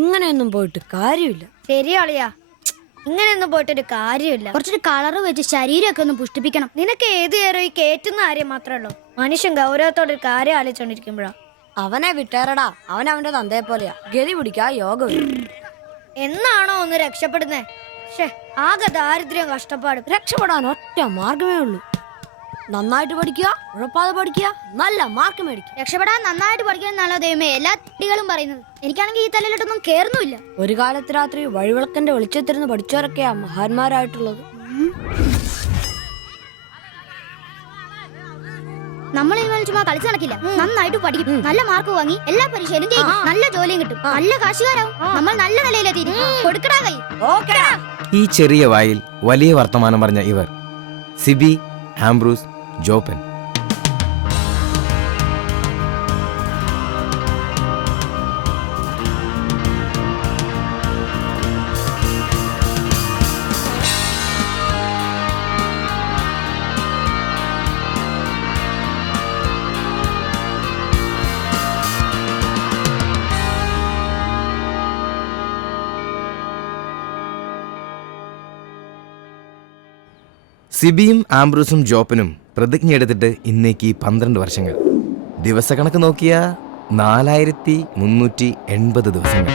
ഇങ്ങനെയൊന്നും പോയിട്ട് കാര്യമില്ല. ശരിയാളിയാ, ഇങ്ങനെയൊന്നും പോയിട്ടൊരു കാര്യമില്ല. കുറച്ചൊരു കളറ് വെച്ച് ശരീരമൊക്കെ ഒന്ന് പുഷ്ടിപ്പിക്കണം. നിനക്ക് ഏത് നേരം ഈ കേറ്റുന്ന കാര്യം മാത്രമേ ഉള്ളൂ. മനുഷ്യൻ ഗൗരവത്തോടെ ഒരു കാര്യം ആലോചിച്ചോണ്ടിരിക്കുമ്പോഴാ. അവനെ വിട്ടേരടാ, അവന്റെ തന്തയെ പോലെയാ. ഗതി പിടിക്കാ യോഗം. എന്നാണോ ഒന്ന് രക്ഷപ്പെടുന്നേ? ആകെ ദാരിദ്ര്യം കഷ്ടപ്പാടും. രക്ഷപ്പെടാൻ ഒറ്റ മാർഗമേ ഉള്ളൂ. നന്നായിട്ട് പഠിക്കുക, ഉഴപ്പാതെ പഠിക്കുക, നല്ല മാർക്ക് മേടിക്കുക. രക്ഷപ്പെടാൻ നന്നായിട്ട് പഠിക്കണമെന്നാണോ ദൈവമേ എല്ലാ കുട്ടികളും പറയുന്നത്? എനിക്കാണെങ്കിൽ ഈ തലയിലോട്ടൊന്നും കേറുന്നില്ല. ഒരു കാലത്ത് രാത്രി വഴിവിളക്കന്റെ വെളിച്ചത്തിരുന്ന് പഠിച്ചവരൊക്കെയാ മഹാന്മാരായിട്ടുള്ളത്. നമ്മൾ ഇതുപോലെ ചുമ്മാ കളിച്ചു നടക്കില്ല. നന്നായിട്ട് പഠിക്കും, നല്ല മാർക്ക് വാങ്ങി എല്ലാ പരീക്ഷയിലും ജയിക്കും, നല്ല ജോലിയും കിട്ടും, നല്ല കാശുകാരാവും. നമ്മൾ നല്ല നിലയിലെത്തി കൊടുക്കടാ കൈ. ഈ ചെറിയ വായിൽ വലിയ വർത്തമാനം പറഞ്ഞ ഇവർ സിബി, ആംബ്രൂസ്, ജോപ്പൻ. സിബിയും ആംബ്രൂസും ജോപ്പനും പ്രതിജ്ഞയെടുത്തിട്ട് ഇന്നേക്ക് 12 വർഷങ്ങൾ. ദിവസക്കണക്ക് നോക്കിയ 4380 ദിവസങ്ങൾ.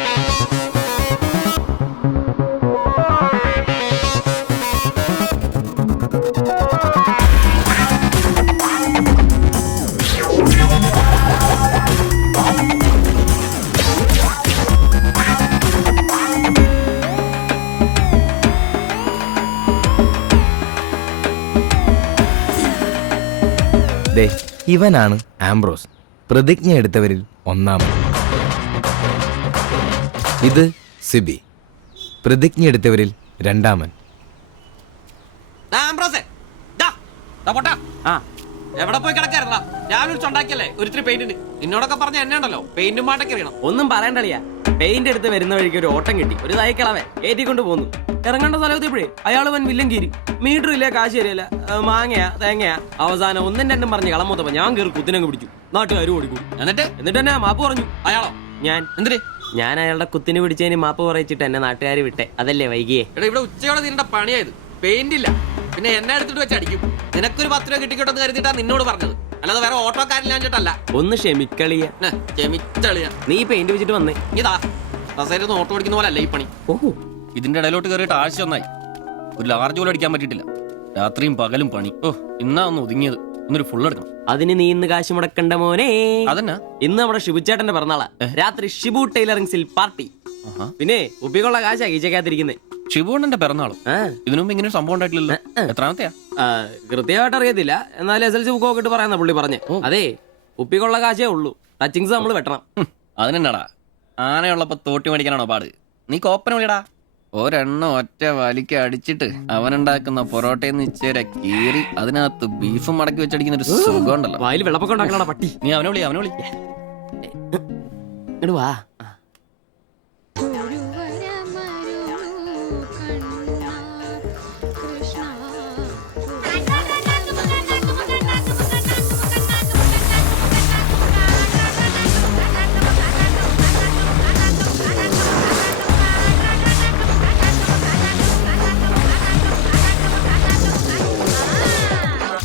ഇവനാണ് ആംബ്രോസ്, പ്രതിജ്ഞ എടുത്തവരിൽ ഒന്നാമൻ. ഇത് സിബി, പ്രതിജ്ഞ എടുത്തവരിൽ രണ്ടാമൻ. എവിടെ പോയി കിടക്കായിരുന്നാ? ഞാൻ ഉണ്ടാക്കിയല്ലേ ഒരിത്തിരി പെയിന്റിന്. നിന്നോടൊക്കെ പറഞ്ഞ എന്നെ ഉണ്ടല്ലോ പെയിന്റും പാട്ടൊക്കെ അറിയണം. ഒന്നും പറയണ്ടളിയാ. പെയിന്റ് എടുത്ത് വരുന്ന വഴിക്ക് ഒരു ഓട്ടം കിട്ടി. ഒരു തൈക്കളവൻ ഏറ്റിക്കൊണ്ട് പോന്നു. ഇറങ്ങേണ്ട സ്ഥലത്തെപ്പോഴേ അയാൾ വൻ വില്ലൻ കീരി. മീറ്റർ ഇല്ല, കാശ് തരില്ല, മാങ്ങയാ തേങ്ങയാ. അവസാനം ഒന്നും രണ്ടും പറഞ്ഞ് കളമൊത്തപ്പോ ഞാൻ കയറി കുത്തിനങ്ങ് പിടിച്ചു. നാട്ടുകാരും ഓടിക്കും. എന്നിട്ട് എന്നെ മാപ്പ് പറഞ്ഞു. അയാളോ? ഞാൻ എന്തിന്? ഞാൻ അയാളുടെ കുത്തിന് പിടിച്ചതിന് മാപ്പ് പറയിച്ചിട്ട് എന്നെ നാട്ടുകാർ വിട്ടെ. അതല്ലേ വൈകിയേ? ഇവിടെ ഉച്ചയോടെ തീരേണ്ട പണിയായത്. പെയിന്റ് ഇല്ല, പിന്നെ എന്നെ എടുത്തിട്ട് വെച്ച് അടിക്കും. നിനക്കൊരു 10 രൂപ കിട്ടിക്കോട്ടെന്ന് കരുതിട്ടാ നിന്നോട് പറഞ്ഞത്, അല്ലാതെ വേറെ ഓട്ടോക്കാരില്ലാഞ്ഞിട്ടല്ല. ഒന്ന് ക്ഷമിക്കളിയ. ക്ഷമിച്ചളിയാ. നീ പെയിന്റ് വെച്ചിട്ട് വന്നേ. ഇതാ കസേരന്ന് ഓട്ടോ ഓടിക്കുന്ന പോലെ അല്ല ഈ പണി. ഓഹോ, ഇതിന്റെ ഇടയിലോട്ട് കയറിയിട്ട് ആഴ്ച ഒന്നായി. ഒരു ലാർജ് പോലും അടിക്കാൻ പറ്റിയിട്ടില്ല. രാത്രിയും പകലും പണി. ഇന്നാ ഒന്ന് ഒതുങ്ങിയത്. ഒന്നൊരു ഫുൾ എടുക്കണം. അതിന് നീ ഇന്ന് കാശ് മുടക്കണ്ട മോനെ. അതന്നെ, ഇന്ന് നമ്മുടെ ഷിബുച്ചേട്ടന്റെ പിറന്നാളാ. രാത്രി ഷിബു ടൈലറിംഗ്സിൽ പാർട്ടി. പിന്നെ ഉപ്പിക്കുള്ള കാശാ കീച്ചക്കാത്തിരിക്കുന്നേ. ഷിബുണ്ണന്റെ പിറന്നാളും ഇതിനു മുമ്പ് ഇങ്ങനെ സംഭവം ഉണ്ടായിട്ടില്ലല്ലോ. എത്രാമത്തെയാ? കൃത്യമായിട്ട് അറിയത്തില്ല, എന്നാലും SLC ബുക്ക് നോക്കിട്ട് പറയാന്ന പുള്ളി പറഞ്ഞേ. അതെ, ഉപ്പിക്കുള്ള കാശേ ഉള്ളൂ, ടച്ചിങ്സ് നമ്മൾ വെട്ടണം. അതിനെന്നാടാ, ആനയുള്ളപ്പോ തോട്ടി മേടിക്കാനാണോ പാട്? നീ കോപ്പന വിളിയടാ. ഒരെണ്ണം ഒറ്റ വലിക്ക് അടിച്ചിട്ട് അവനുണ്ടാക്കുന്ന പൊറോട്ടയെന്ന് ഇച്ചേരെ കീറി അതിനകത്ത് ബീഫും മടക്കി വെച്ചടിക്കുന്ന ഒരു സുഖം ഉണ്ടല്ലോ. വായിൽ വെള്ളപ്പൊക്കം ഉണ്ടാക്കണ പട്ടി. നീ അവനെ വിളി. ഇങ്ങട് വാ.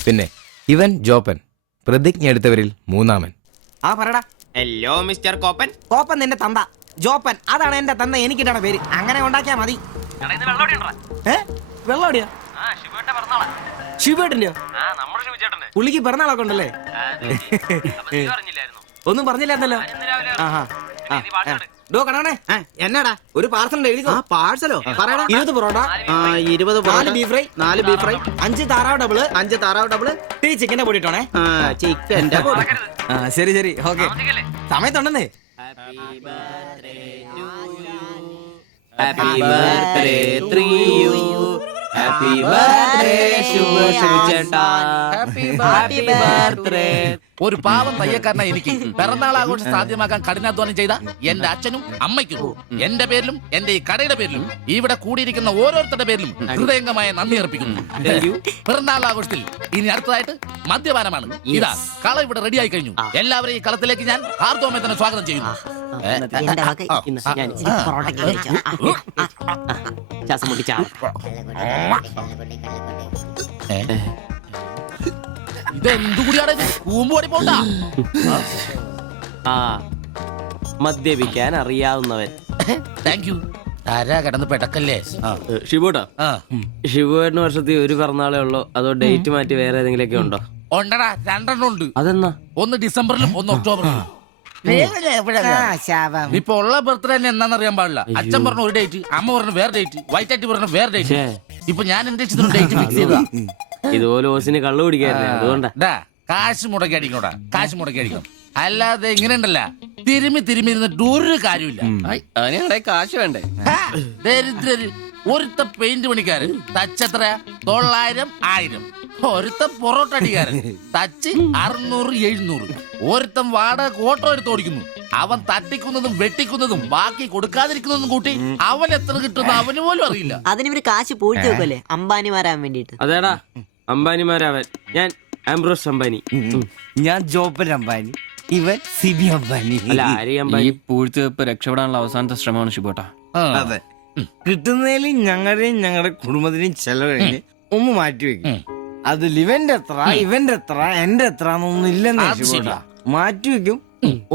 പിന്നെ ഇവൻ ജോപ്പൻ, പ്രതിജ്ഞ എടുത്തവരിൽ മൂന്നാമൻ. പറടാ. Hello mister കോപ്പൻ. കോപ്പൻ നിന്റെ തന്ത, ജോപ്പൻ അതാണ് എന്റെ തന്ത. എനിക്കിട്ടാണ് പേര്. അങ്ങനെ ഉണ്ടാക്കിയാ മതി. വെള്ളോടിയാ? ശിവേട്ടന്റെയോ? പുള്ളിക്ക് പിറന്നാളൊക്കെ ഉണ്ടല്ലേ? ഒന്നും പറഞ്ഞില്ലായിരുന്നല്ലോ. എന്നാടാ ഒരു പാർസൽ എഴുതിക്കോ. പാഴ്സലോ? 20 parotta, 20 4 beef fry, 4 beef fry, 5 താറാവ് ഡബിള്, 5 താറാവ് ഡബിള്, ടീ ചിക്കന്റെ പൊടി ഇട്ടോണേ. ചിക്കന്റെ പൊടി. ശരി ശരി, ഓക്കെ. സമയത്തുണ്ടെന്നേ. Happy birthday to you. Happy birthday ശുഭചേട്ടാ. Happy birthday. ഒരു പാവം തയ്യക്കാരനായി എനിക്ക് പിറന്നാൾ ആഘോഷം സാധ്യമാക്കാൻ കഠിനാധ്വാനം ചെയ്ത എന്റെ അച്ഛനും അമ്മയ്ക്കും എന്റെ പേരിലും എന്റെ ഈ കടയുടെ പേരിലും ഇവിടെ കൂടിയിരിക്കുന്ന ഓരോരുത്തരുടെ പേരിലും ഹൃദയംഗമായ നന്ദി അർപ്പിക്കുന്നു. പിറന്നാൾ ആഘോഷത്തിൽ ഇനി അടുത്തതായിട്ട് മദ്യപാനമാണ്. ഇതാ കള ഇവിടെ റെഡിയായി കഴിഞ്ഞു. എല്ലാവരെയും ഈ കളത്തിലേക്ക് ഞാൻ ഹാർദവമായി തന്നെ സ്വാഗതം ചെയ്യുന്നു. എന്റെ വക ഇന്ന് ഞാൻ ഇച്ചിരി പൊറോട്ടയ്ക്ക് കഴിച്ചു. ശ്വാസം മുട്ടിച്ചാ ഇതെന്തു കൂടിയാണ് ഇത്? കൂമ്പ് ഓടി പോണ്ട. ആ മദ്യപിക്കാൻ അറിയാവുന്നവൻ. Thank you. ആരാ കിടന്ന് പെടക്കല്ലേ? ഷിബുട്ടാ, ആ ഷിബുവേട്ടന് വർഷത്തിൽ ഒരു പിറന്നാളേ ഉള്ളോ അതോ ഡേറ്റ് മാറ്റി വേറെ ഏതെങ്കിലുമൊക്കെ ഉണ്ടോ? ഉണ്ടടാ, 2 ഉണ്ട്. അതെന്നാ? ഒന്ന് ഡിസംബറിലും ഒന്ന് ഒക്ടോബറിലും. ഇപ്പൊ ഉള്ള ബർത്ത്ഡേ തന്നെ എന്നാന്നറിയാൻ പാടില്ല. അച്ഛൻ പറഞ്ഞ ഒരു ഡേറ്റ്, അമ്മ പറഞ്ഞ വേറെ ഡേറ്റ്, വൈറ്റാറ്റി പറഞ്ഞ വേറെ ഡേറ്റ്. ഇപ്പൊ ഞാൻ എന്റെ ഡേറ്റ് ഫിക്സ് ചെയ്തതാ. ഇതുപോലെ ഓസിന് കള്ളു പിടിക്കാറില്ല, അതുകൊണ്ടാ. കാശ് മുടക്കി അടിക്കണോടാ, കാശ് മുടക്കി അടിക്കണം. അല്ലാതെ ഇങ്ങനെ ഉണ്ടല്ല തിരുമ്മി ഇരുന്നിട്ട് ഒരു കാര്യമില്ല. അതിനെ കാശ് വേണ്ടേ? ദരിദ്രര്. ഒരുത്ത പെയിന്റ് പണിക്കാരൻ തച്ചെത്ര 900 1000. ഒരുത്ത പൊറോട്ട അടിക്കാരൻ തച്ച് 600 700. ഒരുത്തൻ വാടക ഓട്ടോ എടുത്ത് ഓടിക്കുന്നു. അവൻ തട്ടിക്കുന്നതും വെട്ടിക്കുന്നതും ബാക്കി കൊടുക്കാതിരിക്കുന്നതും കൂട്ടി അവൻ എത്ര കിട്ടുന്നു അവന് പോലും അറിയില്ല. അതിനിവര് കാശ് പൂഴ്ത്തി വെക്കല്ലേ അംബാനിമാരാൻ വേണ്ടിട്ട്. അതേടാ, അംബാനിമാരാവൻ. ഞാൻ ആംബ്രോസ് അംബാനി. ഞാൻ ജോപ്പൻ അംബാനി, ഇവൻ സിബി അംബാനി. അല്ല, ആര്യ ഈ അംബാനി. പൂഴ്ത്തിവെപ്പ് രക്ഷപ്പെടാനുള്ള അവസാനത്തെ ശ്രമമാണ് ഷിബോട്ടാ. ആ. അതെ, കിട്ടുന്നതിൽ ഞങ്ങളുടെയും ഞങ്ങളുടെ കുടുംബത്തിന്റെയും ചെലവ് കഴിഞ്ഞ് ഒന്ന് മാറ്റി വെക്കും. അതിൽ ഇവന്റെ എത്ര ഇവന്റെ എത്ര എന്റെ എത്ര എന്നൊന്നും ഇല്ലെന്ന് അത് ശരിയാ. മാറ്റി വെക്കും.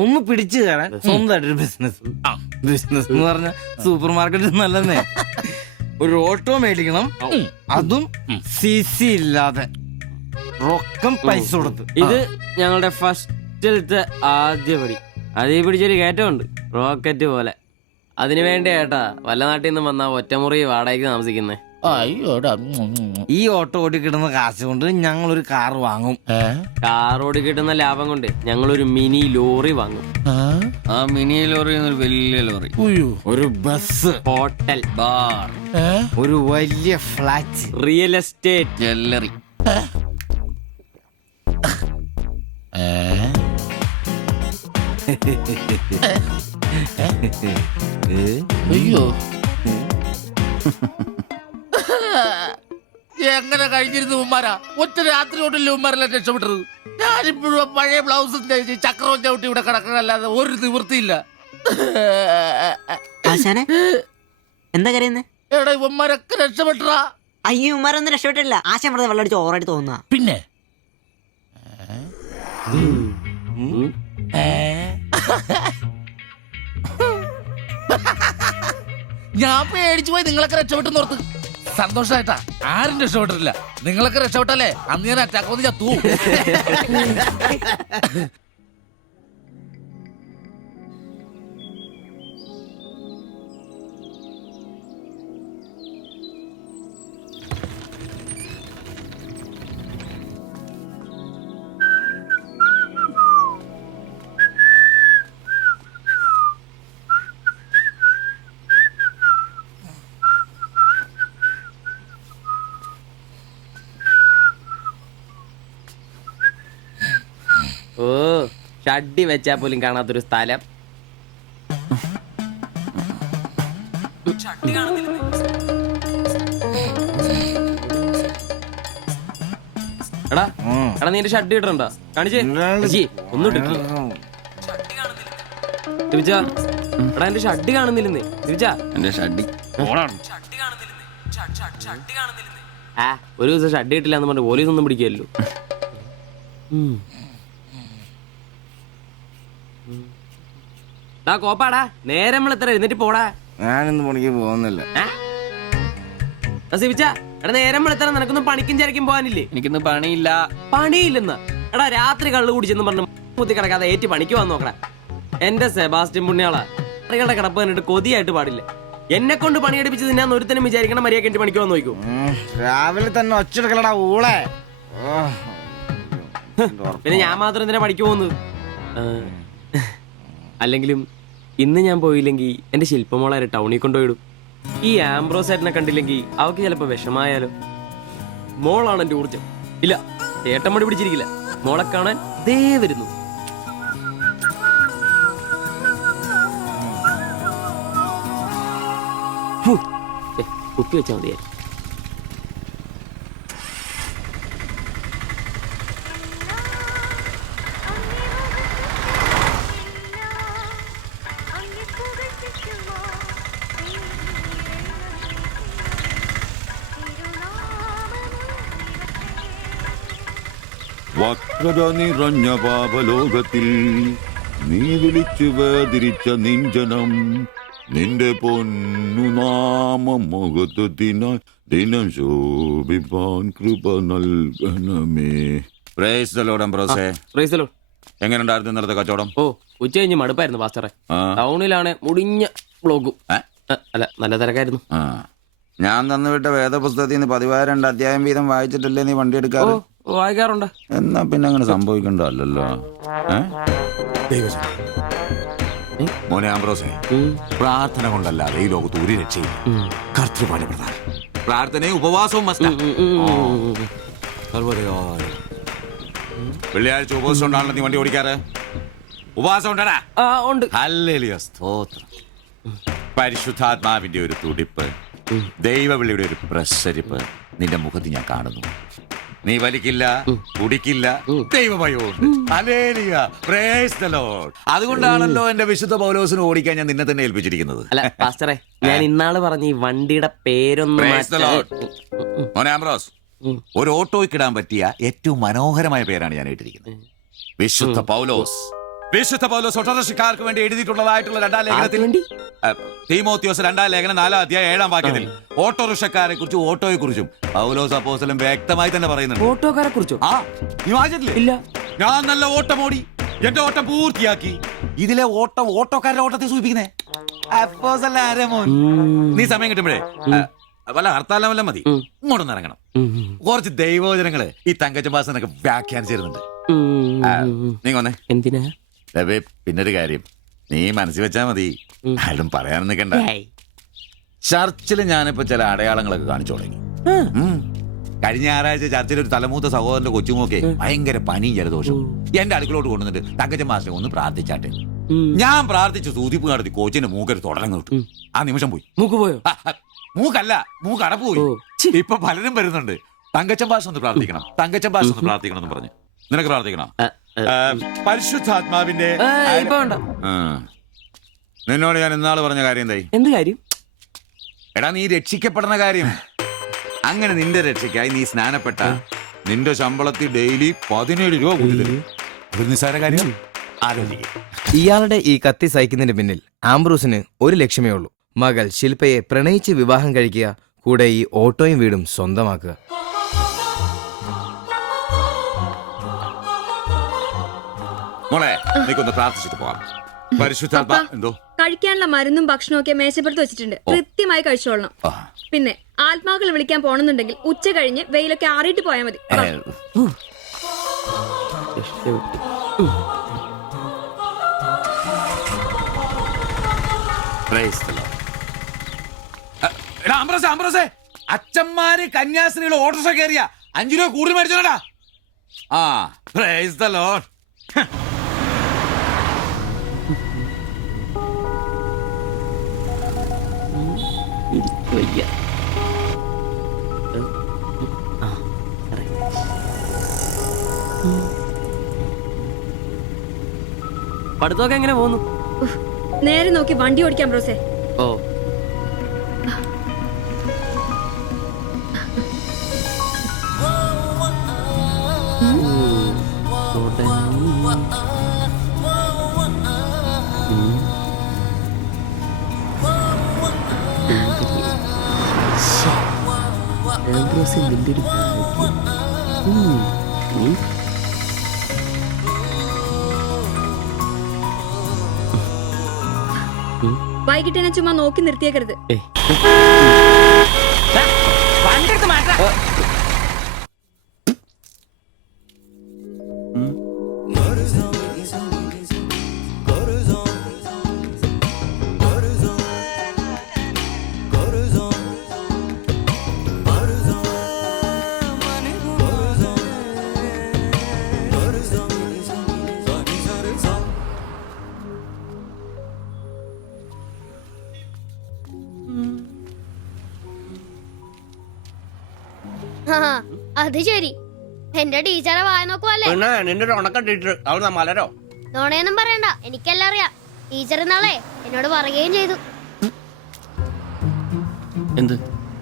ഒന്ന് പിടിച്ചു കയറാൻ സ്വന്തമായിട്ടൊരു ബിസിനസ്. ബിസിനസ് എന്ന് പറഞ്ഞ സൂപ്പർ മാർക്കറ്റ് നല്ലതേ. ഒരു ഓട്ടോ മേടിക്കണം, അതും CC ഇല്ലാതെ റൊക്കം പൈസ കൊടുത്ത്. ഇത് ഞങ്ങളുടെ ഫസ്റ്റിലത്തെ ആദ്യ പടി. അതീ പിടിച്ചൊരു കയറ്റമുണ്ട്, റോക്കറ്റ് പോലെ. അതിനു വേണ്ടി ഏട്ടാ വല്ല നാട്ടിൽ നിന്ന് വന്നാ ഒറ്റമുറി വാടകയ്ക്ക് താമസിക്കുന്നേ. അയ്യോടാ. ഈ ഓട്ടോ ഓടി കിട്ടുന്ന കാശ് കൊണ്ട് ഞങ്ങളൊരു കാർ വാങ്ങും. കാറോട് കിട്ടുന്ന ലാഭം കൊണ്ട് ഞങ്ങളൊരു മിനി ലോറി വാങ്ങും. ആ മിനി ലോറി എന്നൊരു വലിയ ലോറി, ഒരു ബസ്, ഹോട്ടൽ, ബാർ, ഒരു വലിയ ഫ്ലാറ്റ്, റിയൽ എസ്റ്റേറ്റ്, ജ്വല്ലറി. അയ്യോ. എങ്ങനെ കഴിഞ്ഞിരുന്നു ഉമ്മാരാ? ഒറ്റ രാത്രി കൊണ്ടല്ലേ ഉമ്മാരെല്ലാം രക്ഷപ്പെട്ടത്. ഞാനിപ്പോഴും പഴയ ബ്ലൗസും ചക്രവും ചവിട്ടി ഇവിടെ കിടക്കണല്ലാതെ ഒരു നിവൃത്തിയില്ല. ആശാനെ എന്താ കരയുന്നേ? എടാ ഉമ്മാരൊക്കെ രക്ഷപ്പെട്ടടാ. അയ്യോ ഉമ്മാരൊന്നും രക്ഷപ്പെട്ടില്ല. ആശാൻ വെറുതെ വെള്ളം അടിച്ച് ഓറായിട്ട് തോന്നുക. പിന്നെ ഞാൻ പേടിച്ചു പോയി. നിങ്ങളൊക്കെ രക്ഷപ്പെട്ടെന്ന് ഓർത്ത് സന്തോഷായിട്ടാ. ആരും രക്ഷപ്പെട്ടിട്ടില്ല. നിങ്ങളൊക്കെ രക്ഷപ്പെട്ടല്ലേ അന്ന് ഞാൻ അറ്റാക്ക് വന്ന് ചത്തു. ഓ ഷഡ്ഡി വെച്ചാ പോലും കാണാത്തൊരു സ്ഥലം. എടാ എടാ നീ എന്റെ ഷഡ്ഡി ഇട്ടിട്ടുണ്ടോ? കാണിച്ചേ. ഒന്നും ഇട്ടിട്ടില്ല. എടാ എന്റെ ഷഡ്ഡി കാണുന്നില്ലെന്ന്. എന്റെ ഷഡ്ഡി ആ ഒരു ദിവസം ഷഡ്ഡി ഇട്ടില്ല എന്ന് പറഞ്ഞ പോലീസ് ഒന്നും പിടിക്കല്ലോ. കോപ്പാടാ നേരം എത്ര എഴുന്നേറ്റ് പോടാ. ഞാനിന്ന് പണിക്ക് പോകുന്നില്ല. എടാ നേരം എത്ര നിനക്കൊന്നും പണിക്കും ചരക്കും പോകാനില്ലേ? എനിക്കിന്ന് പണിയില്ല. പണിയില്ലെന്ന്? എടാ രാത്രി കള്ളു കുടിച്ചെന്ന് പറഞ്ഞ് കുത്തി കിടക്കാതെ ഏറ്റി പണിക്ക് വന്ന് നോക്കടാ. എന്റെ സെബാസ്റ്റ്യൻ പുണ്യാളാ, സ്ത്രീകളുടെ കിടപ്പ് കണ്ടിട്ട് കൊതിയായിട്ട് പാടില്ല. എന്നെ കൊണ്ട് പണിയെടുപ്പിച്ച് തിന്നാന്ന് ഒരുത്തനും വിചാരിക്കണം. മര്യാദ എന്റെ പണിക്ക് വന്ന് നോക്കൂ. രാവിലെ തന്നെ ഒച്ചെടുക്കലടാ ഊളെ. പിന്നെ ഞാൻ മാത്രം എന്തിനാ പണിക്ക് പോകുന്നത്? അല്ലെങ്കിലും ഇന്ന് ഞാൻ പോയില്ലെങ്കിൽ എന്റെ ശില്പമോളെ ടൗണിൽ കൊണ്ടുപോയിടും. ഈ ആംബ്രോസ് ഏട്ടനെ കണ്ടില്ലെങ്കിൽ അവക്ക് ചിലപ്പോ വിഷമായാലോ. മോളാണ് എന്റെ ഊർജം. ഇല്ല ഏട്ടൻ മടി പിടിച്ചിരിക്കില്ല. മോളെ കാണാൻ ദേ വരുന്നു. കുത്തി വെച്ചാൽ മതിയായി. വക്രത നിറഞ്ഞ പാപലോകത്തിൽ നീ വിളിച്ചു വേദിരിച്ച നിഞ്ജനം നിന്റെ പൊന്നു നാമം മുഖത്തിനായി ദിനം ശോഭിപ്പാൻ കൃപ നൽകണമേ. പ്രൈസ് ദി ലോർഡ് അംബ്രോസേ. പ്രൈസലോ. എങ്ങനെയുണ്ടായിരുന്നു ഇന്നലത്തെ കച്ചവടം? ഓ ഉച്ച കഴിഞ്ഞ് മടുപ്പായിരുന്നു പാസ്റ്ററെ. ആ. ടൗണിലാണ് മുടിഞ്ഞ ബ്ലോഗും. അല്ല നല്ല തിരക്കായിരുന്നു. ആ, ഞാൻ തന്നുവിട്ട വേദപുസ്തകത്തിൽ നിന്ന് 12 അധ്യായം വീതം വായിച്ചിട്ടല്ലേ നീ വണ്ടി എടുക്കാറ്? വായിക്കാറുണ്ട്. എന്നാ പിന്നെ അങ്ങനെ സംഭവിക്കണ്ടല്ലോ. മോനെ ആംബ്രോസേ, പ്രാർത്ഥന കൊണ്ടല്ലാതെ ഈ ലോകത്ത് ഒരു രക്ഷയില്ല. കർത്തൃപാട് പ്രധാനം. പ്രാർത്ഥനയും ഉപവാസവും മസ്റ്റാ. വെള്ളിയാഴ്ച ഉപവാസം ഉണ്ടാണല്ലോ നീ വണ്ടി ഓടിക്കാറ്. ഉപവാസം ഉണ്ടടാ? ഉണ്ട്. ഹല്ലേലൂയ, സ്തോത്രം. പരിശുദ്ധാത്മാവിന്റെ ഒരു തുടിപ്പ്, ദൈവവിളിയുടെ ഒരു പ്രസരിപ്പ് നിന്റെ മുഖത്ത് ഞാൻ കാണുന്നു. നീ വലിക്കില്ല, കുടിക്കില്ല, ദൈവഭയമുണ്ട്. Hallelujah, praise the Lord. അതുകൊണ്ടാണല്ലോ എന്റെ വിശുദ്ധ പൗലോസിനെ ഓടിക്കാൻ ഞാൻ നിന്നെ തന്നെ ഏൽപ്പിച്ചിരിക്കുന്നത്. അല്ല പാസ്റ്ററെ, ഞാൻ ഇന്നാള് പറഞ്ഞ ഈ വണ്ടിയുടെ പേരൊന്നും Praise the Lord. മോനെ ആംബ്രോസ്, ഒരു ഓട്ടോയ്ക്കിടാൻ പറ്റിയ ഏറ്റവും മനോഹരമായ പേരാണ് ഞാൻ ഇട്ടിരിക്കുന്നത്. വിശുദ്ധ പൗലോസ്. വിശുദ്ധ പൗലോസ് ഓട്ടോറിക്ഷക്കാർക്ക് വേണ്ടി എഴുതിയിട്ടുള്ളതായിട്ടുള്ള 2-ാം ലേഖനത്തിൽ, തീമോത്തിയോസ് 2-ാം ലേഖനം 4-ാം അധ്യായം 7-ാം വാക്യത്തിൽ ഓട്ടോറിക്ഷക്കാരെ കുറിച്ചും ഓട്ടോയെ കുറിച്ചും പൗലോസ് അപ്പോസ്തലൻ വ്യക്തമായി തന്നെ പറയുന്നുണ്ട്. ഓട്ടോക്കാരെ കുറിച്ചോ? ആ, നീ വായിച്ചിട്ടില്ലേ? ഇല്ല. ഞാൻ നല്ല ഓട്ടം ഓടി, എന്റെ ഓട്ടം പൂർത്തിയാക്കി. ഇതിലെ ഓട്ടം ഓട്ടോക്കാരുടെ ഓട്ടത്തെ സൂചിപ്പിക്കുന്നേ. അപ്പോസ്തലൻ ആരാ മോൻ? നീ സമയം കിട്ടുമ്പോഴേ വല്ല ഹർത്താലം വല്ല മതി, ഇങ്ങോട്ടൊന്ന് ഇറങ്ങണം. കുറച്ച് ദൈവവചനങ്ങള് ഈ തങ്കച്ചമ്പാസനൊക്കെ വ്യാഖ്യാനിച്ചിരുന്നുണ്ട്. നീ വന്നേ. എന്തിനാ? പിന്നൊരു കാര്യം നീ മനസ്സിൽ വെച്ചാ മതി, ആരും പറയാൻ നിൽക്കണ്ട. ചർച്ചിൽ ഞാനിപ്പോ ചില അടയാളങ്ങളൊക്കെ കാണിച്ചു തുടങ്ങി. കഴിഞ്ഞ ഞായറാഴ്ച ചർച്ചിൽ ഒരു തലമൂത്ത സഹോദരന്റെ കൊച്ചുമോക്കെ ഭയങ്കര പനിയും ജലദോഷവും എന്റെ അടുക്കളോട്ട് കൊണ്ടുവന്നിട്ട് തങ്കച്ചൻ മാസ്റ്റർ ഒന്ന് പ്രാർത്ഥിച്ചാട്ടെ. ഞാൻ പ്രാർത്ഥിച്ചു, സൂതിപ്പ് നടത്തി കോച്ചിന്റെ മൂക്കൊരു തുടങ്ങി കിട്ടും. ആ നിമിഷം പോയി. മൂക്ക് പോയോ? മൂക്കല്ല, മൂക്ക് അടപ്പ് പോയി. ഇപ്പൊ പലരും വരുന്നുണ്ട്, തങ്കച്ചൻ ഭാഷ ഒന്ന് പ്രാർത്ഥിക്കണം, തങ്കച്ചൻ ഭാഷ ഒന്ന് പ്രാർത്ഥിക്കണം എന്ന് പറഞ്ഞു. നിനക്ക് പ്രാർത്ഥിക്കണം? പരിശുദ്ധാത്മാവിന്റെ നിന്നോട് ഞാൻ ഇന്നാള് പറഞ്ഞ കാര്യം എന്തായി? എന്ത് കാര്യം? എടാ, നീ രക്ഷിക്കപ്പെടുന്ന കാര്യം. അങ്ങനെ നിന്റെ രക്ഷയ്ക്കായി നീ സ്നാനപ്പെട്ട നിന്റെ ശമ്പളത്തിൽ ഡെയിലി 17 രൂപ കൂടി തരും. ഒരു നിസ്സാര കാര്യം ആലോചിക്കും. ഇയാളുടെ ഈ കത്തി സഹിക്കുന്നതിന് പിന്നിൽ ആംബ്രൂസിന് ഒരു ലക്ഷ്യമേ ഉള്ളൂ: മകൾ ശില്പയെ പ്രണയിച്ച് വിവാഹം കഴിക്കുക, കൂടെ ഈ ഓട്ടോയും വീടും സ്വന്തമാക്കുക. മോളെ, നീക്കൊന്ന് പ്രാർത്ഥിച്ചിട്ട് പോവാം. പരിശുദ്ധാത്മാ എന്തോ കഴിക്കാനുള്ള മരുന്നും ഭക്ഷണവും ഒക്കെ മേശപ്പുറത്ത് വെച്ചിട്ടുണ്ട്. കൃത്യമായി കഴിച്ചോളണം. പിന്നെ ആത്മാക്കൾ വിളിക്കാൻ പോണെന്നുണ്ടെങ്കിൽ ഉച്ച കഴിഞ്ഞ് വെയിലൊക്കെ ആറിയിട്ട് പോയാൽ മതി. അച്ഛന്മാര് കന്യാസ്ത്രീകൾ ഓട്ടോറിക്ഷ കയറിയ 5 രൂപ കൂടുതൽ മേടിച്ചോടാ. ആ, പ്രൈസ് ദി ലോർഡ്. പഠിത്തമൊക്കെ എങ്ങനെ പോകുന്നു? നേരെ നോക്കി വണ്ടി ഓടിക്കാം ബ്രോസേ. ഓ, വൈകിട്ട് എന്നെ ചുമ്മാ നോക്കി നിർത്തിയേക്കരുത്. അത് ശരി, എന്റെ ടീച്ചറെ വായ നോക്കുവല്ലേ? നിന്റെ ഉണക്കം ടീച്ചർ അവിടെ മലരോ? നോണയൊന്നും പറയണ്ട, എനിക്കെല്ലാം അറിയാം. ടീച്ചർ നാളെ എന്നോട് പറയുകയും ചെയ്തു. എന്ത്?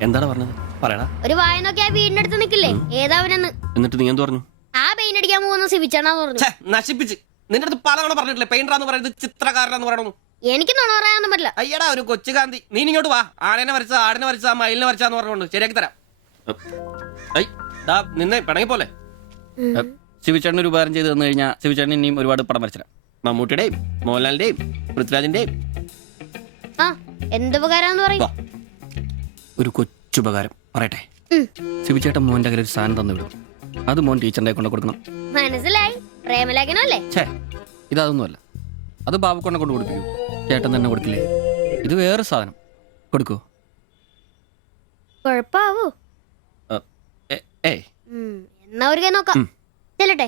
എന്താണ് പറഞ്ഞത്? പറയണ. ഒരു വായ നോക്കി ആ വീടിന്റെ അടുത്ത് നിക്കില്ലേ, ഏതാവനെന്ന്. എന്നിട്ട് നീ എന്ത് പറഞ്ഞു? ആ പെയിന്റ് അടിക്കാൻ പോകുന്ന സിവിച്ചാണെന്ന് പറഞ്ഞു. ഛെ, നശിപ്പിച്ച്. നിന്റെ അടുത്ത് പലതവണ പറഞ്ഞിട്ടില്ലേ പെയിന്ററാന്ന് പറയുന്നത് ചിത്രകാരനാന്ന് പറയണു. എനിക്ക് നുണ പറയാനൊന്നും പറ്റില്ല. അയ്യടാ ഒരു കൊച്ചു കാന്തി. നീ ഇങ്ങോട്ട് വാ. ആടിനെ വരച്ച മയിലിനെ വരച്ചാന്ന് പറഞ്ഞുകൊണ്ട് ശരിയാക്കി തരാം. നിന്നെ പിണങ്ങി പോലെ ശിവചേട്ടൻ ഒരു ഉപകാരം ചെയ്ത് തന്നു കഴിഞ്ഞാൽ ശിവചേട്ടൻ ഇനിയും ഒരുപാട് പടം വരച്ചിടാം. മമ്മൂട്ടിയുടെയും മോഹൻലാലിന്റെയും പൃഥ്വിരാജിന്റെയും. ആ എന്തുപകാരാന്ന് പറയും? ഒരു കൊച്ചുപകാരം പറയട്ടെ. ശിവചേട്ടൻ മോന്റെ കയ്യിൽ ഒരു സാധനം തന്നു വിടും. അത് മോൻ ടീച്ചറിന്റെ കൊണ്ട് കൊടുക്കണം. മനസ്സിലായി. പ്രേമലേഖനല്ലേ? ഛേ, ഇതൊന്നുമല്ല. അത് ബാബുക്കൊണ്ടെ കൊണ്ട് കൊടുക്കൂ. ചേട്ടൻ തന്നെ കൊടുക്കില്ലേ? ഇത് വേറെ സാധനം. കൊടുക്കൂ. കൊഴപ്പാവൂ? ഏയ് എന്നാ ഒരു കൈ നോക്കാം. ചെല്ലട്ടെ.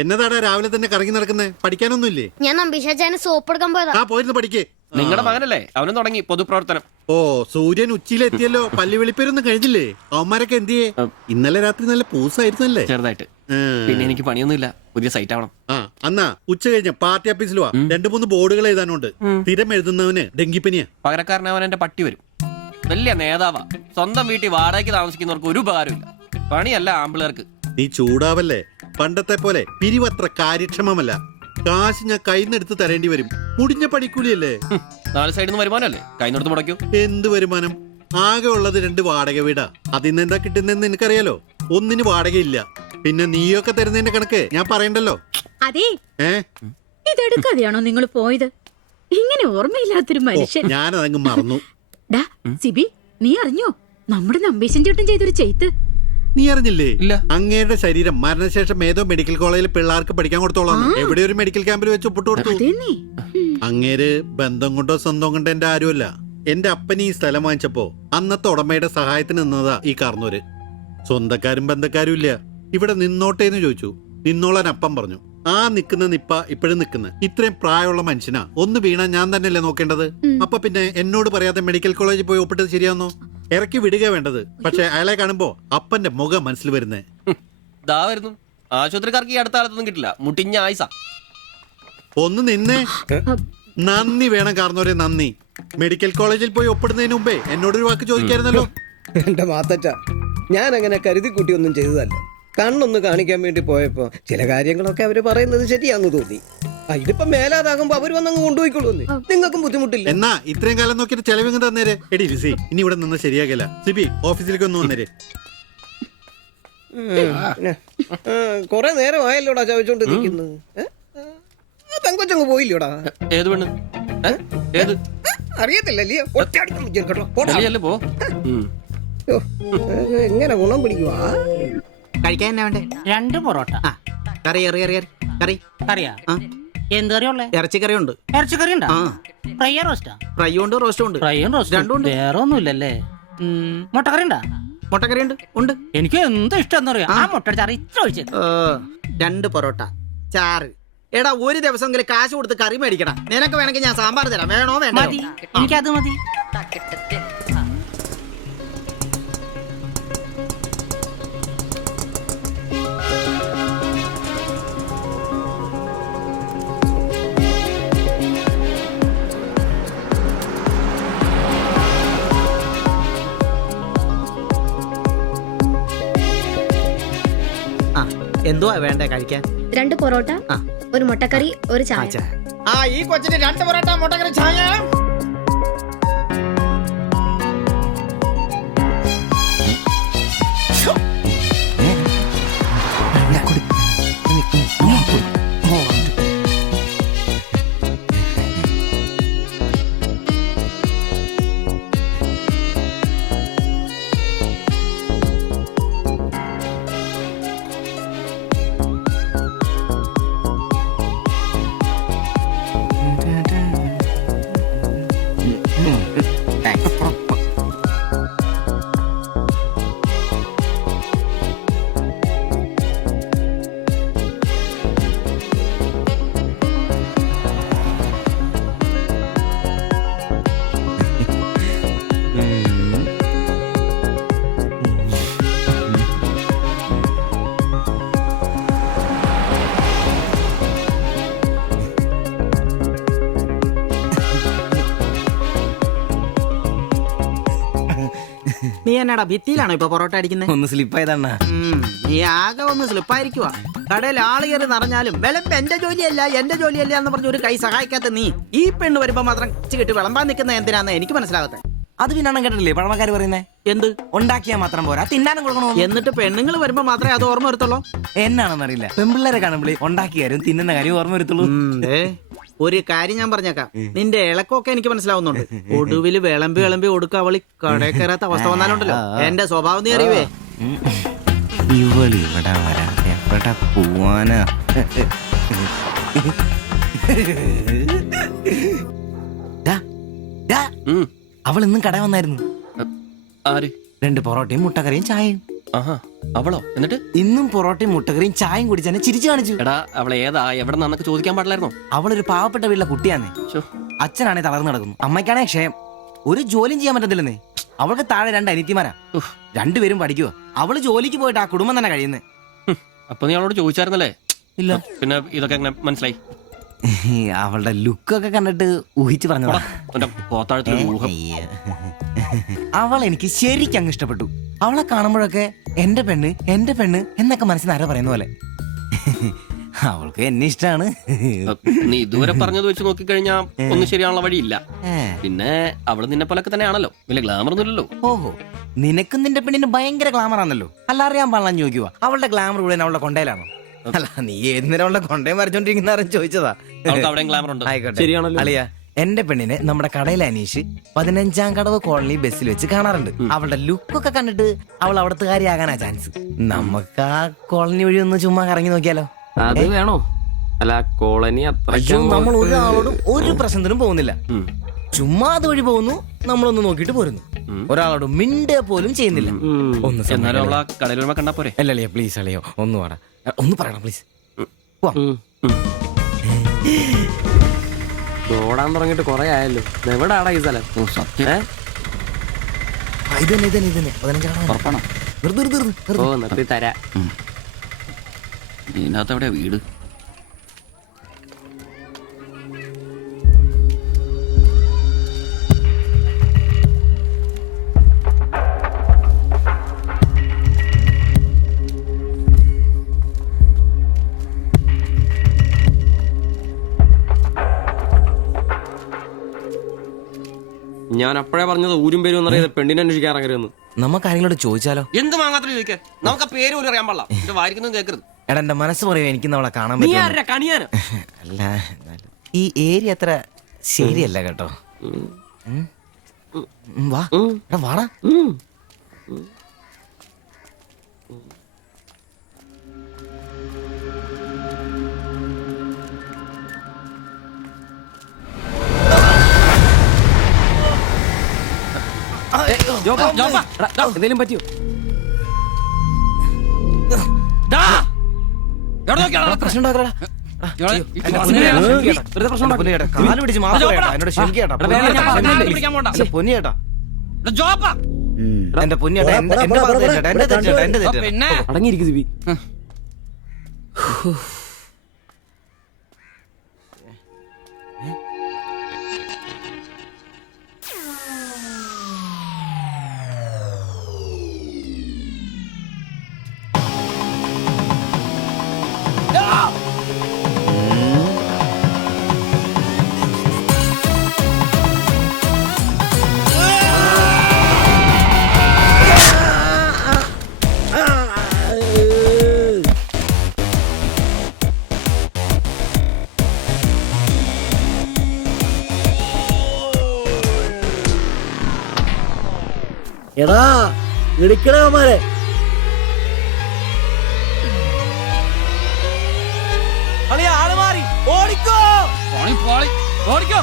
എന്നതാടാ രാവിലെ തന്നെ കറങ്ങി നടക്കുന്നേ? പഠിക്കാനൊന്നുമില്ലേ? ഞാൻ നമ്പീശാച്ചാന് സോപ്പ് എടുക്കാൻ പോയതാ. ആ പോയിരുന്നു പഠിക്കേ. നിങ്ങളുടെ മകനല്ലേ, അവനും തുടങ്ങി പൊതുപ്രവർത്തനം. ഓ സൂര്യൻ ഉച്ചയിലെത്തിയല്ലോ. പല്ലി വെളിപ്പേരൊന്നും കഴിഞ്ഞില്ലേ? അവന്മാരൊക്കെ എന്തിയേ? ഇന്നലെ രാത്രി നല്ല പൂസായിരുന്നല്ലേ? ചെറുതായിട്ട്. പിന്നെ എനിക്ക് പണിയൊന്നുമില്ല. പുതിയ സൈറ്റ് ആവണം. ആ എന്നാ ഉച്ച കഴിഞ്ഞ പാർട്ടി ഓഫീസിൽ വാ. 2-3 ബോർഡുകൾ എഴുതാനുണ്ട്. സ്ഥിരം എഴുതുന്നവന് ഡെങ്കിപ്പനിയാ. പകരക്കാരനവൻ എന്റെ പട്ടി വരും. വലിയ നേതാവാ. സ്വന്തം വീട്ടിൽ വാടകയ്ക്ക് താമസിക്കുന്നവർക്ക് ഒരു ഉപകാരമില്ല. പണിയല്ല ആമ്പിളേർക്ക്. നീ ചൂടാവല്ലേ. പണ്ടത്തെ പോലെ പിരിവത്ര കാര്യക്ഷമമല്ല. കാശ് ഞാൻ കൈന്നെടുത്ത് തരേണ്ടി വരും. മുടിഞ്ഞ പണിക്കൂലിയല്ലേ? 4 സൈഡിൽ നിന്ന് വരുമാനമല്ലേ കൈനോടത്ത് മുടക്കൂ. എന്ത് വരുമാനം? ആകെ ഉള്ളത് 2 വാടക വീടാ. അതിന്ന് എന്താ കിട്ടുന്നെന്ന് നിനക്കറിയാലോ. ഒന്നിന് വാടകയില്ല. പിന്നെ നീയൊക്കെ തരുന്നതിന്റെ കണക്ക് ഞാൻ പറയണ്ടല്ലോ. അതെ, ഇതെടുക്കാതെയാണോ നിങ്ങൾ പോയത്? ഇങ്ങനെ ഓർമ്മയില്ലാത്തൊരു മനുഷ്യൻ. ഞാനതങ്ങ് മറന്നു. ഡാ സിബി, നീ അറിഞ്ഞോ നമ്മുടെ നമ്പീശൻ ചേട്ടൻ ചെയ്തൊരു ചെയ്ത്ത്? നീ അറിഞ്ഞില്ലേ? ഇല്ല. അങ്ങയുടെ ശരീരം മരണശേഷം ഏതോ മെഡിക്കൽ കോളേജിൽ പിള്ളേർക്ക് പഠിക്കാൻ കൊടുത്തോളാം. എവിടെ ഒരു മെഡിക്കൽ ക്യാമ്പിൽ വെച്ച് ഒപ്പിട്ട് കൊടുത്തു. അങ്ങേര് ബന്ധം കൊണ്ടോ സ്വന്തം കൊണ്ടോ എന്റെ ആരുമല്ല. എന്റെ അപ്പന് ഈ സ്ഥലം വാങ്ങിച്ചപ്പോ അന്നത്തെ ഉടമയുടെ സഹായത്തിന് നിന്നതാ ഈ കാർന്നൂര്. സ്വന്തക്കാരും ബന്ധക്കാരും ഇല്ല. ഇവിടെ നിന്നോട്ടേന്ന് ചോദിച്ചു. നിന്നോളാൻ അപ്പം പറഞ്ഞു. ആ നിക്കുന്ന നിപ്പ ഇപ്പോഴും നിക്കുന്ന ഇത്രയും പ്രായമുള്ള മനുഷ്യനാ. ഒന്ന് വീണാ ഞാൻ തന്നെയല്ലേ നോക്കേണ്ടത്? അപ്പൊ പിന്നെ എന്നോട് പറയാതെ മെഡിക്കൽ കോളേജിൽ പോയി ഒപ്പിട്ടത് ശരിയാന്നോ? ഇറക്കി വിടുക വേണ്ടത്. പക്ഷെ അയാളെ കാണുമ്പോ അപ്പന്റെ മുഖം മനസ്സിൽ വരുന്നേ. ദാ വരുന്നു. ആശുപത്രിക്കാർക്ക് ഈ അടുത്ത കാലത്തൊന്നും കിട്ടില്ല. മുട്ടിഞ്ഞ ആയിസ. ഒന്ന് നിന്നേ. നന്ദി വേണം കാർന്നോരെ, നന്ദി. മെഡിക്കൽ കോളേജിൽ പോയി ഒപ്പിടുന്നതിന് മുമ്പേ എന്നോടൊരു വാക്ക് ചോദിക്കായിരുന്നല്ലോ. എന്റെ മാത്തച്ച, ഞാൻ അങ്ങനെ കരുതി കൂട്ടി ഒന്നും ചെയ്തതല്ല. കണ്ണൊന്ന് കാണിക്കാൻ വേണ്ടി പോയപ്പോ ചില കാര്യങ്ങളൊക്കെ അവര് പറയുന്നത് ശരിയാന്ന് തോന്നി. ഇതിപ്പോ മേലാതാകുമ്പോ അവര് വന്നങ്ങ് കൊണ്ടുപോയിക്കൊള്ളൂന്ന്. നിങ്ങൾക്കും ബുദ്ധിമുട്ടില്ല. എന്നാ ഇത്രയും കാലം നോക്കിയിട്ട് ചെലവിങ് തന്നേരെ. എടി ലിസി, ഇനി ഇവിടെ നിന്ന് ശരിയാകില്ല. സിബി ഓഫീസിലേക്ക് ഒന്ന് വന്നേരെ. കൊറേ നേരം ആയല്ലോടാ ചോദിച്ചോണ്ടിരിക്കുന്നു. പെങ്കൊച്ചങ്ങ് പോയില്ലോടാ. ഏത് പെണ്ണ്? ഏത്? അറിയത്തില്ലല്ലേ? പോ. എങ്ങനെ ഗുണം പിടിക്കുവാ? കഴിക്കാൻ എന്നാ വേണ്ടേ? 2 പൊറോട്ട. കറി കറി കറിയാ? എന്ത് കറിയുള്ളേ? ഇറച്ചിക്കറി ഉണ്ട്. ഇറച്ചിക്കറി ഉണ്ടാ? ഫ്രൈ റോസ്റ്റാ? ഫ്രൈ ഉണ്ട്, റോസ്റ്റും ഉണ്ട്. ഫ്രൈയും റോസ്റ്റും രണ്ടും ഉണ്ട്. വേറെ ഒന്നുമില്ലല്ലേ? മുട്ടക്കറി ഉണ്ടാ? മുട്ടക്കറി ഉണ്ട്. ഉണ്ട്. എനിക്ക് എന്ത് ഇഷ്ടം അറിയാം. ആ മുട്ട ചാറ് ഇത്ര ഒഴിച്ചത്. 2 പൊറോട്ട, ചാറ്. എടാ ഒരു ദിവസമെങ്കിലും കാശ് കൊടുത്ത് കറി മേടിക്കണം. നിനക്ക് വേണമെങ്കിൽ ഞാൻ സാമ്പാർ തരാം. വേണോ? വേണ്ട. മതി, എനിക്കത് മതി. എന്തുവാ വേണ്ടേ കഴിക്കാൻ? 2 പൊറോട്ട, 1 മുട്ടക്കറി, 1 ചായ. ഈ കൊച്ചിന് 2 പൊറോട്ട, മുട്ടക്കറി, ചായ. നീ എന്നാടാ ഭിത്തിയിലാണോ ഇപ്പൊ പൊറോട്ട അടിക്കുന്നത്? ഒന്ന് സ്ലിപ്പായതണ്ണ. നീ ആകെ ഒന്ന് സ്ലിപ്പായിരിക്കുവാ. കടയിൽ ആള് കയറി നിറഞ്ഞാലും വിളമ്പ് എന്റെ ജോലിയല്ല എന്ന് പറഞ്ഞ ഒരു കൈ സഹായിക്കാത്ത നീ ഈ പെണ്ണ് വരുമ്പോ മാത്രം കിട്ടി വിളമ്പാൻ നിൽക്കുന്ന എന്തിനാന്ന് എനിക്ക് മനസ്സിലാകത്തെ. അത് പിന്നെ അണ്ണൻ കേട്ടില്ലേ പഴമക്കാര് പറയുന്നേ? എന്ത് ഉണ്ടാക്കിയാൽ മാത്രം പോരാ, തിന്നാനും കൊടുക്കണോ. എന്നിട്ട് പെണ്ണുങ്ങൾ വരുമ്പോ മാത്രമേ അത് ഓർമ്മ വരുത്തുള്ളൂ. എന്നാണെന്നറിയില്ല, പെൺപിള്ളേരെ കാണുമ്പോഴേ ഉണ്ടാക്കിയ കാര്യം തിന്നുന്ന കാര്യം ഓർമ്മ വരുത്തുള്ളൂ. ഒരു കാര്യം ഞാൻ പറഞ്ഞേക്കാം, നിന്റെ ഇളക്കമൊക്കെ എനിക്ക് മനസ്സിലാവുന്നുണ്ട്. ഒടുവില് വിളമ്പി കൊടുക്ക അവളി കടയിൽ കയറാത്ത അവസ്ഥ വന്നാലുണ്ടല്ലോ എന്റെ സ്വഭാവം നീ അറിയുവേ. ഇവള് ഇവിടെ വരാ, എവിടെ പോവാനാ? അവൾ ഇന്നും കട വന്നായിരുന്നു. ആര്? 2 പൊറോട്ടയും മുട്ടക്കറിയും ചായയും. അവളോ? എന്നിട്ട് ഇന്നും പൊറോട്ടയും മുട്ടക്കറിയും ചായയും കുടിച്ച് തന്നെ ചിരിച്ചു കാണിച്ചു. എടാ അവളെ ഏതാ എവിടെ നിന്നൊക്കെ ചോദിക്കാൻ പാടില്ലായിരുന്നോ? അവളൊരു പാവപ്പെട്ട വീട്ടിലെ കുട്ടിയാന്നേ. അച്ഛനാണെ തളർന്നു നടക്കുന്നു, അമ്മയ്ക്കാണെ ക്ഷയം. ഒരു ജോലിയും ചെയ്യാൻ പറ്റത്തില്ലെന്നേ. അവൾക്ക് താഴെ 2 അനിയത്തിമാരാ, 2 പേരും പഠിക്കുക. അവള് ജോലിക്ക് പോയിട്ട് ആ കുടുംബം തന്നെ കഴിയുന്നേ. അപ്പൊ നീ അവളോട് ചോദിച്ചായിരുന്നല്ലേ? ഇല്ല. പിന്നെ ഇതൊക്കെ എങ്ങനെ മനസ്സിലായി? അവളുടെ ലുക്കൊക്കെ കണ്ടിട്ട് ഊഹിച്ചു പറഞ്ഞതാ. അവൾ എനിക്ക് ശരിക്കും അങ്ങ് ഇഷ്ടപ്പെട്ടു. അവളെ കാണുമ്പോഴൊക്കെ എന്റെ പെണ്ണ് എന്നൊക്കെ മനസ്സിൽ ആരോ പറയുന്ന പോലെ. അവൾക്ക് എന്നെ ഇഷ്ടമാണ്. നീ ഇതുവരെ പറഞ്ഞത് വെച്ച് നോക്കിക്കഴിഞ്ഞാ ഒന്നും ശരിയാണുള്ള വഴിയില്ല. പിന്നെ അവള് നിന്നെ പോലൊക്കെ തന്നെയാണല്ലോ, വലിയ ഗ്ലാമർ ഒന്നുമില്ലല്ലോ. ഓഹോ, നിനക്കും നിന്റെ പെണ്ണിന് ഭയങ്കര ഗ്ലാമർ ആണല്ലോ. അല്ല അറിയാൻ പാടില്ല ചോദിക്കുക, അവളുടെ ഗ്ലാമർ കൂടെ അവളുടെ കൊണ്ടയിലാണോ? അല്ല, നീ ഏത് നേരം അവളുടെ കൊണ്ടയും വരച്ചോണ്ടിരിക്കുന്ന ചോദിച്ചതാ. ആയിക്കോട്ടെ, അളിയ, എന്റെ പെണ്ണിനെ നമ്മുടെ കടയിലെ അനീഷ് 15-ാം കടവ് കോളനി ബസ്സിൽ വെച്ച് കാണാറുണ്ട്. അവളുടെ ലുക്കൊക്കെ കണ്ടിട്ട് അവൾ അവിടുത്തെ കാര്യമാകാനാ ചാൻസ്. നമുക്ക് ആ കോളനി വഴി ഒന്ന് ചുമ്മാ കറങ്ങി നോക്കിയാലോ? അത് വേണോ? അല്ല, കോളനി നമ്മൾ ഒരാളോടും ഒരു പ്രശ്നത്തിനും പോകുന്നില്ല. ചുമ്മാ അത് വഴി പോകുന്നു, നമ്മളൊന്ന് നോക്കിട്ട് പോരുന്നു. ഒരാളോട് മിണ്ടേ പോലും ചെയ്യുന്നില്ല. അല്ലല്ലേ, പ്ലീസ് അളിയോ, ഒന്ന് പറയണം പ്ലീസ്. ഓടാൻ തുടങ്ങിട്ട് കൊറേ ആയല്ലോ. എവിടാടാ ഈ സ്ഥലം? നിർത്തി തരാ. ഇതിനകത്ത് എവിടെയാ വീട്? ഞാൻ അപ്പോഴേ പറഞ്ഞത് ഊരും പേരും എന്നറിയാതെ പെണ്ണിനെ അന്വേഷിക്കാൻ ഇറങ്ങരുതെന്ന്. നമുക്ക് ആരെങ്കിലും ചോദിച്ചാലോ? എന്ത് മാങ്ങാത്രം ചോദിക്കാൻ? നമുക്ക് പേര് പോലും അറിയാൻ പാടില്ല. എന്റെ വായിരിക്കുന്നു കേൾക്കരുത്. എടാ, എന്റെ മനസ്സ് പറയും എനിക്ക് നമ്മളെ കാണാൻ പറ്റും. അല്ല, ഈ ഏരിയ അത്ര ശരിയല്ല കേട്ടോ. വാടാ. എന്തെങ്കിലും പറ്റിയോ? പ്രശ്നം എന്റെ പൊന്നിയേട്ടാ, അടങ്ങിയിരിക്കും ദിവി. എടാ, ഇടിക്കണമാരെ ആള് മാറി. ഓടിക്കോ, ഓടിക്കോ.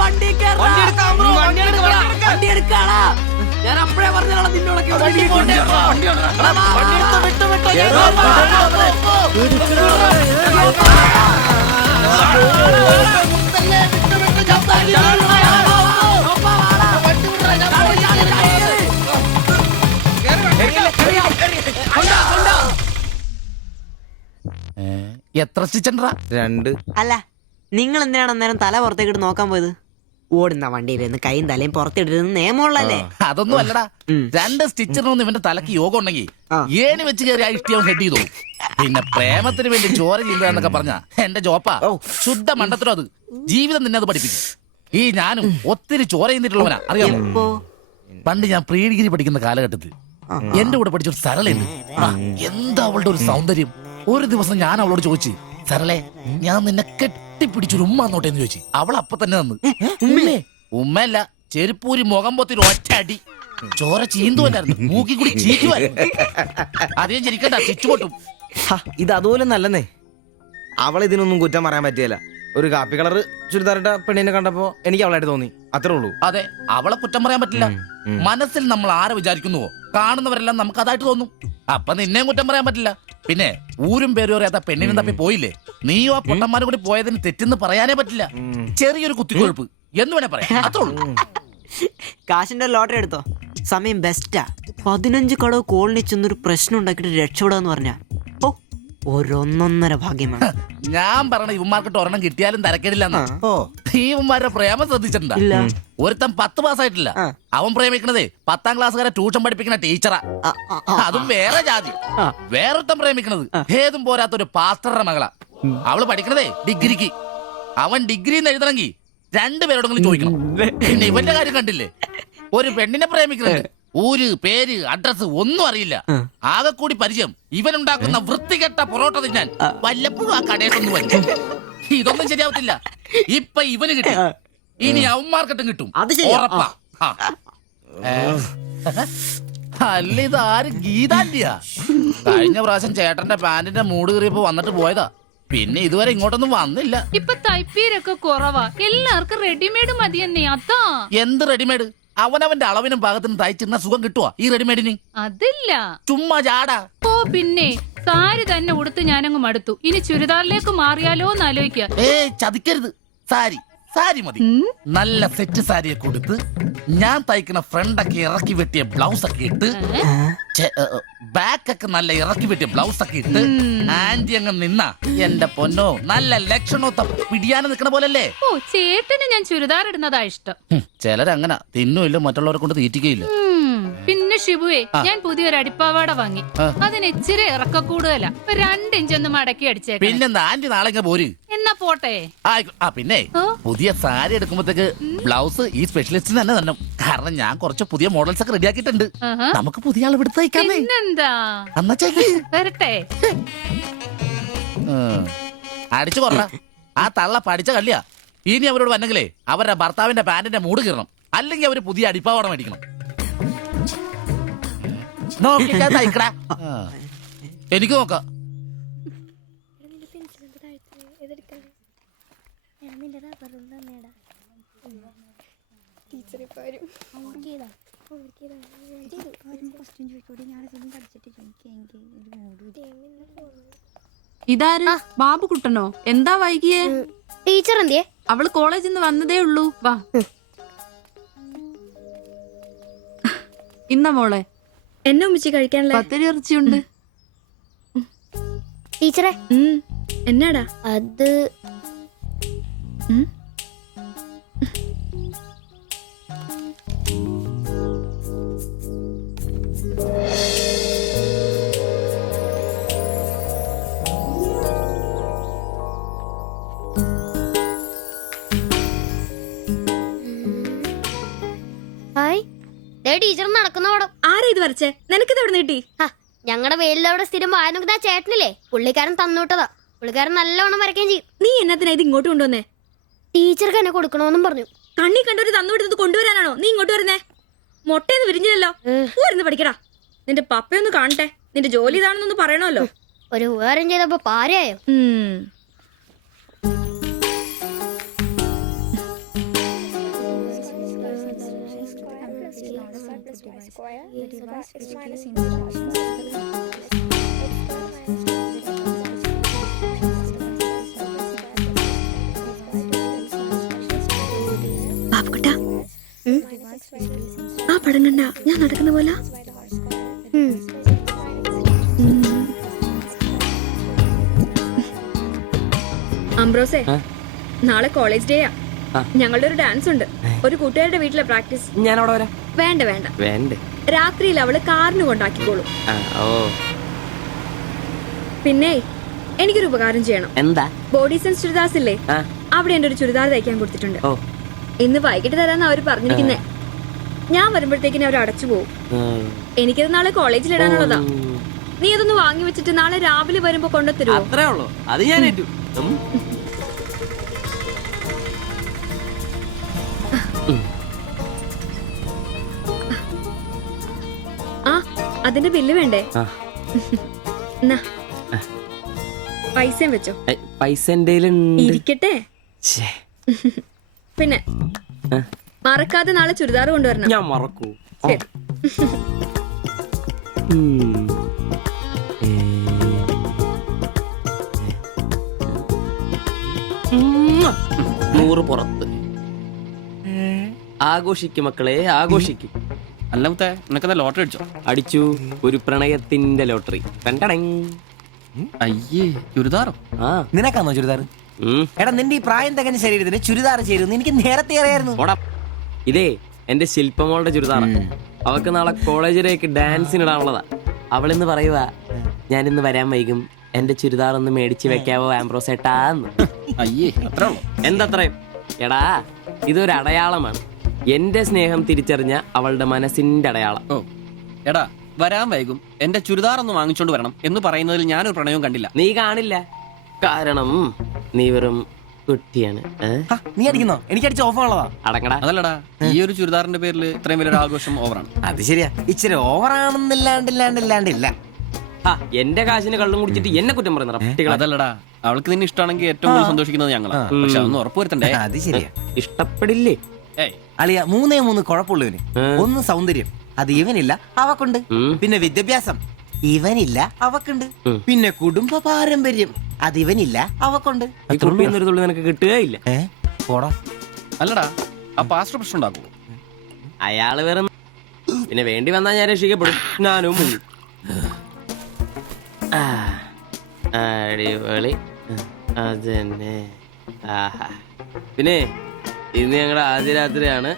വണ്ടി എടുക്കാടാ. ഞാൻ അപ്പഴേ പറഞ്ഞോളാം നിന്നോടൊക്കെ എത്ര സ്റ്റിച്ചൻഡ്രാ? 2. അല്ല നിങ്ങൾ എന്തിനാണ് അന്നേരം തല പുറത്തേക്കിട്ട് നോക്കാൻ പോയത്? ഓടുന്ന വണ്ടിയിലിരുന്ന് കൈയും തലയും പുറത്തിട്ടിരുന്ന് നിയമമുള്ളല്ലേ? അതൊന്നും അല്ലടാ. 2 സ്റ്റിച്ചറിനൊന്നും ഇവന്റെ തലക്ക് യോഗം ഉണ്ടെങ്കിൽ ഏണി വെച്ച് കയറി ആ ഇഷ്ടിയാവും ഹെഡ് ചെയ്തു. പിന്നെ പ്രേമത്തിന് വേണ്ടി ചോര ചെയ്യുന്നതെന്നൊക്കെ പറഞ്ഞ എന്റെ ജോപ്പാ ശുദ്ധ മണ്ടത്തിലോ. അത് ജീവിതം നിന്നെ അത് പഠിപ്പിക്കും. ഈ ഞാനും ഒത്തിരി ചോര ചെയ്യുന്നിട്ടുള്ളവനാ, അറിയാമോ? പണ്ട് ഞാൻ പ്രീ ഡിഗ്രി പഠിക്കുന്ന കാലഘട്ടത്തിൽ എന്റെ കൂടെ പഠിച്ചൊരു സരളയുണ്ട്. എന്താ അവളുടെ ഒരു സൗന്ദര്യം! ഒരു ദിവസം ഞാൻ അവളോട് ചോദിച്ചു, സരളെ ഞാൻ നിന്നെ കെട്ടിപ്പിടിച്ചൊരു ഉമ്മ എന്നോട്ടെ എന്ന് ചോദിച്ചു. അവൾ അപ്പൊ തന്നെ തന്നു. ഉമ്മയല്ല, ചെരുപ്പൂരി മുഖം പൊത്തിരി ഒറ്റടി. ചോര ചീന്തുവല്ലായിരുന്നു, മൂക്കി കൂടി ചീറ്റുമായിരുന്നു. അധികം ചിരിക്കണ്ട, ചിച്ചുപൊട്ടും. ഇത് അതുപോലെ നല്ലെന്നേ. അവളെ ഇതിനൊന്നും കുറ്റം പറയാൻ പറ്റിയല്ല. ഒരു കാപ്പി കളർ ചുരിദാറിട്ട പെണ്ണിനെ കണ്ടപ്പോ എനിക്ക് അവളായിട്ട് തോന്നി, അത്രേ ഉള്ളൂ. അതെ, അവളെ കുറ്റം പറയാൻ പറ്റില്ല. മനസ്സിൽ നമ്മൾ ആരെ വിചാരിക്കുന്നുവോ കാണുന്നവരെല്ലാം നമുക്ക് അതായിട്ട് തോന്നും. അപ്പൊ നിന്നെയും കുറ്റം പറയാൻ പറ്റില്ല. പിന്നെ ഊരും പേരും അറിയാത്ത പെണ്ണിനും തപ്പി പോയില്ലേ? നീയും ആ പൊട്ടന്മാരും കൂടി പോയതിന് തെറ്റെന്ന് പറയാനേ പറ്റില്ല. ചെറിയൊരു കുത്തിക്കൊഴുപ്പ് എന്ന് വേണേ പറയാം, അത്രേ ഉള്ളൂ. കാശിന്റെ ലോട്ടറി എടുത്തോ, സമയം ബെസ്റ്റാ. 15 കടവ് കോളിനി ചെന്നൊരു പ്രശ്നം ഉണ്ടാക്കിട്ട് രക്ഷപ്പെടാന്ന് പറഞ്ഞ ഒരൊന്നൊന്നര ഭാഗ്യമാണ്. ഞാൻ പറഞ്ഞ ഇവന്മാർക്കിട്ട് ഒരെണ്ണം കിട്ടിയാലും തരക്കേടില്ലെന്നാ. ഇവന്മാരുടെ പ്രേമം ശ്രദ്ധിച്ചിട്ടുണ്ടാ? ഒരുത്തൻ 10 പാസ്സായിട്ടില്ല. അവൻ പ്രേമിക്കണതേ 10ാം ക്ലാസ്സുകാരെ ട്യൂഷൻ പഠിപ്പിക്കുന്ന ടീച്ചറാ. അതും വേറെ ജാതി. വേറൊരുത്തൻ പ്രേമിക്കണത് ഏതും പോരാത്തൊരു പാസ്റ്ററുടെ മകളാ. അവള് പഠിക്കണതേ ഡിഗ്രിക്ക്. അവൻ ഡിഗ്രി എഴുതണമെങ്കിൽ 2 പേരോടെങ്കിലും ചോദിക്കണം. പിന്നെ ഇവന്റെ കാര്യം കണ്ടില്ലേ? ഒരു പെണ്ണിനെ പ്രേമിക്കുന്നുണ്ട്, ഊര് പേര് അഡ്രസ് ഒന്നും അറിയില്ല. ആകെ കൂടി പരിചയം ഇവനുണ്ടാക്കുന്ന വൃത്തികെട്ട പൊറോട്ട തിന്നാൻ വല്ലപ്പോഴും ആ കടയിലൊന്നും വരും. ഇതൊന്നും ശരിയാവത്തില്ല. ഇപ്പൊ ഇവന് കിട്ടി, ഇനി അവന്മാർക്കിട്ടും കിട്ടും, ഉറപ്പാ. അല്ല, ഇതാരും ഗീതാന്റിയാ? കഴിഞ്ഞ പ്രാവശ്യം ചേട്ടന്റെ പാന്റിന്റെ മൂട് കയറിയപ്പോ വന്നിട്ട് പോയതാ. പിന്നെ ഇതുവരെ ഇങ്ങോട്ടൊന്നും വന്നില്ല. ഇപ്പൊ തയ്പ്പീരൊക്കെ കുറവാ, എല്ലാവർക്കും റെഡിമെയ്ഡ് മതിയെന്നേ. അതാ. എന്ത് റെഡിമെയ്ഡ്? അവനവന്റെ അളവിനും പാകത്തിനും തയ്ച്ചിരുന്ന സുഖം കിട്ടുവാ ഈ റെഡിമെയ്ഡിന്? അതില്ല, ചുമ്മാ ജാടാ. ഓ പിന്നെ സാരി തന്നെ ഉടുത്ത് ഞാനങ്ങ് മടുത്തു. ഇനി ചുരിദാറിലേക്ക് മാറിയാലോ എന്ന് ആലോചിക്കുക. ചതിക്കരുത്. സാരി മതി. നല്ല സെറ്റ് സാരിയെ കൊടുത്ത് ഞാൻ തയ്ക്കുന്ന ഫ്രണ്ടൊക്കെ ഇറക്കി വെട്ടിയ ബ്ലൗസ് ഒക്കെ ഇട്ട്, ബാക്ക് ഒക്കെ നല്ല ഇറക്കി വെട്ടിയ ബ്ലൗസ് ഒക്കെ ഇട്ട് ആന്റി അങ്ങ് നിന്ന എന്റെ പൊന്നോ നല്ല ലക്ഷണോ പിടിയാന് നിക്കണ പോലല്ലേ. ഓ, ചേട്ടന് ഞാൻ ചുരിദാർ ഇടുന്നതാ ഇഷ്ടം. ചിലരങ്ങനെ തിന്നുമില്ല, മറ്റുള്ളവരെ കൊണ്ട് തീറ്റിക്കയില്ല. പിന്നെ ഷിബുവേ, ഞാൻ പുതിയൊരു അടിപ്പാവാട വാങ്ങി. അതിന് ഇച്ചിരി ഇറക്ക കൂടുതല. 2 ഇഞ്ച് ഒന്ന് മടക്കി അടിച്ചേക്കാം. പിന്നെന്താ ആന്റി നാളെ പോര്. എന്നാ പോട്ടെ. പിന്നെ പുതിയ സാരി എടുക്കുമ്പോഴത്തേക്ക് ബ്ലൗസ് ഈ സ്പെഷ്യലിസ്റ്റ് തന്നെ തന്നെ. കാരണം ഞാൻ കുറച്ച് പുതിയ മോഡൽസ് ഒക്കെ റെഡിയാക്കിയിട്ടുണ്ട്. നമുക്ക് പുതിയ ആൾ എടുത്ത് തയ്ക്കാമേ. പിന്നെന്താ, വരട്ടെ. അടിച്ചു കൊറ. ആ തള്ള പഠിച്ച കല്ലിയാ. ഇനി അവരോട് വന്നെങ്കിലേ അവരുടെ ഭർത്താവിന്റെ പാന്റിന്റെ മൂട് കീറണം, അല്ലെങ്കിൽ അവര് പുതിയ അടിപ്പാവാട മേടിക്കണം. എനിക്ക് നോക്കാം. ഇതാര്? ബാബുക്കുട്ടനോ? എന്താ വൈകിയേ? ടീച്ചർ എന്തിയെ? അവള് കോളേജിൽ നിന്ന് വന്നതേ ഉള്ളൂ. വാ. ഇന്ന മോളെ എന്നെ ഉമ്മിച്ച് കഴിക്കാനുള്ള പത്തിരി ഇറച്ചിയുണ്ട്. ടീച്ചറെ, എന്നാടാ അത്? ടീച്ചർ നടക്കുന്ന പടം. ആരാ ഇത് വരച്ചേ? നിനക്കിത് എവിടെ കിട്ടി? ഞങ്ങളുടെ വീട്ടിലവിടെ സ്ഥിരം വായ നോക്കുന്ന ചേട്ടനില്ലേ, പുള്ളിക്കാരൻ തന്നുവിട്ടതാ. പുള്ളിക്കാരൻ നല്ലോണം വരയ്ക്കുകയും ചെയ്യും. നീ എന്നതിനാ ഇത് ഇങ്ങോട്ട് കൊണ്ടുവന്നേ? ടീച്ചർക്ക് എന്നെ കൊടുക്കണോന്നും പറഞ്ഞു. കണ്ണി കണ്ടൊരു തന്നുവിട്ടത് കൊണ്ടുവരാനാണോ നീ ഇങ്ങോട്ട് വരുന്നേ? മുട്ടയൊന്നും വിരിഞ്ഞില്ലല്ലോ. ഇരുന്ന് പഠിക്കടാ. നിന്റെ പപ്പയൊന്ന് കാണട്ടെ. നിന്റെ ജോലി ഇതാണെന്നൊന്ന് പറയണമല്ലോ. ഒരു ഉപകാരം ചെയ്തപ്പോ പാരയായോ? പാപ്പുക്കുട്ടാ, ആ പടം കണ്ട ഞാൻ നടക്കുന്ന പോലെ അംബ്രോസേ, നാളെ കോളേജ് ഡേയാ. ഞങ്ങളുടെ ഒരു ഡാൻസ് ഉണ്ട്. ഒരു കൂട്ടുകാരുടെ വീട്ടിലെ പ്രാക്ടീസ്. ഞാൻ അവിടെ വരാം. വേണ്ട വേണ്ട, വേണ്ടേ? രാത്രിയിൽ അവള് കാറിന് കൊണ്ടാക്കിക്കോളും. ഓ, പിന്നെ എനിക്കൊരു ഉപകാരം ചെയ്യണം. എന്താ? ബോഡി സെൻസ് ചുരിദാർസ് ഇല്ലേ, അവിടെ എന്റെ ഒരു ചുരിദാർ തയ്ക്കാൻ കൊടുത്തിട്ടുണ്ട്. ഇന്ന് വൈകിട്ട് തരാന്ന് അവര് പറഞ്ഞിരിക്കുന്നേ. ഞാൻ വരുമ്പോഴത്തേക്കിന് അവർ അടച്ചു പോകും. എനിക്കത് നാളെ കോളേജിൽ ഇടാനുള്ളതാ. നീ അതൊന്ന് വാങ്ങി വെച്ചിട്ട് നാളെ രാവിലെ വരുമ്പോ കൊണ്ടുത്തരുമോ? അത്രേ ഉള്ളൂ. അത് ഞാൻ ഏറ്റു. ആ, അതിന്റെ ബില്ല് വേണ്ടേ? എന്നാ, പൈസയും വെച്ചോ. പൈസ എന്റെ ഇരിക്കട്ടെ. പിന്നെ മറക്കാതെ നാളെ ചുരിദാർ കൊണ്ടുവരണം. ഞാൻ മറക്കൂ. ശരി. നൂറ് പുറത്ത്. ആഘോഷിക്കും മക്കളെ, ആഘോഷിക്കും. അല്ല മുത്തേ, നിനക്കെന്താ ലോട്ടറി അടിച്ചോ? അടിച്ചു, ഒരു പ്രണയത്തിന്റെ ലോട്ടറി. അയ്യേ, ചുരിദാറോ? നിനക്കാന്നോ ചുരിദാർ? എടാ, നിന്റെ ഈ പ്രായം തികഞ്ഞ ശരീരത്തിന് ചുരിദാർ ചേരുന്നു എനിക്ക് നേരത്തെ അറിയായിരുന്നു. ഇതേ എന്റെ ശില്പമോളുടെ ചുരിദാറാ. അവൾക്ക് നാളെ കോളേജിലേക്ക് ഡാൻസിനിടാനുള്ളതാ. അവളിന്ന് പറയുവാ, ഞാനിന്ന് വരാൻ വൈകും, എന്റെ ചുരിദാർ ഒന്ന് മേടിച്ച് വെക്കാവോ ആംബ്രോസേട്ടാന്ന്. അയ്യേ, അത്ര എന്തത്രയും? എടാ, ഇതൊരു അടയാളമാണ്. എന്റെ സ്നേഹം തിരിച്ചറിഞ്ഞ അവളുടെ മനസ്സിന്റെ അടയാളം. ഓ എടാ, വരാൻ വൈകും, എന്റെ ചുരിദാർ ഒന്ന് വാങ്ങിച്ചോണ്ട് വരണം എന്ന് പറയുന്നതിൽ ഞാനൊരു പ്രണയവും കണ്ടില്ല. നീ കാണില്ല, കാരണം നീ വെറും കുട്ടിയാണ്. നീ അടിക്കുന്നോ? എനിക്ക് അടിച്ച ഓഫറുള്ളതാ. അടങ്ങടാ. അതല്ലടാ, ഈ ഒരു ചുരിദാറിന്റെ പേരിൽ ഇത്രയും വലിയൊരു ആഘോഷം ഓവറാണ്. അത് ശരിയാ, ഇച്ചിരി ഓവറാണെന്നില്ലാണ്ടില്ല. എന്റെ കാശിന് കള്ളും കുടിച്ചിട്ട് എന്നെ കുറ്റം പറയുന്ന. അതല്ലടാ, അവൾക്ക് നിന്നെ ഇഷ്ടമാണെങ്കിൽ ഏറ്റവും കൂടുതൽ സന്തോഷിക്കുന്നത് ഞങ്ങളാ. പക്ഷെ അതൊന്ന് ഉറപ്പുവരുത്തണ്ടേ. അത് ശരിയാ. ഇഷ്ടപ്പെടില്ലേ? അളിയ, 3 കുഴപ്പമുള്ളവന്. ഒന്ന് സൗന്ദര്യം, അത് ഇവനില്ല, അവക്കുണ്ട്. പിന്നെ വിദ്യാഭ്യാസം, ഇവനില്ല, അവക്കുണ്ട്. പിന്നെ കുടുംബ പാരമ്പര്യം, അത് ഇവനില്ല, അവക്കുണ്ട്. നിനക്ക് കിട്ടുകയില്ല. അല്ലടാ, ആ പാസ്റ്റർ പ്രശ്നം ഉണ്ടാക്കൂ. അയാള് വേറെ. പിന്നെ വേണ്ടി വന്നാൽ ഞാൻ രക്ഷിക്കപ്പെടും. ഞാനും മുങ്ങും. അടിപൊളി, അതന്നെ. പിന്നെ ഇന്ന് ഞങ്ങളുടെ ആദ്യ രാത്രിയാണ്.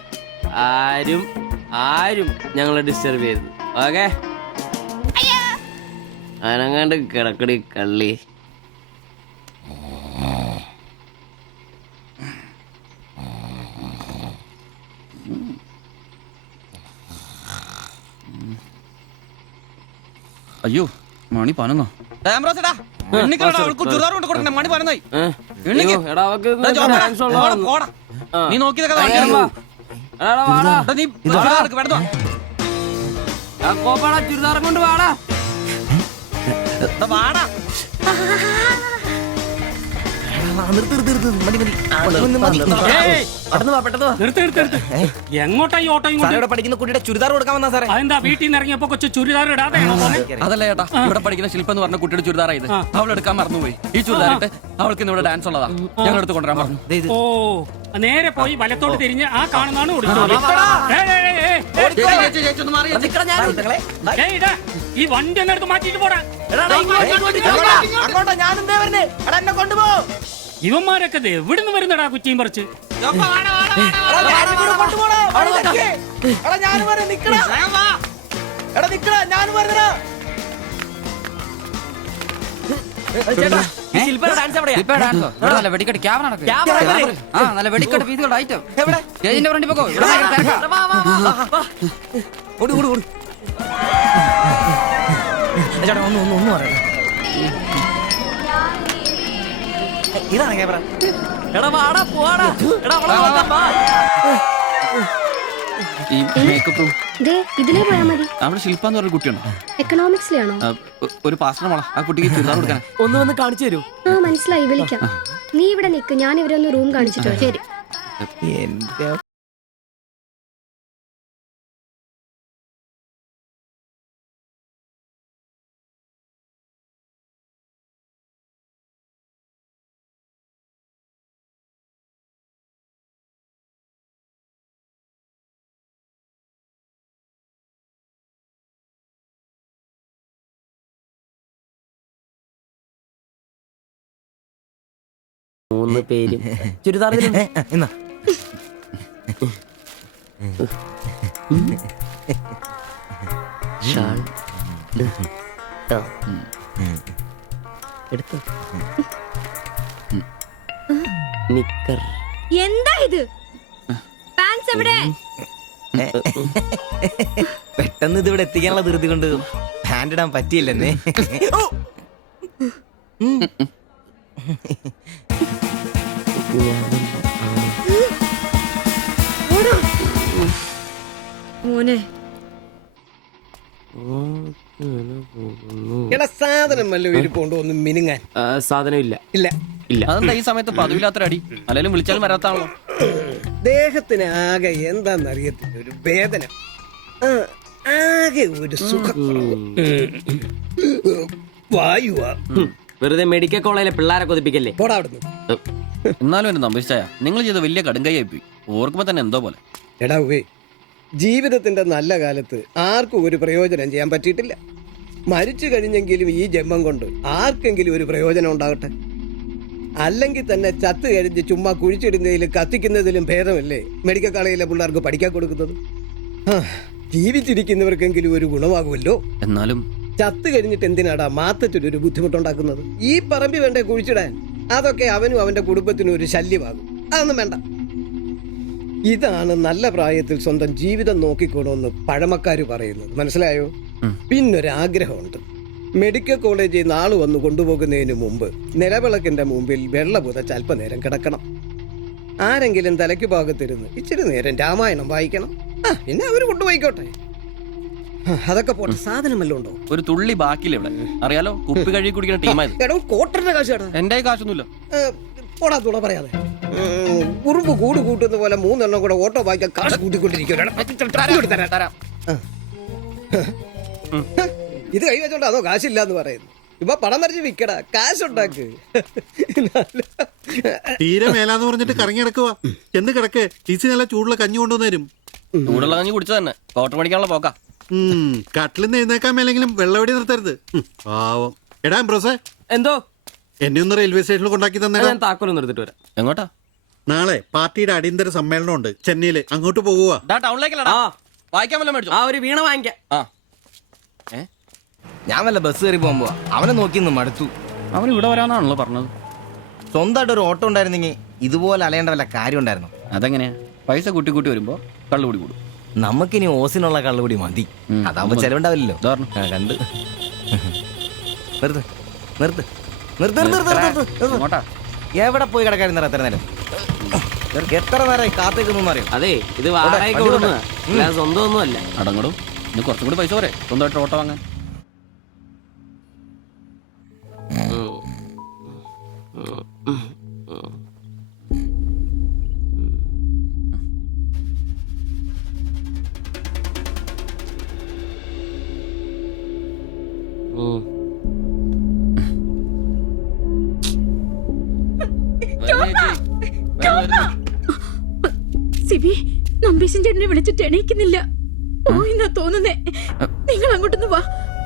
ആരും ഞങ്ങളെ ഡിസ്റ്റർബ് ചെയ്തു. ഓക്കെ, അനങ്ങാണ്ട് കിടക്കടി കള്ളി. അയ്യോ, മണി 11. നീ നോക്കിയതൊക്കെ ചുരിദാറും കൊണ്ട് വാടാ. എങ്ങോട്ടാ ഈ ഓട്ടോയും പഠിക്കുന്ന കുട്ടിയുടെ ചുരിദാർ കൊടുക്കാൻ വന്നാ സാറേ. അതെന്താ വീട്ടിൽ നിന്ന് ഇറങ്ങിയപ്പോ കൊച്ചു ചുരിദാർ ഇടാതെ? അതല്ല ചേട്ടാ, ഇവിടെ പഠിക്കുന്ന ശില്പം എന്ന് പറഞ്ഞ കുട്ടിയുടെ ചുരിദാറായത്. അവളെടുക്കാൻ മറന്നുപോയി. ഈ ചുരിദാറിട്ട് അവൾക്ക് ഇവിടെ ഡാൻസ് ഉള്ളതാ. ഞങ്ങൾ എടുത്ത് കൊണ്ടുവരാൻ പറഞ്ഞു. ഓ, നേരെ പോയി വലത്തോട്ട് തിരിഞ്ഞ് ആ കാണുന്നതാണ് ഈ വണ്ടി എന്നെടുത്ത് മാറ്റിട്ട് പോടാ. ഇവന്മാരൊക്കെ എവിടുന്ന് വരുന്നടാ കുറ്റിയും പറിച്ച്? വെടിക്കെട്ട് ക്യാമറ നല്ല വെടിക്കെട്ട് വീതികളുടെ ഐറ്റം സ്റ്റേജിന്റെ ഫ്രണ്ടിൽ പോകോ. ഒന്നും പറയാം. ഇതാണ് ക്യാമറ. ഇതിലേ പോയാ മതി. അവിടെ ശില്പ എന്ന് പറഞ്ഞ കുട്ടിയുണ്ടോ? എക്കണോമിക്സിലാണോ? ഒരു പാസ്റ്റർ മോളാ. ആ കുട്ടിക്ക് ചുരിദാർ കൊടുക്കാൻ ഒന്ന് വന്ന് കാണിച്ചു തരൂ. ആ, മനസ്സിലായി, വിളിക്കാം. നീ ഇവിടെ നിക്ക്, ഞാൻ ഇവരെ ഒന്ന് റൂം കാണിച്ചിട്ടോ. ശരി. എന്റെ ഒന്ന് പേര് ചുരിദാർ എന്നാ ഷാൾ എടുത്തു നിക്കർ എന്താ ഇത്? പാൻസ് എവിടെ? പെട്ടെന്ന് ഇത് ഇവിടെ എത്തിക്കാനുള്ള ധൃതി കൊണ്ട് പാൻറ് ഇടാൻ പറ്റിയില്ലെന്നേ. മോനെ എടാ സാധനം വല്ല ഇരിപ്പുണ്ടോ ഒന്ന് മിനുങ്ങാൻ? സാധനം ഇല്ല ഇല്ല ഇല്ല. അതെന്താ ഈ സമയത്ത് പതിവില്ലാത്തൊരു അടി? അല്ലെങ്കിലും വിളിച്ചാലും വരാത്താണല്ലോ. ദേഹത്തിന് ആകെ എന്താന്നറിയത്തില്ല, ഒരു വേദന, ആകെ ഒരു സുഖം, വായുവാ. വെറുതെ മെഡിക്കൽ കോളേജിലെ പിള്ളേരെ കൊതിപ്പിക്കല്ലേ. പോടാ അവിടുന്ന്. എന്നാലും എന്റെ നമ്പരിച്ചായ നിങ്ങൾ ചെയ്ത വലിയ കടുങ്കയായി പോയി. ഓർക്കുമ്പോ തന്നെ എന്തോ പോലെ. എടാ ഉവേ, ജീവിതത്തിന്റെ നല്ല കാലത്ത് ആർക്കും ഒരു പ്രയോജനം ചെയ്യാൻ പറ്റിയിട്ടില്ല. മരിച്ചു കഴിഞ്ഞെങ്കിലും ഈ ജന്മം കൊണ്ട് ആർക്കെങ്കിലും ഒരു പ്രയോജനം ഉണ്ടാകട്ടെ. അല്ലെങ്കിൽ തന്നെ ചത്ത് കഴിഞ്ഞ് ചുമ്മാ കുഴിച്ചിടുന്നതിലും കത്തിക്കുന്നതിലും ഭേദമല്ലേ മെഡിക്കൽ കോളേജിലെ പിള്ളേർക്ക് പഠിക്കാൻ കൊടുക്കുന്നത്? ജീവിച്ചിരിക്കുന്നവർക്കെങ്കിലും ഒരു ഗുണമാകുമല്ലോ. എന്നാലും ചത്ത് കഴിഞ്ഞിട്ട് എന്തിനാടാ മാത്തച്ചൊരു ബുദ്ധിമുട്ടുണ്ടാക്കുന്നത്? ഈ പറമ്പി വേണ്ടേ കുഴിച്ചിടാൻ? അതൊക്കെ അവനും അവന്റെ കുടുംബത്തിനും ഒരു ശല്യമാകും. അതൊന്നും വേണ്ട. ഇതാണ് നല്ല പ്രായത്തിൽ സ്വന്തം ജീവിതം നോക്കിക്കോണമെന്ന് പഴമക്കാര് പറയുന്നത്, മനസ്സിലായോ? പിന്നൊരാഗ്രഹമുണ്ട്. മെഡിക്കൽ കോളേജിൽ നാള് വന്ന് കൊണ്ടുപോകുന്നതിന് മുമ്പ് നിലവിളക്കിന്റെ മുമ്പിൽ വെള്ള പുതച്ച് അല്പനേരം കിടക്കണം. ആരെങ്കിലും തലയ്ക്ക് ഭാഗത്തിരുന്ന് ഇച്ചിരി നേരം രാമായണം വായിക്കണം. പിന്നെ അവര് കൊണ്ടുപോയിക്കോട്ടെ. അതൊക്കെ പോട്ടെ, സാധനം വല്ലതും ഉണ്ടോ? ഒരു തുള്ളി ബാക്കിയില്ല ഇവിടെ. അറിയാലോ, കുപ്പി കഴുകി കുടിക്കുന്ന ടീമായത്. എടോ, കോട്ടറിന്റെ കാശ് കേട്ടോ. എന്റെ കാശൊന്നുമില്ല. പോടാ തുള പറയാതെ. ഉറുമ്പ് കൂട് കൂട്ടുന്ന പോലെ 3 എണ്ണം കൂടെ ഓട്ടോ വായിക്കാൻ കാശ് കൂട്ടിക്കൊണ്ടിരിക്കും. ഇത് കൈവച്ചോണ്ട് അതോ കാശില്ല എന്ന് പറയുന്നു. ഇപ്പൊ പണം വരച്ച് വിക്കടാ, കാശുണ്ടാക്ക്. തീരെ മേലാന്ന് പറഞ്ഞിട്ട് കറങ്ങി കിടക്കുക. എന്ത് കിടക്ക്? ടീച്ചി നല്ല ചൂടുള്ള കഞ്ഞി കൊണ്ടുവന്ന് തരും. ചൂടുള്ള കഞ്ഞി കുടിച്ചു തന്നെ കോട്ടർ പഠിക്കാനുള്ള പോക്കാ. കട്ടിൽ നിന്ന് എഴുന്നേക്കാൻ മേലെങ്കിലും വെള്ളവടി നിർത്തരുത്. പാവം. എടാ ബ്രോസേ, എന്തോ എന്നെ ഒന്ന് റെയിൽവേ സ്റ്റേഷനിൽ കൊണ്ടാക്കി തന്നെ. ഞാൻ താക്കോലൊന്നും എടുത്തിട്ട് വരാം. എങ്ങോട്ടാ? നാളെ പാർട്ടിയുടെ അടിയന്തര സമ്മേളനം ഉണ്ട് ചെന്നൈയില്. അങ്ങോട്ട് പോകുക. ടൗണിലേക്കല്ലടാ. വായിക്കാൻ വല്ല മേടിച്ചു. ഒരു വീണ വാങ്ങിക്കാം. ഞാൻ വല്ല ബസ് കയറി പോകുമ്പോ അവനെ നോക്കി നിന്ന് മടുത്തു. അവൻ ഇവിടെ വരാന്നാണല്ലോ പറഞ്ഞത്. സ്വന്തമായിട്ട് ഒരു ഓട്ടോ ഉണ്ടായിരുന്നെങ്കിൽ ഇതുപോലെ അലയേണ്ട വല്ല കാര്യം ഉണ്ടായിരുന്നു. അതെങ്ങനെയാ? പൈസ കൂട്ടി കൂട്ടി വരുമ്പോ കള്ളുകൂടി കൂടും. നമുക്കിനി ഓസിനുള്ള കള്ളുകൂടി മതി. അതാവുമ്പോ ചെലവുണ്ടാവില്ലല്ലോ. കണ്ട് നിർത്ത് നിർത്ത് നിർത്ത് നിർത്ത്. എവിടെ പോയി കിടക്കാരുന്ന എത്ര നേരം? എത്ര നേരം കാത്തേക്കൊന്നും അറിയാം. അതെ, ഇത് വാടകയ്ക്ക് കൊടുക്കുന്നതാ, സ്വന്തം ഒന്നും അല്ല. അടങ്ങടും. ഇനി കുറച്ചും കൂടി പൈസ പോരെ സ്വന്തമായിട്ട് ഓട്ടോ വാങ്ങാൻ. സിബി, നമ്പീശൻ ചേട്ടനെ വിളിച്ചിട്ട് എണീക്കുന്നില്ല. പോയിന്നാ തോന്നുന്നേ. നിങ്ങൾ അങ്ങോട്ടൊന്ന് വാ,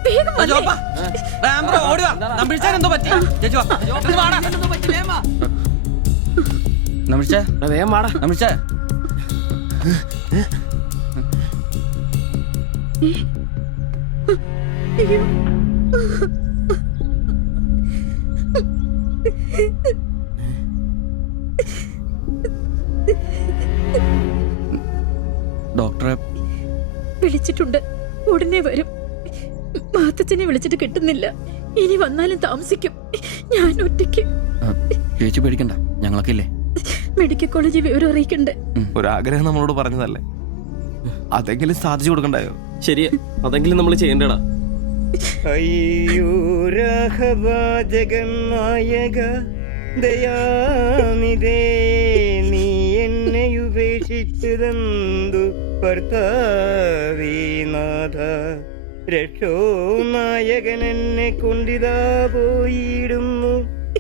വേഗം വന്നേ. അയ്യോ, ഡോക്ടറെ വിളിച്ചിട്ടുണ്ട്, ഉടനെ വരും. മാത്തച്ഛനെ വിളിച്ചിട്ട് കിട്ടുന്നില്ല. ഇനി വന്നാലും താമസിക്കും. ഞാൻ ഒറ്റയ്ക്ക്. ചേച്ചി പേടിക്കണ്ട, ഞങ്ങളൊക്കെ ഇല്ലേ. മെഡിക്കൽ കോളേജിൽ വിവരം അറിയിക്കണ്ടേ? ഒരാഗ്രഹം നമ്മളോട് പറഞ്ഞതല്ലേ, അതെങ്കിലും സാധിച്ചു കൊടുക്കണ്ടായോ? ശരിയാ, അതെങ്കിലും നമ്മൾ ചെയ്യണ്ടടാ. അയ്യോ ജഗന്നായക ദയാനിധേ, നീ എന്നെ ഉപേക്ഷിച്ചതെന്തു കർത്താവീനാഥ. രക്ഷോ നായകൻ എന്നെ കൊണ്ടിതാ പോയിടുന്നു,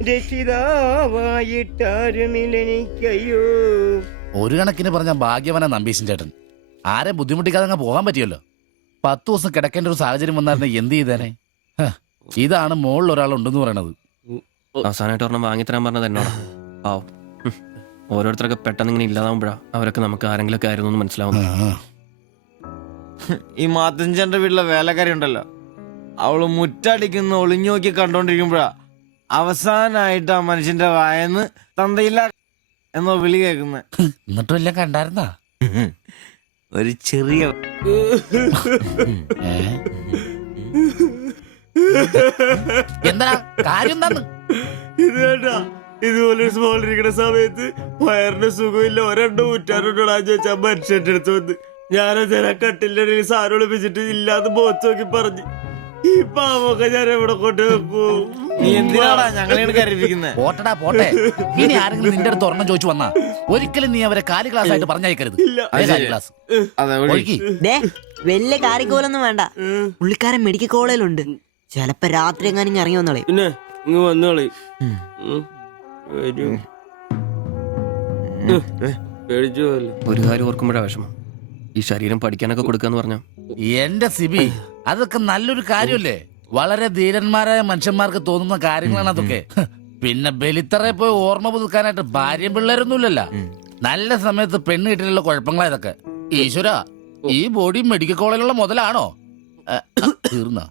രക്ഷിതാവായിട്ടാരുമില്ലെനിക്കയ്യോ. ഒരു കണക്കിന് പറഞ്ഞ ഭാഗ്യവന നമ്പീശൻ ചേട്ടൻ. ആരെ ബുദ്ധിമുട്ടിക്കാതെ അങ്ങ് പോകാൻ പറ്റിയല്ലോ. 10 ദിവസം കിടക്കേണ്ട ഒരു സാഹചര്യം വന്നായിരുന്നു എന്ത് ചെയ്തേനെ? ഇതാണ് മുകളിൽ ഒരാളുണ്ടെന്ന് പറയണത്. അവസാനമായിട്ട് ഒരെണ്ണം വാങ്ങിത്തരാൻ പറഞ്ഞത് എന്നോടാ. പാവം. ഓരോരുത്തരൊക്കെ പെട്ടെന്ന് ഇങ്ങനെ ഇല്ലാതാവുമ്പോഴാ അവരൊക്കെ നമുക്ക് ആരെങ്കിലൊക്കെ ആയിരുന്നു എന്ന് മനസ്സിലാവുന്നു. ഈ മാത്തഞ്ചന്റെ വീട്ടിലെ വേലക്കാരി ഉണ്ടല്ലോ, അവള് മുറ്റടിക്കുന്ന ഒളിഞ്ഞു നോക്കി കണ്ടോണ്ടിരിക്കുമ്പോഴാ അവസാനായിട്ട് ആ മനുഷ്യന്റെ വായന്ന് തന്തയില്ല എന്നോ വിളി കേൾക്കുന്നത്. എന്നിട്ടും എല്ലാം കണ്ടായിരുന്നാ? ഒരു ചെറിയ എന്താ കാര്യം എന്താന്ന്? ഇതുപോലെ സ്മോൾ ഇരിക്കുന്ന സമയത്ത് വയറിന് സുഖമില്ല, ഒരെണ്ണം ഊറ്റാറുണ്ടോടാന്ന് ചോദിച്ചാൽ മനുഷ്യന്റെ അടുത്ത് വന്ന് ഞാനതിനെ കട്ടിലിന്റെ ഇടയിൽ സാറ് ഒളിപ്പിച്ചിട്ട് ഇല്ലാതെ ബോത്ത് നോക്കി പറഞ്ഞു. ഈ പാവൊക്കെ ഞാൻ എവിടെ കൊണ്ട് വെക്കും? നീ എന്തിനാടാ ഞങ്ങളെയാണ് കരുതിയിരിക്കുന്നത്? പോട്ടടാ പോട്ടെ. ഇനി ആരെങ്കിലും നിന്റെ അടുത്ത് ഒരെണ്ണം ചോദിച്ചു വന്നാ ഒരിക്കലും നീ അവരെ കാലി ക്ലാസ് ആയിട്ട് പറഞ്ഞയക്കരുത്. ക്ലാസ് വലിയ കാര്യക്കോലൊന്നും വേണ്ട. പുള്ളിക്കാരൻ മെഡിക്കൽ കോളേജിലുണ്ട്. ചിലപ്പോ രാത്രി എങ്ങാനും ഇറങ്ങി വന്നോളെ. പിന്നെ ഇങ്ങ് വന്നോളി. ഒരു കാര്യം ഓർക്കുമ്പോഴാ വിഷമം. ഈ ശരീരം പഠിക്കാനൊക്കെ കൊടുക്കാന്ന് പറഞ്ഞ എന്റെ സിബി, അതൊക്കെ നല്ലൊരു കാര്യമല്ലേ? വളരെ ധീരന്മാരായ മനുഷ്യന്മാർക്ക് തോന്നുന്ന കാര്യങ്ങളാണ് അതൊക്കെ. പിന്നെ ബലിത്തറയെ പോയി ഓർമ്മ പുതുക്കാനായിട്ട് ഭാര്യയും പിള്ളേരൊന്നുമില്ലല്ല. നല്ല സമയത്ത് പെണ്ണ് കിട്ടിയുള്ള കുഴപ്പങ്ങളാ ഇതൊക്കെ. ഈശ്വര, ഈ ബോഡി മെഡിക്കൽ കോളേജിലുള്ള മുതലാണോ? തീർന്ന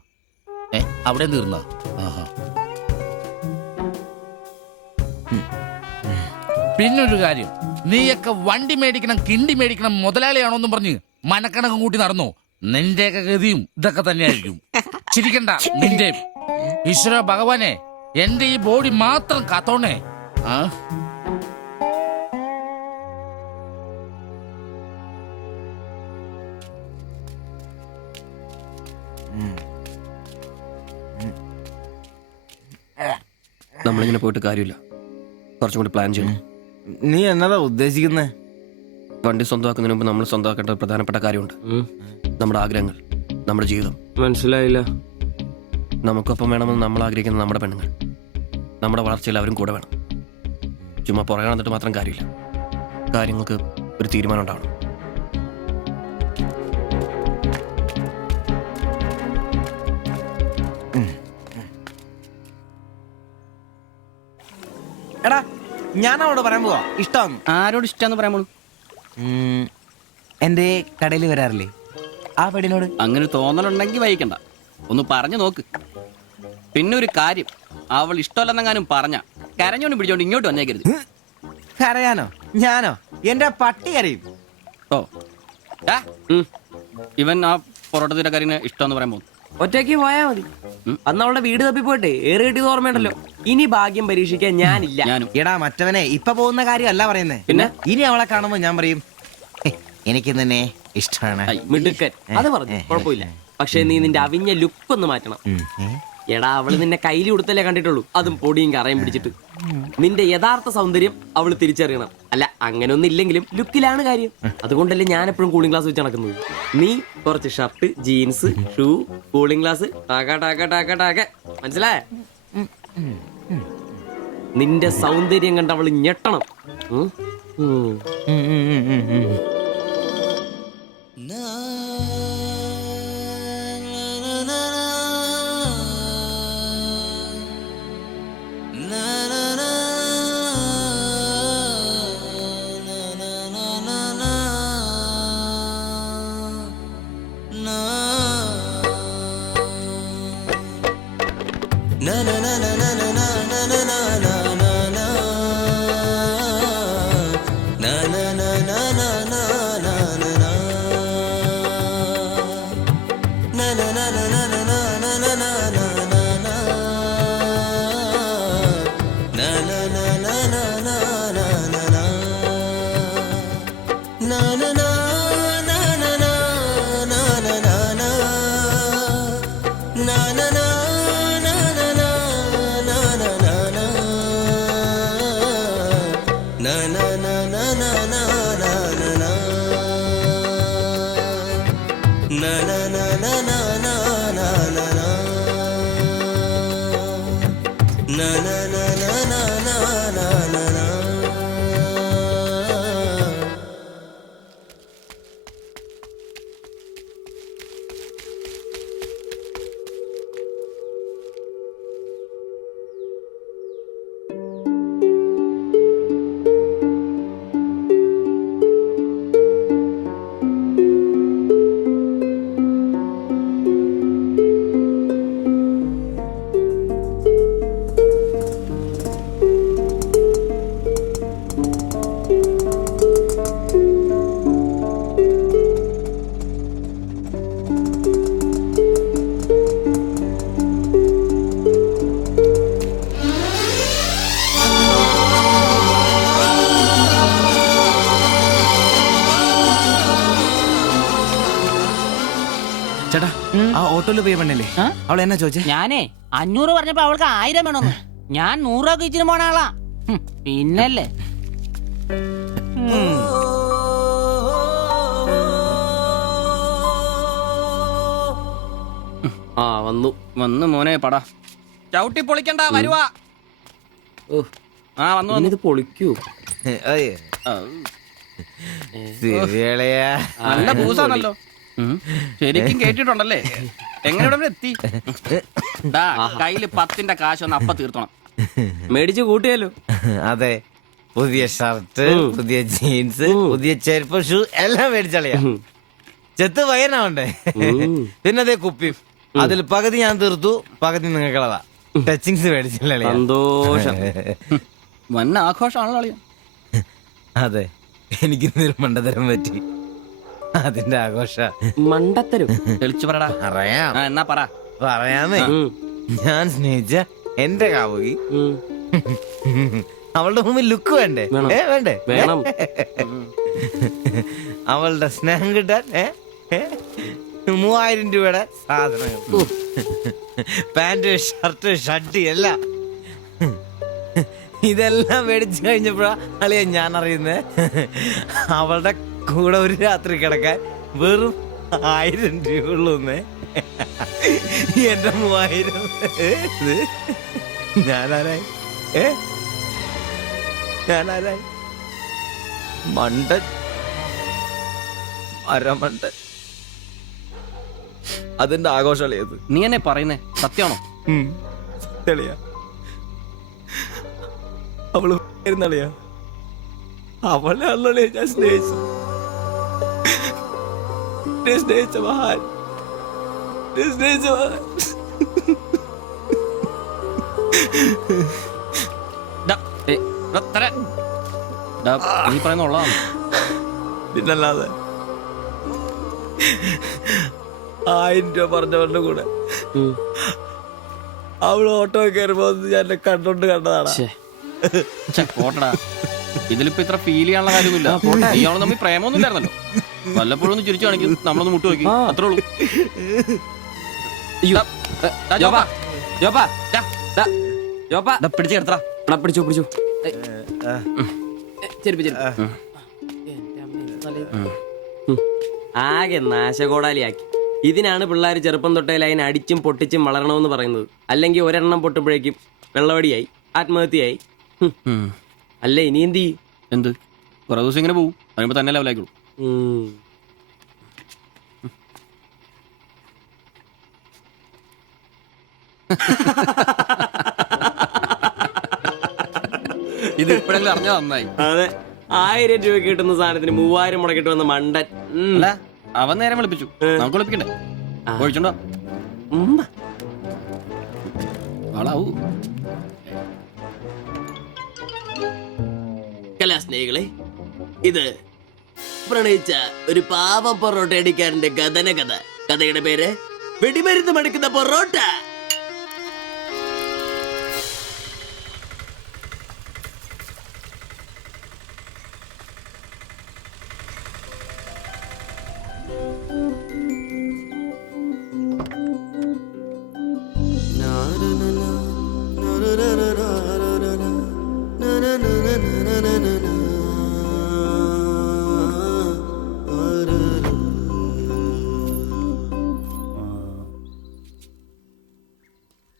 അവിടെ തീർന്ന. പിന്നൊരു കാര്യം, നീയൊക്കെ വണ്ടി മേടിക്കണം, കിണ്ടി മേടിക്കണം, മുതലാളിയാണോന്നും പറഞ്ഞ് മനക്കണക്കം കൂട്ടി നടന്നു. നിന്റെയൊക്കെ ഗതിയും ഇതൊക്കെ തന്നെയായിരിക്കും. ചിരിക്കണ്ട നിന്റെ. ഈശ്വര ഭഗവാനെ, എന്റെ ഈ ബോഡി മാത്രം കാത്തോണേ. നമ്മളിങ്ങനെ പോയിട്ട് കാര്യമില്ല, കുറച്ചും കൂടി പ്ലാൻ ചെയ്യണം. നീ എന്നതാ ഉദ്ദേശിക്കുന്നേ? വണ്ടി സ്വന്തമാക്കുന്നതിന് മുമ്പ് നമ്മൾ സ്വന്തമാക്കേണ്ട ഒരു പ്രധാനപ്പെട്ട കാര്യമുണ്ട്. നമ്മുടെ ആഗ്രഹങ്ങൾ, നമ്മുടെ ജീവിതം. മനസ്സിലായില്ല. നമുക്കൊപ്പം വേണമെന്ന് നമ്മൾ ആഗ്രഹിക്കുന്ന നമ്മുടെ പെണ്ണുങ്ങൾ. നമ്മുടെ വളർച്ചയിൽ അവരും കൂടെ വേണം. ചുമ്മാ പുറകെ നടന്നിട്ട് മാത്രം കാര്യമില്ല. കാര്യങ്ങൾക്ക് ഒരു തീരുമാനം ഉണ്ടാവണം. എടാ, ഞാൻ അവളോട് പറയാൻ പോവാ ഇഷ്ടമാണ്. ആരോട് ഇഷ്ടമെന്ന് പറയാൻ പോണു? എന്റെ കടയിൽ വരാറില്ലേ ആ പെടിനോട്? അങ്ങനെ തോന്നലുണ്ടെങ്കിൽ വൈകണ്ട, ഒന്ന് പറഞ്ഞു നോക്ക്. പിന്നെ ഒരു കാര്യം, അവൾ ഇഷ്ടമല്ലെന്നെങ്ങാനും പറഞ്ഞ കരഞ്ഞോണ്ട് പിടിച്ചോണ്ട് ഇങ്ങോട്ട് വന്നേക്കരുത്. കരയാനോ? ഞാനോ? എന്റെ പട്ടി കരയും. ഓ ഇവൻ ആ പൊറോട്ട തീരക്കാരിനെ ഇഷ്ടമെന്ന് പറയാൻ പോകുന്നു. ഒറ്റയ്ക്ക് പോയാ മതി. അന്ന് അവളുടെ വീട് തപ്പി പോട്ടെ, ഏറെ കിട്ടിയത് ഓർമ്മയുണ്ടല്ലോ. ഇനി ഭാഗ്യം പരീക്ഷിക്കാൻ ഞാനില്ല. എടാ മറ്റവനെ, ഇപ്പൊ പോകുന്ന കാര്യമല്ല പറയുന്നേ. പിന്നെ ഇനി അവളെ കാണുമ്പോ ഞാൻ പറയും എനിക്ക് തന്നെ ഇഷ്ടമാണ്. മിടുക്കൻ, അത് പറഞ്ഞു കുഴപ്പമില്ല. പക്ഷെ നീ നിന്റെ അവിഞ്ഞ ലുക്ക് ഒന്ന് മാറ്റണം. എടാ, അവള് നിന്നെ കയ്യിൽ കൊടുത്തല്ലേ കണ്ടിട്ടുള്ളൂ, അതും പൊടിയും കറയും പിടിച്ചിട്ട്. നിന്റെ യഥാർത്ഥ സൗന്ദര്യം അവള് തിരിച്ചറിയണം. അല്ല, അങ്ങനെ ഒന്നും ഇല്ലെങ്കിലും ലുക്കിലാണ് കാര്യം. അതുകൊണ്ടല്ലേ ഞാൻ എപ്പോഴും കൂളിംഗ് ഗ്ലാസ് വെച്ച് നടക്കുന്നത്. നീ കുറച്ച് shirt, jeans, shoe, cooling glass, മനസ്സിലായ? നിന്റെ സൗന്ദര്യം കണ്ട് അവള് ഞെട്ടണം. ആ ഓട്ടോയിൽ പോയി പെണ്ണല്ലേ അവൾ എന്നാ ചോദിച്ചേ? ഞാനേ 500 പറഞ്ഞപ്പോ അവൾക്ക് 1000 വേണമെന്ന്. ഞാൻ 100 രൂപ ഇച്ചിരി പോണ ആളാ. പിന്നല്ലേ ആ വന്നു വന്ന് മോനെ പടാ ചവിട്ടി പൊളിക്കണ്ട വരുവാ. ആ വന്നു വന്നു. ഇത് പൊളിക്കൂ. നല്ല പൂസാണല്ലോ. ശരിക്കും കേട്ടിട്ടുണ്ടല്ലേ? എങ്ങനെ ഇവിടെ എത്തി? കയ്യില് 10ന്റെ കാശ് ഒന്ന് അപ്പ തീർത്തണം. മേടിച്ച് കൂട്ടിയല്ലോ. അതെ, പുതിയ ഷർട്ട്, പുതിയ ജീൻസ്, പുതിയ ചെരുപ്പ്, ഷൂ എല്ലാം മേടിച്ചളിയാ. ചെത്ത് വയനാവണ്ടേ? പിന്നെ അതേ കുപ്പി, അതിൽ പകുതി ഞാൻ തീർത്തു, പകുതി നിങ്ങൾക്കുള്ളതാ. ടച്ചിങ്സ് മേടിച്ചില്ലേ? സന്തോഷം. വന്ന ആഘോഷമാണല്ലോ അളിയാ. അതെ, എനിക്കിന്നൊരു മണ്ടത്തരം പറ്റി, അതിന്റെ ആഘോഷ. മണ്ടത്തരും തെളിച്ചു പറടാ. പറയാം. എന്നാ പറ. പറയാമേ. ഞാൻ സ്നേഹിച്ച എന്റെ കാമുകി അവളുടെ മുമ്പിൽ ലുക്ക് വേണ്ടേ? വേണ്ടേ? വേണം. അവളുടെ സ്നേഹം കിട്ടാൻ 3000 രൂപയുടെ സാധനങ്ങൾ, പാന്റ്, ഷർട്ട്, ഷഡ്ഡി എല്ലാം. ഇതെല്ലാം മേടിച്ചു കഴിഞ്ഞപ്പോഴാ അളിയ ഞാൻ അറിയുന്നേ, അവളുടെ കൂടെ ഒരു രാത്രി കിടക്കാൻ വെറും 1000 രൂപ ഉള്ളൂന്നേ. എന്റെ 3000 ഞാനാരായി? ഞാനാരായി? മണ്ടൻ, അരമണ്ടൻ. അതിന്റെ ആഘോഷളിയത്. നീ എന്നെ പറയുന്നേ സത്യമാണോ? തെളിയാ അവള് ളിയാ അവളെ അല്ലേ ഞാൻ സ്നേഹിച്ചു. സ്നേഹിച്ച മഹാൻ, സ്നേഹിച്ച മഹാൻ. നീ പറയുന്ന ഉള്ളതാണ്. പിന്നല്ലാതെ 1000 രൂപ പറഞ്ഞവരുടെ കൂടെ അവള് ഓട്ടോ കയറുമ്പോ ഞാൻ എന്നെ കണ്ടോണ്ട് കണ്ടതാണ്. പോട്ടടാ, ഇതിലിപ്പോ ഇത്ര ഫീൽ ചെയ്യാനുള്ള കാര്യമൊന്നുമില്ല. ഇയാള് തമ്മിൽ പ്രേമൊന്നും ഇല്ലായിരുന്നല്ലോ. വല്ലപ്പോഴും ഒന്ന് ചിരിച്ചു കാണിക്കും, നമ്മളൊന്ന് മുട്ടു നോക്കി, അത്രേ ഉള്ളൂ. പിടിച്ചു കിടത്താ. പിടിച്ചോ പിടിച്ചോ. ആകെ നാശകോടാലിയാക്കി. ഇതിനാണ് പിള്ളേർ ചെറുപ്പം തൊട്ടേ ലൈൻ അടിച്ചും പൊട്ടിച്ചും വളരണമെന്ന് പറയുന്നത്. അല്ലെങ്കിൽ ഒരെണ്ണം പൊട്ടുമ്പോഴേക്കും വെള്ളവടിയായി, ആത്മഹത്യയായി. അല്ല ഇനി എന്ത് ചെയ്യും? എന്ത് കുറെ ദിവസം ഇങ്ങനെ പോവും, പറയുമ്പോ തന്നെ ലെവലായിക്കോളൂ. ഇത് ഇപ്പോഴെങ്കിലും അറിഞ്ഞാ നന്നായി. അതെ, 1000 രൂപ കിട്ടുന്ന സാധനത്തിന് 3000 മുടക്കിട്ട് വന്ന മണ്ടൻ. അല്ല, അവൻ നേരം വിളിപ്പിച്ചു, നമുക്ക് വിളിപ്പിക്കണ്ടേ? ഒഴിച്ചുണ്ടോ? ആളാവൂ. കലാസ്നേഹികളെ, ഇത് പ്രണയിച്ച ഒരു പാവം പൊറോട്ട അടിക്കാരന്റെ കഥന കഥ. കഥയുടെ പേര് വെടിമരുന്ന് മടുക്കുന്ന പൊറോട്ട.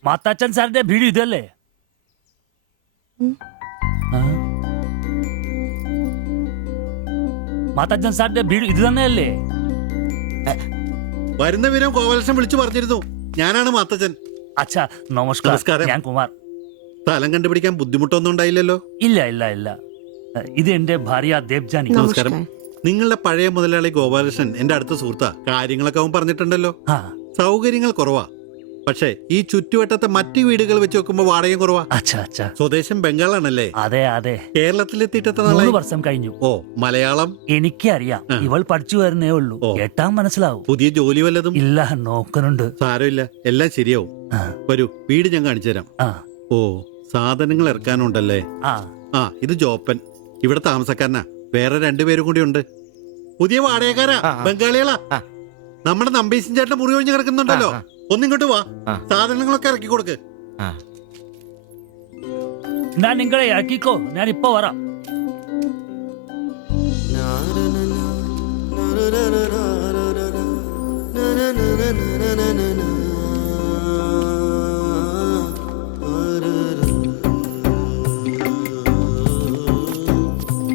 മാത്താച്ചൻ സാറിന്റെ വീട് ഇതല്ലേ? മാത്താച്ചൻ സാറിന്റെ വീട് ഇത് തന്നെയല്ലേ? വരുന്ന വിവരം ഗോപാലകൃഷ്ണൻ വിളിച്ചു പറഞ്ഞിരുന്നു. ഞാനാണ് മാത്തച്ഛൻ. അച്ഛാ നമസ്കാരം. ഞാൻ കുമാർ. സ്ഥലം കണ്ടുപിടിക്കാൻ ബുദ്ധിമുട്ടൊന്നും ഉണ്ടായില്ലല്ലോ? ഇല്ല ഇല്ല ഇല്ല. ഇത് എന്റെ ഭാര്യ ദേവ്ജാനി. നമസ്കാരം. നിങ്ങളുടെ പഴയ മുതലാളി ഗോപാലകൃഷ്ണൻ എന്റെ അടുത്ത സുഹൃത്താ. കാര്യങ്ങളൊക്കെ അവൻ പറഞ്ഞിട്ടുണ്ടല്ലോ. സൗകര്യങ്ങൾ കുറവാ, പക്ഷേ ഈ ചുറ്റുവട്ടത്തെ മറ്റു വീടുകൾ വെച്ച് നോക്കുമ്പോ വാടകയും കുറവാ. സ്വദേശം ബംഗാളാണല്ലേ? അതെ അതെ. കേരളത്തിലെത്തിയിട്ട് 3 വർഷം കഴിഞ്ഞു. ഓ, മലയാളം എനിക്കറിയാം. ഇവൾ പഠിച്ചു വരുന്നേ ഉള്ളൂ. കേട്ടാ മനസ്സിലാവും. പുതിയ ജോലി വല്ലതും? ഇല്ല, നോക്കുന്നുണ്ട്. സാരമില്ല, എല്ലാം ശരിയാവും. വരൂ, വീട് ഞാൻ കാണിച്ചു തരാം. ഓ, സാധനങ്ങൾ ഇറക്കാനുണ്ടല്ലേ? ആ, ഇത് ജോപ്പൻ, ഇവിടെ താമസക്കാരനാ. വേറെ 2 പേരും കൂടി ഉണ്ട്. പുതിയ വാടകക്കാരാ, ബംഗാളികളാ. നമ്മുടെ നമ്പീശൻ ചേട്ടൻ മുറി ഒഴിഞ്ഞ് കിടക്കുന്നുണ്ടല്ലോ, ഒന്നിങ്ങോട്ട് വാ, സാധനങ്ങളൊക്കെ ഇറക്കി കൊടുക്ക്. ഞാൻ നിങ്ങളെ ഇറക്കിക്കോ, ഞാൻ ഇപ്പൊ വരാം.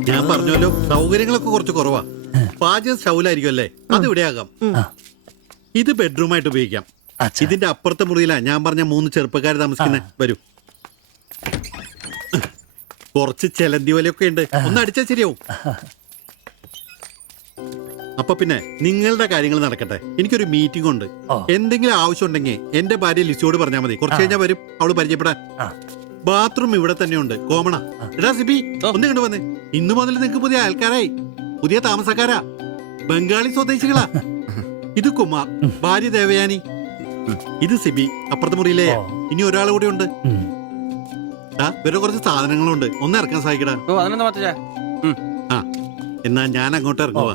ഞാൻ പറഞ്ഞല്ലോ സൗകര്യങ്ങളൊക്കെ കുറച്ച് കുറവാ. പാചകം സ്റ്റൗലായിരിക്കും അല്ലേ, അത് ഇവിടെ ആകാം. ഇത് ബെഡ്റൂമായിട്ട് ഉപയോഗിക്കാം. ഇതിന്റെ അപ്പുറത്തെ മുറിയിലാ ഞാൻ പറഞ്ഞ 3 ചെറുപ്പക്കാർ താമസിക്കുന്നത്. വരൂ. കുറച്ച് ചെലന്തി വലയൊക്കെ ഉണ്ട്, ഒന്ന് അടിച്ചാൽ ശരിയാവും. അപ്പൊ പിന്നെ നിങ്ങളുടെ കാര്യങ്ങൾ നടക്കട്ടെ, എനിക്കൊരു മീറ്റിംഗ് ഉണ്ട്. എന്തെങ്കിലും ആവശ്യം ഉണ്ടെങ്കിൽ എന്റെ ഭാര്യ ലിസിയോട് പറഞ്ഞാൽ മതി, കുറച്ച് കഴിഞ്ഞാൽ വരും അവള് പരിചയപ്പെടാൻ. ബാത്റൂം ഇവിടെ തന്നെയുണ്ട്, കോമണ. എടാ സിബി, ഒന്ന് കണ്ടു വന്നേ. ഇന്നു മുതൽ നിങ്ങൾക്ക് പുതിയ ആൾക്കാരായി, പുതിയ താമസക്കാരാ, ബംഗാളി സ്വദേശികളാ. ഇത് കുമാർ, ഭാര്യ ദേവയാനി. ഇത് സിബി, അപ്പുറത്തെ മുറിയിലെ. ഇനി ഒരാൾ കൂടെ ഉണ്ട്. വേറെ കുറച്ച് സാധനങ്ങളുണ്ട്, ഒന്ന് ഇറക്കാൻ സഹായിക്കടാ. ആ, എന്നാ ഞാൻ അങ്ങോട്ട് ഇറങ്ങുവാ.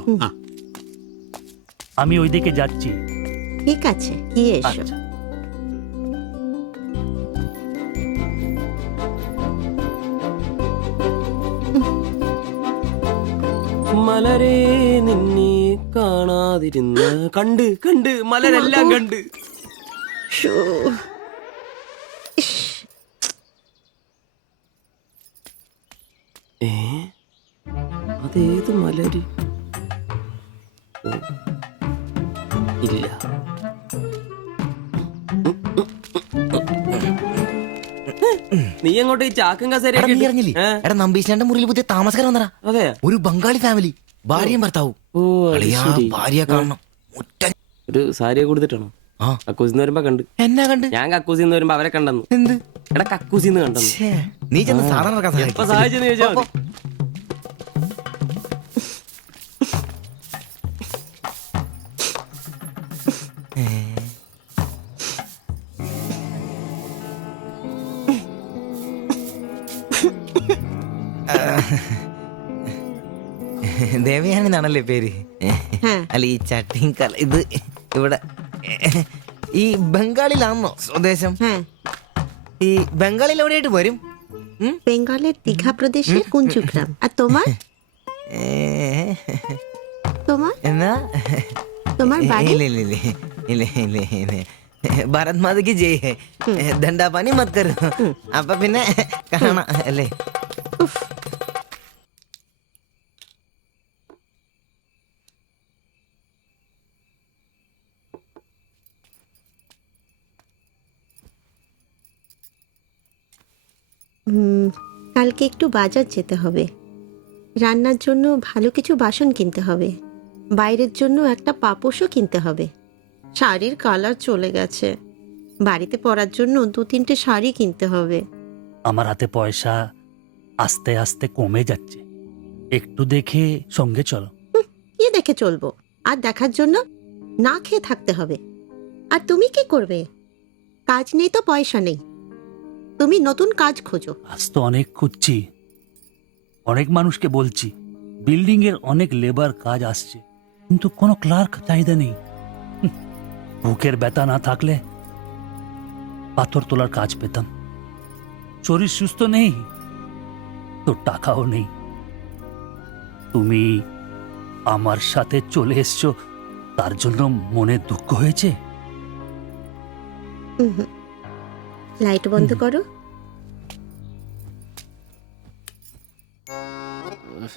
আমি ওইদিকে যাচ্ছি। ঠিক আছে, গিয়ে এসো। മലരെ നിന്നെ കാണാതിരുന്ന കണ്ട് കണ്ട് മലരെല്ലാം കണ്ട്. അതേത് മലര്? ഇല്ല. നീ അങ്ങോട്ട് ഈ ചാക്കും കസേരയൊക്കെ നമ്പീശന്റെ മുറിയിൽ പുതിയ താമസക്കാരൻ വന്നടാ. അതെ, ഒരു ബംഗാളി ഫാമിലി, ഭാര്യയും ഭർത്താവും. ഭാര്യ കാണണം. ഒരു സാരിയെ കൊടുത്തിട്ടാണോ? കക്കൂസിന്ന് വരുമ്പോ കണ്ട്. എന്നാ കണ്ട്? ഞാൻ കക്കൂസിന്ന് വരുമ്പോ അവരെ കണ്ടെന്നു. എന്ത്? എടാ കക്കൂസിന്ന് കണ്ടെന്നു. നീ ചെന്ന് സാധനം എപ്പോ സഹായിച്ചെന്ന് ചോദിച്ചാ മതി. ദേവയാനെന്നാണല്ലേ പേര്? അല്ല ഈ ചട്ടിയും കല ഇത് ഇവിടെ ഈ ബംഗാളിലാണോ സ്വദേശം? ഈ ബംഗാളിൽ എവിടെയായിട്ട് വരും? বেঙ্গলের দীঘা প্রদেশের কুঞ্জুগ্রাম। আর তোমার? তোমার എന്നാ তোমার বাড়ি? ഇല്ല ഭാരത് മാതയ്ക്ക് ജയ്. ദണ്ഡാപാനി മത് കരോ. അപ്പൊ പിന്നെ കാണാം അല്ലേ? কালকে একটু বাজার যেতে হবে, রান্নার জন্য ভালো কিছু বাসন কিনতে হবে, বাইরের জন্য একটা পাপোশও কিনতে হবে। শাড়ির কালার চলে গেছে, বাড়িতে পরার জন্য 2-3টে শাড়ি কিনতে হবে। আমার হাতে পয়সা আস্তে আস্তে কমে যাচ্ছে, একটু দেখে সঙ্গে চলো। কি দেখে চলবো? আর দেখার জন্য না খেয়ে থাকতে হবে। আর তুমি কি করবে? কাজ নেই তো পয়সা নেই, তুমি নতুন কাজ খোঁজো। আজ তো অনেক খুঁজছি, অনেক মানুষকে বলছি, বিল্ডিং এর অনেক লেবার কাজ আসছে, কিন্তু কোনো ক্লার্ক চাহিদা নেই। বুকের ব্যথা না থাকলে পাথর তোলার কাজ পেতাম। শরীর সুস্থ নেই তো টাকাও নেই। তুমি আমার সাথে চলে এসছো, তার জন্য মনে দুঃখ হয়েছে? লাইট বন্ধ করো।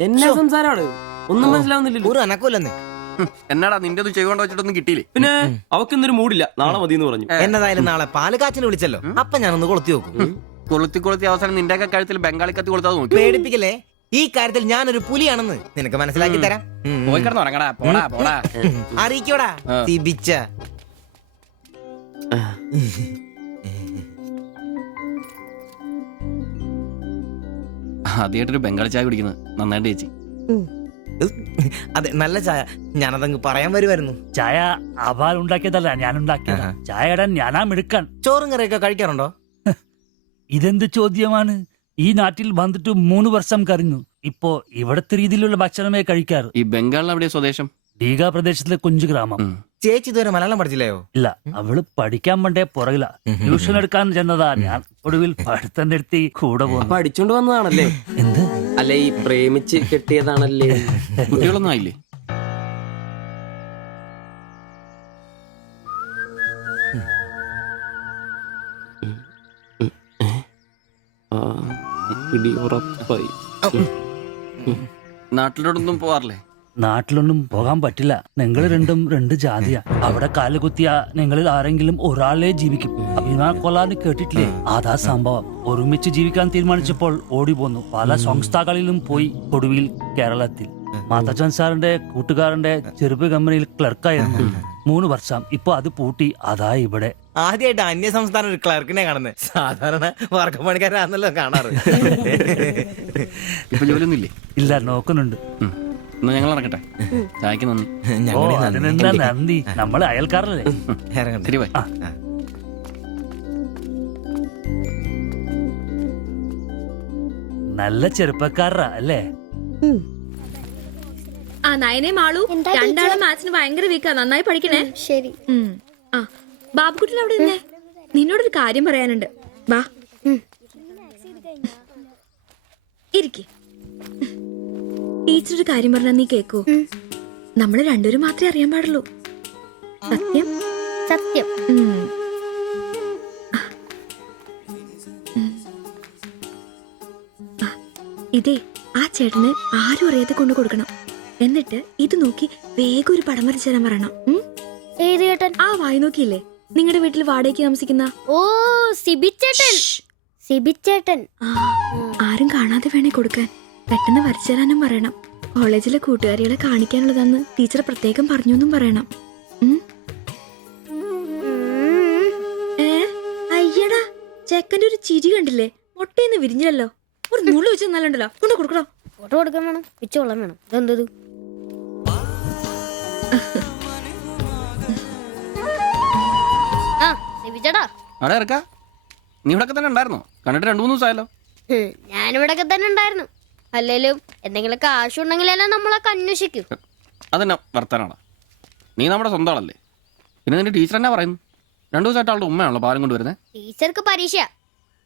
എന്നാ സംസാരമാണ്? ഒന്നും മനസ്സിലാവുന്നില്ലല്ലോ. ഒരു അനക്കമില്ലെന്ന്. എന്നാടാ നിന്റെ ഒന്നും ചെയ്തുകൊണ്ട് വെച്ചിട്ടൊന്നും കിട്ടിയില്ലേ? പിന്നെ അവക്കൊന്നൊരു മൂടില്ല, നാളെ മതി എന്ന് പറഞ്ഞു. എന്നതായാലും നാളെ പാല് കാച്ചിന് വിളിച്ചല്ലോ, അപ്പൊ ഞാനൊന്ന് കൊളുത്തി നോക്കും. കൊളുത്തി അവസാനം നിന്റെയൊക്കെ കഴുത്തിൽ ബംഗാളി കത്തി കൊളുത്താതെ നോക്കി. പേടിപ്പിക്കല്ലേ, ഈ കാര്യത്തിൽ ഞാനൊരു പുലിയാണെന്ന് നിനക്ക് മനസ്സിലാക്കി തരാം. പോയി കിടന്നു ഉറങ്ങടാ, പോടാ പോടാ. അറിയിക്കോടാ തിബിച്ച. ആദ്യമായിട്ടൊരു ബംഗാളി ചായ കുടിക്കുന്നത് നന്നായിട്ട് ചേച്ചി. അതെ, നല്ല ചായ. ഞാനതങ്ങ് പറയാൻ വരുമായിരുന്നു. ചായ അപാൽ ഉണ്ടാക്കിയതല്ല, ഞാൻ ഉണ്ടാക്കിയത്. ചായ ഇടാൻ ഞാനാ മിടുക്കാൻ. ചോറും കറിയൊക്കെ കഴിക്കാറുണ്ടോ? ഇതെന്ത് ചോദ്യമാണ്? ഈ നാട്ടിൽ വന്നിട്ട് 3 വർഷം കഴിഞ്ഞു. ഇപ്പോ ഇവിടത്തെ രീതിയിലുള്ള ഭക്ഷണമേ കഴിക്കാറ്. ഈ ബംഗാളിൽ എവിടെയാ സ്വദേശം? ഡീഗ പ്രദേശത്തിലെ കുഞ്ചു ഗ്രാമം. ചേച്ചി ഇതുവരെ മലയാളം പഠിച്ചില്ലയോ? ഇല്ല, അവള് പഠിക്കാൻ വേണ്ടേ പുറകില. ട്യൂഷൻ എടുക്കാൻ ചെന്നതാ. ഞാൻ ഒടുവിൽ പഠിത്തം നിർത്തി കൂടെ പോകുന്നു. പഠിച്ചോണ്ട് വന്നതാണല്ലേ? എന്ത്? അല്ലെ ഈ പ്രേമിച്ച് കെട്ടിയതാണല്ലേ? കുട്ടികളൊന്നും ആയില്ലേ? ഉറപ്പായി. നാട്ടിലോട്ടൊന്നും പോവാറില്ലേ? നാട്ടിലൊന്നും പോകാൻ പറ്റില്ല. നിങ്ങൾ രണ്ടും രണ്ട് ജാതിയാ. അവിടെ കാലുകുത്തിയ നിങ്ങളിൽ ആരെങ്കിലും ഒരാളെ ജീവിക്കും. അഭിമാന കൊല്ലാന്ന് കേട്ടിട്ടില്ലേ? അതാ സംഭവം. ഒരുമിച്ച് ജീവിക്കാൻ തീരുമാനിച്ചപ്പോൾ ഓടി പോന്നു. പല സംസ്ഥാകളിലും പോയി. ഒടുവിൽ കേരളത്തിൽ മാതജൻ സാറിന്റെ കൂട്ടുകാരന്റെ ചെറുപ്പ് കമ്പനിയിൽ ക്ലർക്കായിരുന്നു 3 വർഷം. ഇപ്പൊ അത് പൂട്ടി. അതാ ഇവിടെ. ആദ്യമായിട്ട് അന്യ സംസ്ഥാന ഒരു ക്ലർക്കിനെ കാണുന്നത്. സാധാരണ വർഗപ്പണിക്കാരാണല്ലോ കാണാറ്. ഇപ്പൊ ജോലിയൊന്നുമില്ലേ? ഇല്ല, നോക്കുന്നുണ്ട്. എന്നാ ഞങ്ങൾ ഇറങ്ങട്ടെ. ചായക്ക് നന്ദി. ഓ, അതിനെന്താ നന്ദി, നമ്മള് അയൽക്കാരല്ലേ. ശരി ബൈ. നല്ല ചെറുപ്പക്കാരാ അല്ലേ? ആ നയനെ മാളു, രണ്ടാളും മാത്സിന് ഭയങ്കര വീക്കാ. നന്നായി പഠിക്കണേ. ശരി. ആ ബാബുക്കുട്ടൻ അവിടെ നിന്നേ, നിന്നോടൊരു കാര്യം പറയാനുണ്ട്. ബാ ഇരിക്കെ. ടീച്ചർ ഒരു കാര്യം പറഞ്ഞാ നീ കേക്കോ? നമ്മള് രണ്ടുപേരും മാത്രമേ അറിയാൻ പാടുള്ളൂ. സത്യം സത്യം. ഇതേ ആ ചേട്ടന് ആരും അറിയാതെ കൊണ്ടു കൊടുക്കണം. എന്നിട്ട് ഇത് നോക്കി വേഗം ഒരു പടം വരച്ചു തരാൻ പറയണം. ഏത് ചേട്ടൻ? ആ വായി നോക്കിയില്ലേ, നിങ്ങളുടെ വീട്ടിൽ വാടകയ്ക്ക് താമസിക്കുന്ന? ഓ, സിബിച്ചേട്ടൻ. സിബിച്ചേട്ടൻ. ആരും കാണാതെ വേണേ കൊടുക്കാൻ. പെട്ടെന്ന് വരച്ചു തരാനും പറയണം. കോളേജിലെ കൂട്ടുകാരികളെ കാണിക്കാനുള്ളതാന്ന് ടീച്ചർ പ്രത്യേകം പറഞ്ഞൊന്നും പറയണം. അയ്യടാ, ചെക്കന്റെ ഒരു ചിരി കണ്ടില്ലേ? മുട്ടയെന്ന് വിരിഞ്ഞല്ലോ. ഒരു നുള്ളു വെച്ച് നല്ലുണ്ടല്ലോ. കൊണ്ട് കൊടുക്കണോ? ഫോട്ടോ കൊടുക്കാൻ വേണം, പിച്ചോളം വേണം. ഇതെന്തത്? ആ സിബിച്ചേട്ടാ. അവിടെ ഇറക്കാ. നീ ഇവിടെ തന്നെ ഉണ്ടായിരുന്നോ? കണ്ടിട്ട് 2-3 ദിവസമായല്ലോ. ഞാനിവിടൊക്കെ തന്നെ ഉണ്ടായിരുന്നു. അല്ലേലും എന്തെങ്കിലും കാശുണ്ടെങ്കിലല്ലേ നമ്മളൊക്കെ അന്വേഷിക്കും. അതെന്നാ വർത്താനാണ്? നീ നമ്മുടെ സ്വന്തം ആളല്ലേ. പിന്നെ നിന്റെ ടീച്ചർ എന്നാ പറയുന്നു? 2 ദിവസമായിട്ട് ആളുടെ ഉമ്മയാണല്ലോ പാലും കൊണ്ടുവരുന്നത്. ടീച്ചർക്ക് പരീക്ഷ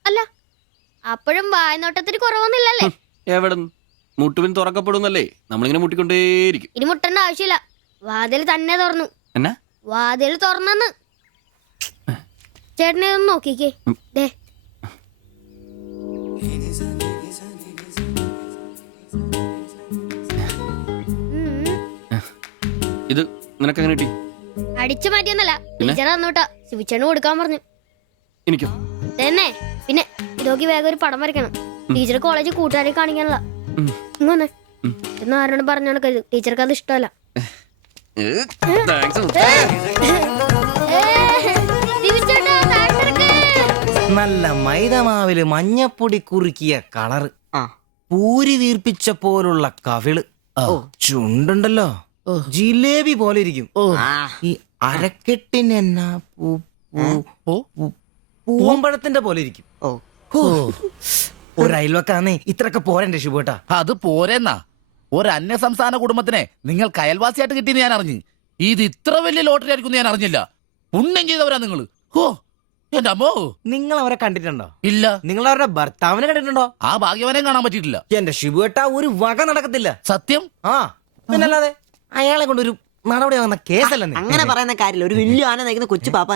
അല്ല, അപ്പോഴും വായനോട്ടത്തിന് കുറവൊന്നുമില്ലല്ലേ? എവിടെന്ന് മുട്ടുപിൻ തുറക്കപ്പെടുന്നല്ലേ? നമ്മളിങ്ങനെ മുട്ടിക്കൊണ്ടേയിരിക്കും. ഇനി മുട്ടേണ്ട ആവശ്യമില്ല. വാതിൽ തന്നെ തുറന്നു. എന്നാ വാതിൽ തുറന്നെന്ന്. ചേട്ടനെ ഒന്ന് നോക്കിക്കേ. ദേ ഇത് നിനക്ക് എങ്ങനെ കിട്ടി? അടിച്ചു മാറ്റിയൊന്നല്ല, ടീച്ചർ തന്നോട്ടാ. ശിവിച്ചേണ് കൊടുക്കാൻ പറഞ്ഞു. എനിക്കോ? തന്നെ. പിന്നെ ഇതൊക്കെ വേഗം ഒരു പടം വരയ്ക്കണം. ടീച്ചർ കോളേജിൽ കൂട്ടുകാരെ കാണിക്കാനുള്ള. ഇങ്ങനെ എന്ന് ആരോടും പറഞ്ഞു നടക്കരുത്. ടീച്ചർക്ക് അത് ഇഷ്ടമല്ല. നല്ല മൈദമാവില് മഞ്ഞപ്പൊടി കുറുക്കിയ കളറ്, പൂരി വീർപ്പിച്ച പോലുള്ള കവിള്, ചുണ്ടുണ്ടല്ലോ ജിലേബി പോലെ ഇരിക്കും. ഈ അരക്കെട്ടിന് എന്നാ പൂവമ്പഴത്തിന്റെ പോലെ ഇരിക്കും. ഒരു അയൽവക്കാന്നേ ഇത്രയൊക്കെ പോരണ്ടേ ശുഭേട്ടാ? അത് പോരെന്നാ. ഒരു അന്യ സംസ്ഥാന കുടുംബത്തിനെ നിങ്ങൾക്ക് അയൽവാസിയായിട്ട് കിട്ടിയെന്ന് ഞാൻ അറിഞ്ഞു. ഇത് ഇത്ര വലിയ ലോട്ടറി ആയിരിക്കും ഞാൻ അറിഞ്ഞില്ല. പുണ്യം ചെയ്തവരാ നിങ്ങള്. ഓ എന്റെ അമ്മോ. നിങ്ങൾ അവരെ കണ്ടിട്ടുണ്ടോ? ഇല്ല. നിങ്ങൾ അവരുടെ ഭർത്താവിനെ കണ്ടിട്ടുണ്ടോ? ആ ഭാഗ്യവനെയും കാണാൻ പറ്റിയിട്ടില്ല. എന്റെ ശിബുവേട്ടാ, ഒരു വക നടക്കത്തില്ല. സത്യം. ആ പിന്നല്ലാതെ അയാളെ കൊണ്ടൊരു നടപടി വന്ന കേസല്ല. അങ്ങനെ പറയുന്ന കാര്യമില്ല. ഒരു വലിയ ആന നയിക്കുന്ന കൊച്ചു പാപ്പ.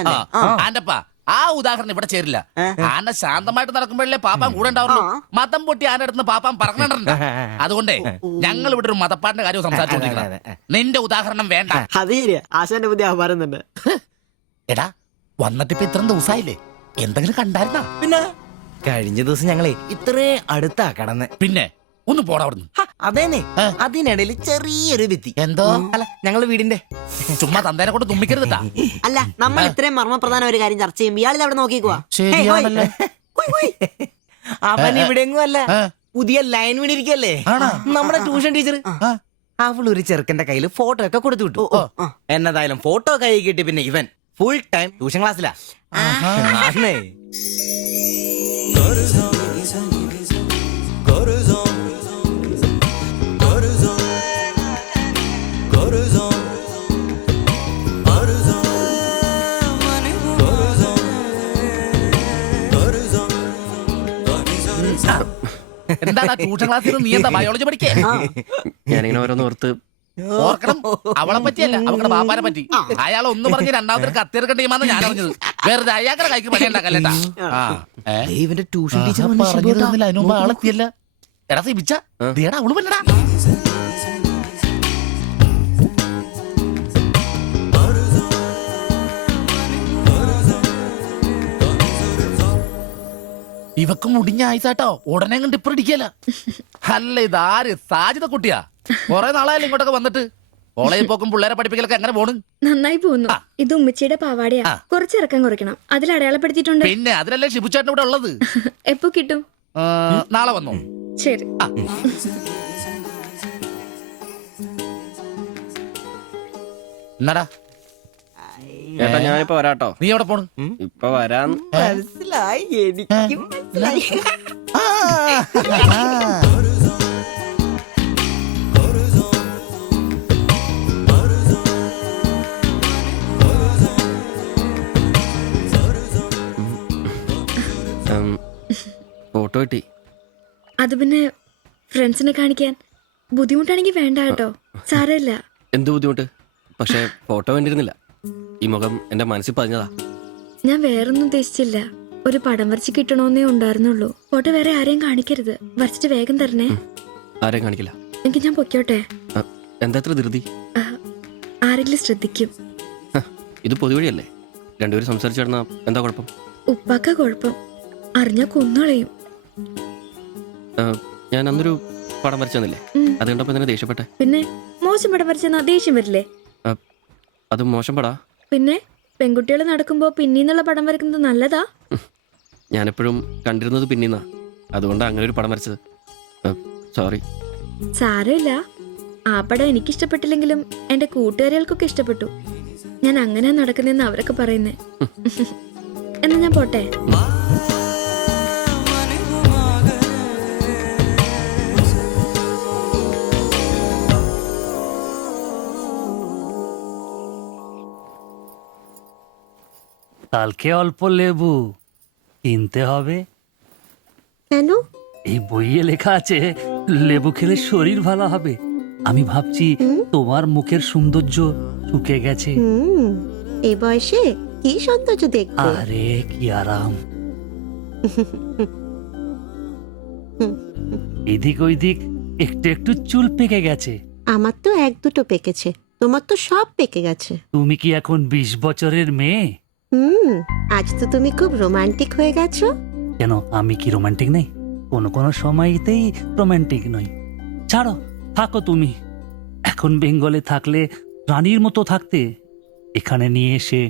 ആന്റപ്പാ, ആ ഉദാഹരണം ഇവിടെ ചേരില്ല. ആന ശാന്തമായിട്ട് നടക്കുമ്പോഴല്ലേ പാപ്പാൻ കൂടെ ഉണ്ടാവുള്ളൂ. മതം പൊട്ടി ആന അടുത്ത് പാപ്പാൻ പറഞ്ഞിട്ടുണ്ട്. അതുകൊണ്ടേ ഞങ്ങൾ ഇവിടെ ഒരു മതപ്പാടിന്റെ കാര്യം സംസാരിച്ചോണ്ടിരിക്കണം. നിന്റെ ഉദാഹരണം വേണ്ട. അത് ശരിയാ, ആശാന്റെ പുതിയ പറയുന്നുണ്ട്. എടാ, വന്നിട്ടിപ്പോ ഇത്ര ദിവസമായില്ലേ, എന്തെങ്കിലും കണ്ടായിരുന്നാ? പിന്നെ കഴിഞ്ഞ ദിവസം ഞങ്ങളെ ഇത്രേ അടുത്താ കടന്ന്. പിന്നെ ഒന്ന് പോടാ അവിടുന്ന്. അതേനെ, അതിനിടയിൽ ചെറിയൊരു ഭിത്തി. എന്തോ? അല്ല, ഞങ്ങള് വീടിന്റെ. ചുമ്മാ തന്തേനെ കൊണ്ട് തുമ്മിക്കരുതാ. അല്ല, നമ്മൾ ഇത്രയും മർമ്മപ്രധാന ഒരു കാര്യം ചർച്ച ചെയ്യുമ്പോ ഇയാളിത് അവിടെ നോക്കിക്കുവാ. ശരിയാണല്ലേ. അവൻ ഇവിടെങ്ങും അല്ല, പുതിയ ലൈൻ വീണിരിക്കല്ലേ നമ്മുടെ ട്യൂഷൻ ടീച്ചർ. അവൾ ഒരു ചെറുക്കന്റെ കയ്യിൽ ഫോട്ടോ ഒക്കെ കൊടുത്തു വിട്ടു. എന്നതായാലും ഫോട്ടോ കൈ കിട്ടി. പിന്നെ ഇവൻ ഫുൾ ടൈം ട്യൂഷൻ ക്ലാസ്സിലാ. എന്താ ട്യൂഷൻ ക്ലാസ്സിൽ നീ എന്താ ബയോളജി പഠിക്കേ? ഞാനിങ്ങനെ ഓരോന്ന് ഓർത്ത് ഓർക്കണം, അവളെ പറ്റിയല്ല, അവളുടെ ബാപ്പാനെ പറ്റി. അയാൾ ഒന്ന് പറഞ്ഞ് രണ്ടാമത്തെ കത്തിയെടുക്കേണ്ട ടീമാന്ന് ഞാൻ അറിഞ്ഞത്. വെറുതെ അയാളുടെ കൈക്ക് പണി ഉണ്ടാക്കല്ലേട്ടാ. ഇവന്റെ ട്യൂഷൻ ടീച്ചർ അതിന് മുമ്പ് ആളെത്തിയല്ല. എടാ സിബിച്ച ദേടാ അവള് വല്ലടാ. ഇവക്ക് മുടിഞ്ഞ ആയിസാട്ടോ, ഉടനെ കണ്ട് ഇപ്പൊ ഇടിക്കല. അല്ല ഇതാര് സാജിത കുട്ടിയാ? കൊറേ നാളായാലും ഇങ്ങോട്ടൊക്കെ വന്നിട്ട്. കോളേജിൽ പോക്കും പിള്ളേരെ പഠിപ്പിക്കലൊക്കെ എങ്ങനെ പോണ്? നന്നായി പോകുന്നു. ഇത് ഉമ്മച്ചിയുടെ പാവാടയാ, കുറച്ച് ഇറക്കം കുറയ്ക്കണം. അതിൽ അടയാളപ്പെടുത്തിയിട്ടുണ്ട്. പിന്നെ അതിലല്ലേ ഷിബുച്ചേട്ടൻ ഇവിടെ ഉള്ളത്. എപ്പോ കിട്ടും? നാളെ വന്നോ? ശരി. എന്നാടാ ഏട്ടാ ഞാനിപ്പോ വരാട്ടോ. നീ എവിടെ പോണ്? ഇപ്പൊ വരാന്ന്. മനസ്സിലായി, എനിക്കും മനസ്സിലായി. ഫോട്ടോ കിട്ടി. അത് പിന്നെ ഫ്രണ്ട്സിനെ കാണിക്കാൻ ബുദ്ധിമുട്ടാണെങ്കിൽ വേണ്ട കേട്ടോ, സാരമില്ല. എന്ത് ബുദ്ധിമുട്ട്? പക്ഷെ ഫോട്ടോ വേണ്ടിയിരുന്നില്ല. ഈ മുഖം എന്റെ മനസ്സിൽ പതിഞ്ഞതാ. ഞാൻ വേറൊന്നും ഉദ്ദേശിച്ചില്ല. ഒരു പടം വരച്ച് കിട്ടണമെന്നേ ഉണ്ടായിരുന്നുള്ളൂ. ഫോട്ടോ വേറെ ആരെയും കാണിക്കരുത്, വരച്ചിട്ട് വേഗം തരണേ. ആരെയും കാണിക്കില്ല. എങ്കിൽ ഞാൻ പൊക്കോട്ടെ? എന്താ ഇത്ര ധൃതി? ആരെങ്കിലും ശ്രദ്ധിക്കും. ഇത് പൊതുവഴിയല്ലേ, രണ്ടുപേരും സംസാരിച്ചു കിടന്നാ എന്താ കുഴപ്പം? ഉപ്പാക്ക കുഴപ്പം, അറിഞ്ഞാ കൊന്നുകളയും. ഞാൻ അന്നൊരു പടം വരച്ചു തന്നില്ലേ, അത് കണ്ടപ്പോ തന്നെ ദേഷ്യപ്പെട്ടെ. പിന്നെ മോശം പടം വരച്ചെന്നാ ദേഷ്യം വരില്ലേ? അത് മോശം പടാ. പിന്നെ പെൺകുട്ടികൾ നടക്കുമ്പോ പിന്നീന്നുള്ള പടം വരക്കുന്നത് നല്ലതാ. ഞാനെപ്പോഴും കണ്ടിരുന്നത് പിന്നീന്നാ, അതുകൊണ്ടാ അങ്ങനെ ഒരു പടം വരച്ചത്. സോറി. സാരമില്ല. ആ പടം എനിക്കിഷ്ടപ്പെട്ടില്ലെങ്കിലും എന്റെ കൂട്ടുകാരികൾക്കൊക്കെ ഇഷ്ടപ്പെട്ടു. ഞാൻ അങ്ങനെ നടക്കുന്നെന്ന് അവരൊക്കെ പറയുന്നേ. എന്നാ ഞാൻ പോട്ടെ. কালকে অল্প লেবু কিনতে হবে। কেন? এই বইয়ে লেখা আছে লেবু খেলে শরীর ভালো হবে। আমি ভাবছি তোমার মুখের সৌন্দর্য শুকে গেছে। এই বয়সে কি সৌন্দর্য দেখবে? আরে কি আরাম। এদিক ওইদিক একটু একটু চুল পেকে গেছে। আমার তো এক দুটো পেকেছে, তোমার তো সব পেকে গেছে। তুমি কি এখন 20 বছরের মেয়ে? আজ তো তুমি খুব রোমান্টিক হয়ে গেছো। কেন, আমি কি রোমান্টিক নেই? কোনো কোনো সময়তেই রোমান্টিক নই। ছাড়ো, থাকো তুমি। এখন বেঙ্গলে থাকলে রানীর মতো থাকতে, এখানে নিয়ে এসে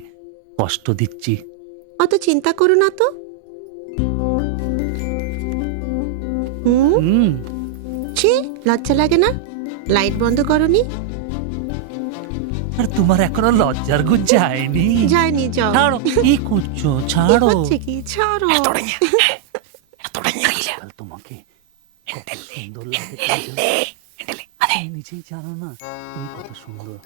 কষ্ট দিচ্ছি। অত চিন্তা করো না তো। ছি, লজ্জা লাগে না? লাইট বন্ধ করনি? আর তোমার এখনো লজ্জার গুণ যায়নি? যায়নি, যাও। ছাড়ো, কি করছো? ছাড়ো। কি ছাড়ো? তোমাকে কত সুন্দর লাগে, নিজেই জানো না তুমি কত সুন্দর।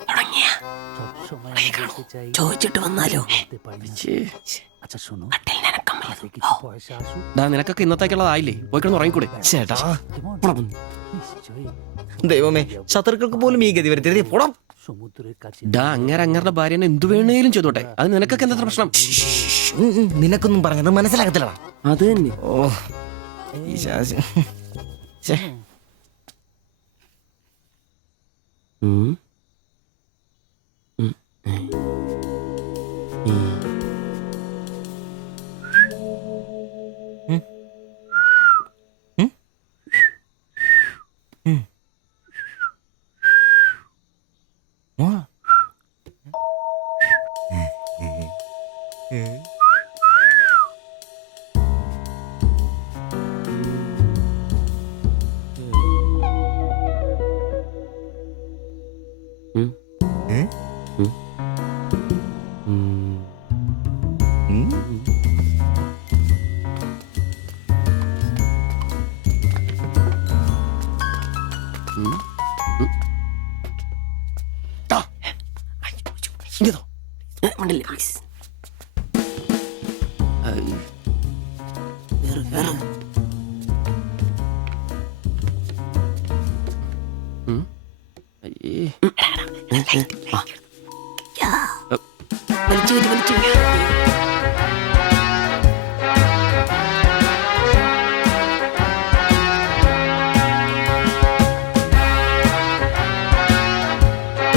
সবসময় আমি বলতে চাই, ചോദിച്ചിട്ട് വന്നാലോ? বলতে পারি না। আচ্ছা শোনো, হাতে কিছু পয়সা আসুক। നിനക്കൊക്കെ ഇന്നത്തേക്കുള്ളതായില്ലേ, പോയി കിടന്ന് ഉറങ്ങിക്കൂടെ? ചേട്ടാ, নিশ্চয়ই ദൈവമേ, ശത്രുക്കൾക്ക് പോലും ഈ ഗതി വരുത്തരുത്. പോടാം. সমুদ্রের কাছে അങ്ങരുടെ ഭാര്യനെ എന്തു വേണേലും ചെയ്തോട്ടെ, അത് നിനക്കൊക്കെ എന്താ പ്രശ്നം? നിനക്കൊന്നും പറഞ്ഞത് മനസ്സിലാകത്തില്ലടാ. അത് തന്നെ. ഓ ഈ ശാസി. ഛെ.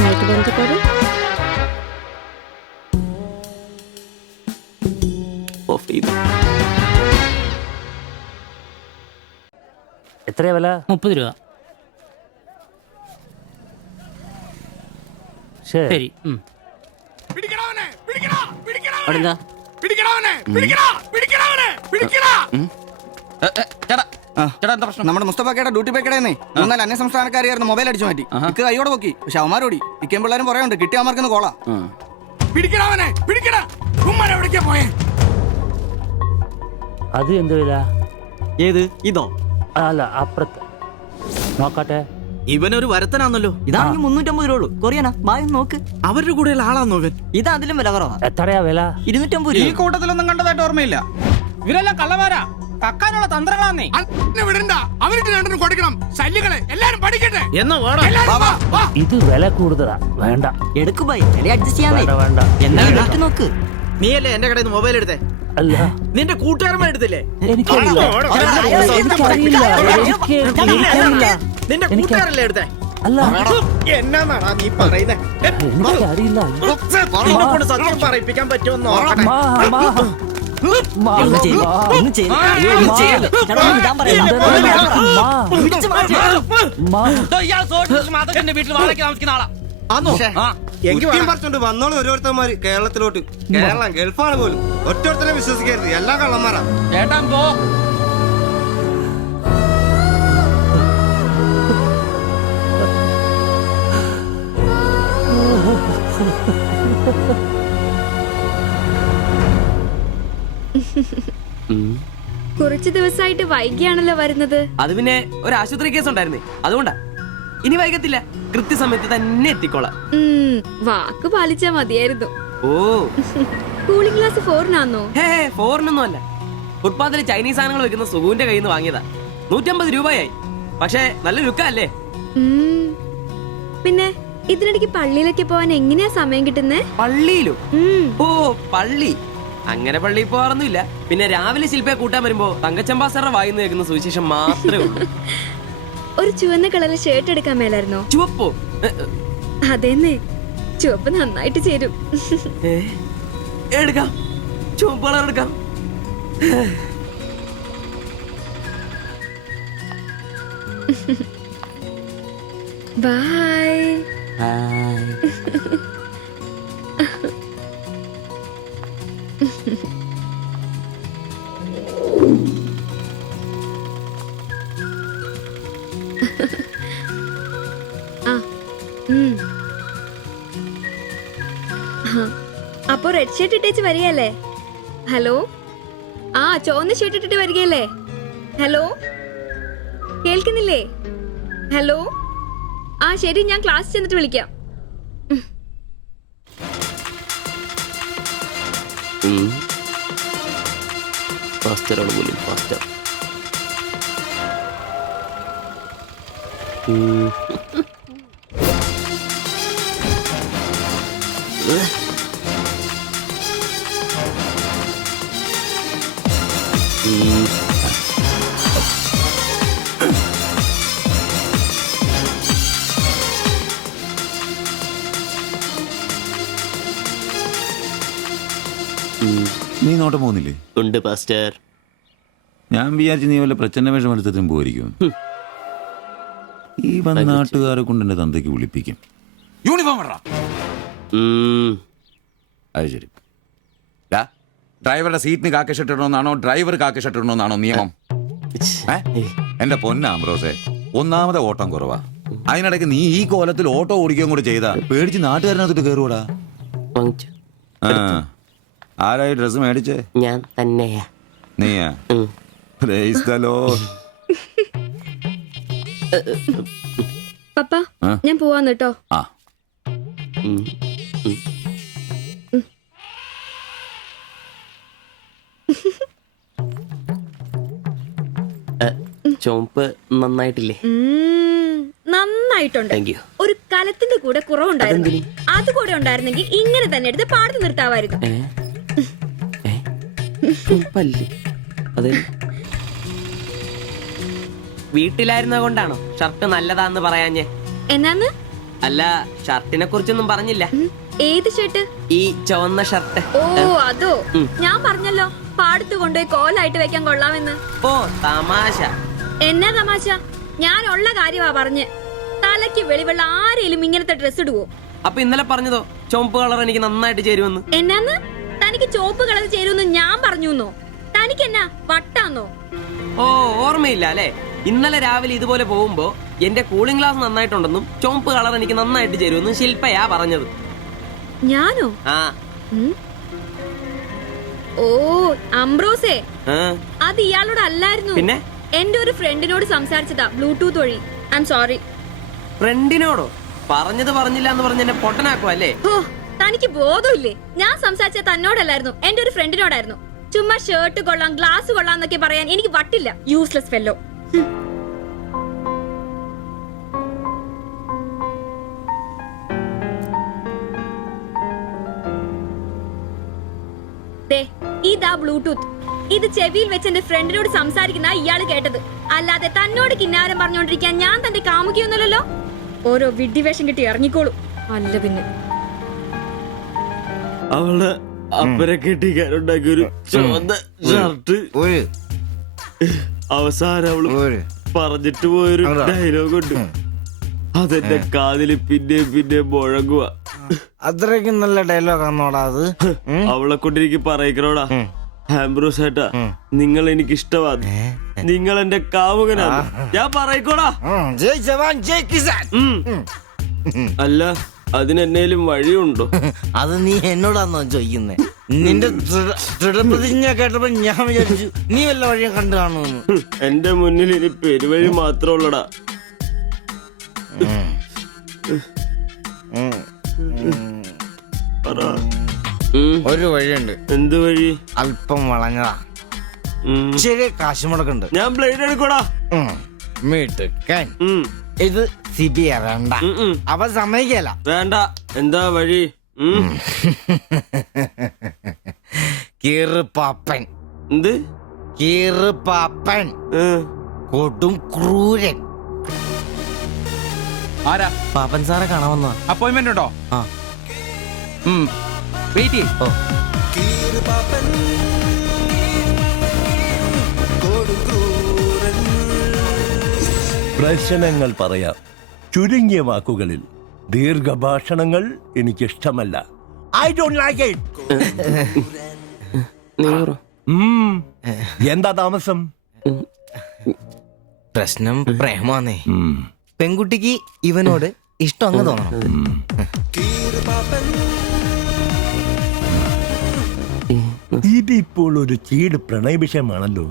লাইট বন্ধ করো। എത്രയാ വില? 30 രൂപ. ശരി. അവിടെന്താ? നമ്മുടെ മുസ്തഫാക്കയുടെ ഡ്യൂട്ടി പേക്കടേന്നേ 3 അന്യ സംസ്ഥാനക്കാരിയായിരുന്നു മൊബൈൽ അടിച്ചു മാറ്റി ഇക്ക് കൈയോടെ നോക്കി പക്ഷെ അവന്മാരോടി ഇക്കേം പിള്ളേരും പറയുന്നുണ്ട് കിട്ടിയ അവന്മാർക്കൊന്ന് കോളാ. അത് എന്ത് വില? ഏത് ഇതോ? അല്ല അപ്പുറത്ത് നോക്കട്ടെ. ഇവനൊരു വരത്തനാന്നല്ലോ. ഇതാണെങ്കിൽ 350 രൂപ ഉള്ളൂ. കൊറിയനാ ബായ് നോക്ക്. അവരുടെ കൂടെയുള്ള ആളാന്നോ ഇവൻ? ഇത് അതിലും വില കുറവാ. എത്രയാ വില? 250 ഈ രൂപ. കൂട്ടത്തിലൊന്നും കണ്ടതായിട്ട് ഓർമ്മയില്ല. ഇവരെല്ലാം കള്ളമാരാ, കക്കാനുള്ള തന്ത്രങ്ങളാന്നേ. ഇത് വില കൂടുതലാ. വേണ്ട. എടുക്ക് ബായ്, വില അഡ്ജസ്റ്റ് ചെയ്യാന്നേ. വേണ്ട വേണ്ട. എന്താ റേറ്റ് നോക്ക്. നീയല്ലേ എന്റെ കടയിൽ നിന്ന് മൊബൈൽ എടുത്തേ? അല്ല നിന്റെ കൂട്ടുകാരന്മാർ എടുത്തില്ലേ? എനിക്കറിയില്ല. നിന്റെ കൂട്ടുകാരല്ലേ എടുത്തേ? അല്ല എന്നാന്നാടാ നീ പറയുന്നേ? എനിക്കറിയില്ല. കൊണ്ട് സത്യം പറയിപ്പിക്കാൻ പറ്റുമെന്ന് നോക്കട്ടെ. ഒന്ന് ചെയ്യ്, ഒന്ന് ചെയ്യ്. ഒന്ന് ചെയ്യ്. എടാ, ഒന്ന് ഇടാൻ പറയാം. പിടിച്ച് മാറ്റ്. വീട്ടിൽ വാടകയ്ക്ക് താമസിക്കുന്ന ആളാ. പറിച്ചോണ്ട് വന്നോളൂ ഓരോരുത്തന്മാര് കേരളത്തിലോട്ട്. കേരളം ഗൾഫാണ് പോലും. ഒറ്റൊരുത്തനെ വിശ്വസിക്കരുത്, എല്ലാം കള്ളന്മാരാ. ചേട്ടാ പോ. കുറച്ചു ദിവസമായിട്ട് വൈകിയാണല്ലോ വരുന്നത്. അത് പിന്നെ ഒരു ആശുപത്രി കേസ് ഉണ്ടായിരുന്നേ, അതുകൊണ്ടാ. ഇനി വൈകത്തില്ല, കൃത്യസമയത്ത് തന്നെ എത്തിക്കോളാം. വാക്ക് പാലിച്ചാ മതിയായിരുന്നു. ഓ കൂളിംഗ് ഗ്ലാസ് 4-നാന്നോ? ഹേ ഫോറിനൊന്നും അല്ല. ഫുട്പാത്തിൽ ചൈനീസ് സാധനങ്ങൾ വെക്കുന്ന സുഖുവിന്റെ കയ്യിൽ നിന്ന് വാങ്ങിയതാ. 150 രൂപയായി. പക്ഷേ നല്ല ലുക്കാ അല്ലേ? പിന്നെ ഇതിനിടയ്ക്ക് പള്ളിയിലൊക്കെ പോവാൻ എങ്ങനെയാ സമയം കിട്ടുന്നേ? പള്ളിയിലും? ഓ പള്ളി, അങ്ങനെ പള്ളിയിൽ പോകാറൊന്നുമില്ല. പിന്നെ രാവിലെ ശില്പയെ കൂട്ടാൻ വരുമ്പോ തങ്കച്ചമ്പാസറ വായിന്ന് കേൾക്കുന്ന സുവിശേഷം മാത്രമേ ഉള്ളൂ. ഒരു ചുവന്ന കളറിൽ ഷർട്ട് എടുക്കാൻ മേലായിരുന്നോ? ചുവപ്പോ? അതെന്നെ, ചുവപ്പ് നന്നായിട്ട് ചേരും. എടുക്കാം, ചുവപ്പ് കളർ എടുക്കാം. ബൈ. അപ്പൊ റെഡ് ഷർട്ട് ഇട്ടേച്ച് വരികയല്ലേ? ഹലോ, ആ ചുവന്ന ഷർട്ട് ഇട്ടിട്ട് വരികയല്ലേ? ഹലോ, കേൾക്കുന്നില്ലേ? ഹലോ, ആ ശരി, ഞാൻ ക്ലാസ് ചെന്നിട്ട് വിളിക്കാം. നീ നോട്ടം പോകുന്നില്ലേ? ഉണ്ട് പാസ്റ്റർ. ഞാൻ വിചാരിച്ചു നീ വല്ല പ്രച്ഛന്ന വേഷം എടുത്തിട്ടും പോയിരിക്കും. ഈ വന്ന നാട്ടുകാരെ കൊണ്ട് എന്റെ തന്തയ്ക്ക് വിളിപ്പിക്കും. യൂണിഫോം ഇടറാ. അത് ശരി. ഡ്രൈവറുടെ സീറ്റിന് കാക്കി ഷർട്ട് ഇടണമെന്നാണോ ഡ്രൈവർ കാക്കി ഷർട്ട് ഇടണമെന്നാണോ നിയമം? എന്റെ പൊന്നാംബ്രോസേ, ഒന്നാമത്തെ ഓട്ടം കുറവാ. അതിനിടയ്ക്ക് നീ ഈ കോലത്തിൽ ഓട്ടോ ഓടിക്കുകയും കൂടെ ചെയ്താ പേടിച്ച് നാട്ടുകാരനകത്തിട്ട് കയറൂടാ. ആരായി ഡ്രസ് മേടിച്ചേ? ഞാൻ തന്നെയാ. നീയാ? പപ്പ, ഞാൻ പോവാന്ന് കേട്ടോ. ആ ചുവപ്പ് നന്നായിട്ടില്ലേ? നന്നായി. നന്നായിട്ടുണ്ട്. ഒരു കലത്തിന്റെ കൂടെ കുറവുണ്ടായിരുന്നു. അത് കൂടെ ഉണ്ടായിരുന്നെങ്കിൽ ഇങ്ങനെ തന്നെ എടുത്ത് പാടത്ത് നിർത്താമായിരുന്നു. വീട്ടിലായിരുന്ന കൊണ്ടാണോ ഷർട്ട് നല്ലതാന്ന് പറയാഞ്ഞേ? എന്നാന്ന്? അല്ല, ഷർട്ടിനെ കുറിച്ചൊന്നും പറഞ്ഞില്ല. ഏത് ഷർട്ട്? ഈ ചുവന്ന ഷർട്ട്. ഓ അതോ, ഞാൻ പറഞ്ഞല്ലോ പാടത്ത് കൊണ്ടുപോയി കോലായിട്ട് വെക്കാൻ കൊള്ളാമെന്ന്. ഓ തമാശ. എന്നാ തമാശ? ഞാൻ ഉള്ള കാര്യമാ പറഞ്ഞ്. തലയ്ക്ക് വെളിവുള്ള ആരെങ്കിലും ഇങ്ങനത്തെ ഡ്രസ് ഇടുവോ? അപ്പൊ ഇന്നലെ പറഞ്ഞതോ ചുവപ്പ് കളർ എനിക്ക് നന്നായിട്ട് ചേരുമെന്ന്? എന്നാന്ന്? തനിക്ക് ചോപ്പ് കളർ ചേരുമെന്ന് ഞാൻ പറഞ്ഞുന്നോ? തനിക്ക് എന്നാ വട്ടാന്നോ? ഓ ഓർമ്മയില്ല അല്ലെ? ഇന്നലെ രാവിലെ ഇതുപോലെ പോകുമ്പോ എന്റെ കൂളിംഗ് ഗ്ലാസ് നന്നായിട്ടുണ്ടെന്നും ചുവപ്പ് കളർ എനിക്ക് നന്നായിട്ട് ചേരുമെന്നും ശില്പയാ പറഞ്ഞത്. ഞാനോ? ആ. ഓ അംബ്രോസേ, ആ. അത് ഇയാളോട് അല്ലായിരുന്നു. പിന്നെ? എന്റെ ഒരു ഫ്രണ്ടിനോട് സംസാരിച്ചതാ ബ്ലൂടൂത്ത് വഴി. I'm sorry. ഫ്രണ്ടിനോടോ? പറഞ്ഞത് പറഞ്ഞില്ല എന്ന് പറഞ്ഞ് എന്നെ പൊട്ടനാക്കും അല്ലേ? ഓ തനിക്ക് ബോധമില്ലേ? ഞാൻ സംസാരിച്ച തന്നോടല്ലായിരുന്നു, എന്റെ ഒരു ഫ്രണ്ടിനോടായിരുന്നു. ചുമ്മാ ഷർട്ട് കൊള്ളാം ഗ്ലാസ് കൊള്ളാം എന്നൊക്കെ പറയാൻ എനിക്ക് വട്ടില്ല. Useless fellow. ഇതാ ബ്ലൂടൂത്ത്. ഇത് ചെവിയിൽ വെച്ച് എന്റെ ഫ്രണ്ടിനോട് സംസാരിക്കുന്ന ഇയാള് കേട്ടത്. അല്ലാതെ തന്നോട് കിന്നാരം പറഞ്ഞോണ്ടിരിക്കാൻ ഞാൻ തന്റെ കാമുകിയൊന്നുമല്ലല്ലോ. ഓരോ വിഡ്ഢിവേഷം കിട്ടി ഇറങ്ങിക്കോളൂ. അല്ല പിന്നെ അവള് അപ്പനെ കെട്ടിക്കാനുണ്ടാക്കിയൊരു ചുവന്ന ഷർട്ട്. അവസാനം അവള് പറഞ്ഞിട്ട് പോയൊരു ഡയലോഗ് ഉണ്ട്. അതെന്റെ കാതില് പിന്നെ മുഴങ്ങുക. അത്രയ്ക്കും നല്ല ഡയലോഗ് ആണോടാ അത്? അവളെ കൊണ്ട് എനിക്ക് പറയിക്കണോടാ, ആംബ്രോസ് ഏട്ടാ നിങ്ങൾ എനിക്ക് ഇഷ്ടമാണ്, നിങ്ങൾ എന്റെ കാമുകനാണ്, ഞാൻ പറയിക്കോടാ. അല്ല അതിനെന്നേലും വഴിയുണ്ടോ? അത് നീ എന്നോടാന്നോ ചോദിക്കുന്നേ? നിന്റെ ദൃഢപ്രതിജ്ഞ കേട്ടപ്പോ ഞാൻ വിചാരിച്ചു നീ വല്ല വഴിയും കണ്ടു കാണുമെന്ന്. എന്റെ മുന്നിൽ ഇനി പെരുവഴി മാത്രമുള്ളടാ. ഒരു വഴിയുണ്ട്. എന്ത് വഴി? അല്പം വളഞ്ഞതാ, ചെറിയ കാശ് മുടക്കുണ്ട്. ഞാൻ ബ്ലേഡ് എടുക്കോടാ. മീട്ടുക്കാൻ ഇത് സിബി വേണ്ട, അവ സമ്മതിക്കല. വേണ്ട. എന്താ വഴി? കീറുപാപ്പൻ. എന്ത് കീറുപാപ്പൻ? കൊടും ക്രൂരൻ. ആരാ? പാപ്പൻ സാറെ കാണാമെന്നാ. അപ്പോയിന്റ്മെന്റ് ഉണ്ടോ? ആ വെയിറ്റ് ചെയ്യ്. പ്രശ്നങ്ങൾ പറയാം ചുരുങ്ങിയ വാക്കുകളിൽ. ദീർഘഭാഷണങ്ങൾ എനിക്കിഷ്ടമല്ല. I don't like it. എന്താ താമസം? പ്രശ്നം പ്രേമാന്നേ. പെൺകുട്ടിക്ക് ഇവനോട് ഇഷ്ടം അങ്ങ് തോന്നണം. ഇതിപ്പോൾ ഒരു ചീട് പ്രണയ വിഷയമാണല്ലോ.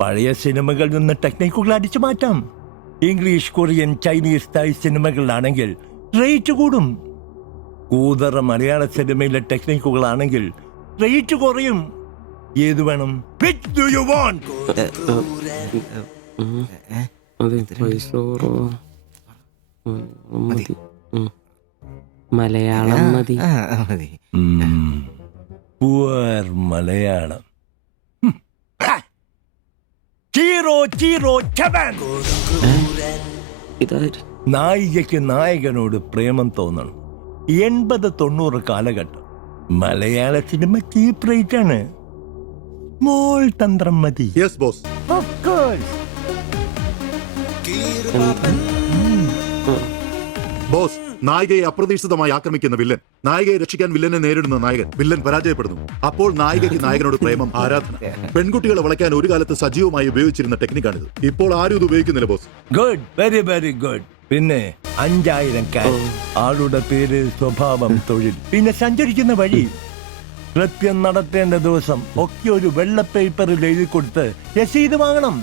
പഴയ സിനിമകളിൽ നിന്ന് ടെക്നിക്കുകൾ അടിച്ചു മാറ്റാം. ഇംഗ്ലീഷ്, കൊറിയൻ, ചൈനീസ്, തായ് സിനിമകളിലാണെങ്കിൽ റേറ്റ് കൂടും. കൂതറ മലയാള സിനിമയിലെ ടെക്നിക്കുകളാണെങ്കിൽ റേറ്റ് കുറയും. ഏത് വേണം? Which do you want? Malayalam മതി. പുവർ മലയാളം. ചീറോ ചീറോ ചവൻ. നായികയ്ക്ക് നായകനോട് പ്രേമം തോന്നണം. 80-90 കാലഘട്ടം മലയാള സിനിമ ചീപ്പ് റേറ്റ് ആണ്. സ്മോൾ തന്ത്രം മതി. Yes boss. Of course. Boss, നായികയെ അപ്രതീക്ഷിതമായി ആക്രമിക്കുന്ന വില്ലൻ, നായികയെ രക്ഷിക്കാൻ വില്ലനെ നേരിടുന്ന നായകൻ, വില്ലൻ പരാജയപ്പെടുന്നു. അപ്പോൾ നായികയ്ക്ക് നായകനോട് പ്രേമം, ആരാധന. പെൺകുട്ടികളെ വളയ്ക്കാൻ ഒരു കാലത്ത് സജീവമായി ഉപയോഗിച്ചിരുന്ന ടെക്നിക്കാണിത്. ഇപ്പോൾ ആരും ഇത് ഉപയോഗിക്കുന്നില്ല boss. Good, very very good. പിന്നെ 5000 ക്യാഷ്, ആളുടെ പേര്, സ്വഭാവം, തൊഴിൽ, പിന്നെ സഞ്ചരിക്കുന്ന വഴി, കൃത്യം നടത്തേണ്ട ദിവസം ഒക്കെ ഒരു വെള്ള പേപ്പറിൽ എഴുതി കൊടുത്ത് രസീത് വാങ്ങണം.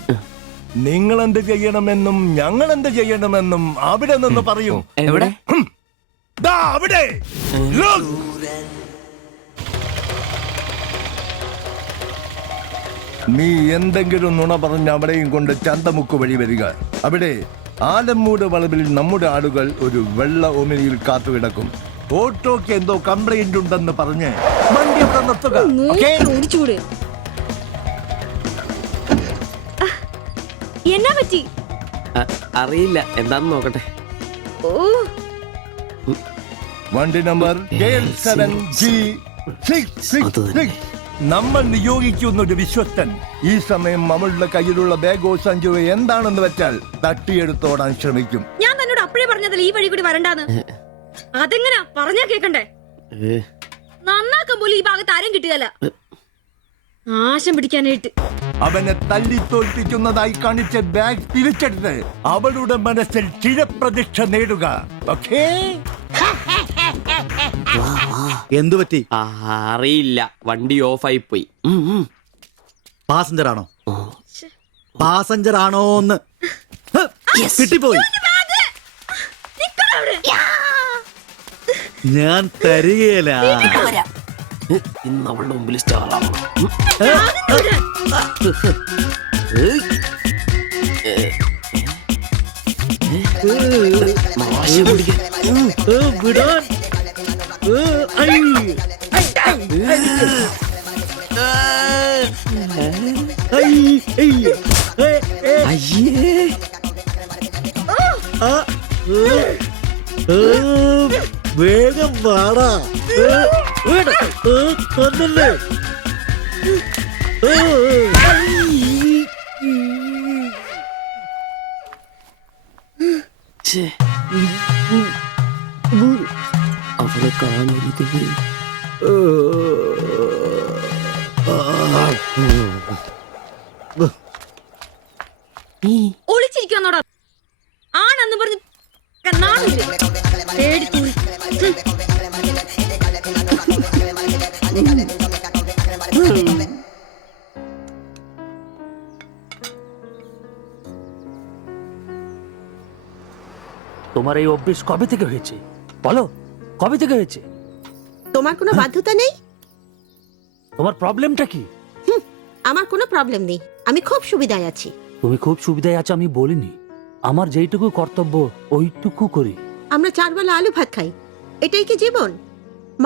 നിങ്ങൾ എന്ത് ചെയ്യണമെന്നും ഞങ്ങൾ എന്ത് ചെയ്യണമെന്നും അവിടെ നിന്ന് പറയും. എവിടെ? ദാ അവിടെ. Look. നീ എന്തെങ്കിലും നുണ പറഞ്ഞ് അവിടെയും കൊണ്ട് ചന്തമുക്ക് വഴി വരിക. അവിടെ ആലമ്മൂട് വളവിൽ നമ്മുടെ ആളുകൾ ഒരു വെള്ള ഒമിനിയിൽ കാത്തുകിടക്കും. ഓട്ടോക്ക് എന്തോ കംപ്ലൈന്റ് ഉണ്ടെന്ന് പറഞ്ഞ് വണ്ടി ഇവിടെ നിർത്തുക. ഓക്കേ? ഓടിച്ചൂട്. എന്നാ പറ്റി? അറിയില്ല, എന്താന്ന് നോക്കട്ടെ. ഓ, വണ്ടി നമ്പർ KL7G666. നമ്മൾ നിയോഗിക്കുന്ന ഒരു വിശ്വസ്തൻ ഈ സമയം നമ്മളുടെ കയ്യിലുള്ള ബാഗോ സഞ്ചോ എന്താണെന്ന് വെച്ചാൽ തട്ടിയെടുത്തോടാൻ ശ്രമിക്കും. ഞാൻ തന്നോട് അപ്പഴേ പറഞ്ഞതല്ലേ ഈ വഴി കൂടി വരണ്ടാന്ന്. അതെങ്ങനാ പറഞ്ഞാ കേക്കണ്ടേ? നന്നാക്കാൻ പോലും ഈ ഭാഗത്ത് ആരും കിട്ടുകയല്ല. നാശം പിടിക്കാനായിട്ട് അവനെ തല്ലി തോൽപ്പിക്കുന്നതായി കാണിച്ച ബാഗ് തിരിച്ചെടുത്ത് അവളുടെ മനസ്സിൽ ചിരപ്രതിഷ്ഠ നേടുക. ഓക്കേ? എന്തു പറ്റി? അറിയില്ല, വണ്ടി ഓഫായി പോയി. പാസഞ്ചർ ആണോ? പാസഞ്ചർ ആണോന്ന് കിട്ടിപ്പോയി. ഞാൻ തരികയില്ല. ഇന്ന് അവളുടെ മുമ്പിൽ സ്റ്റാറാണ്. വിടാൻ വേഗം വാടാ. കൊന്നല്ലേ? അവളെ കാണരുത്. ഒളിച്ചിരിക്കുന്നോടാ ആണെന്ന് പറഞ്ഞ് നാണില്ലേ? പേടിച്ചു. তোমার এই অভ্যেস কবে থেকে হয়েছে বলো? কবে থেকে হয়েছে? তোমার কোনো বাধ্যতা নেই? তোমার প্রবলেমটা কি? আমার কোনো প্রবলেম নেই, আমি খুব সুবিধায় আছি। তুমি খুব সুবিধায় আছো আমি বলিনি, আমার যেইটুকু কর্তব্য ওইটুকু করি। আমরা 4 বেলা আলু ভাত খাই, এটাই কি জীবন?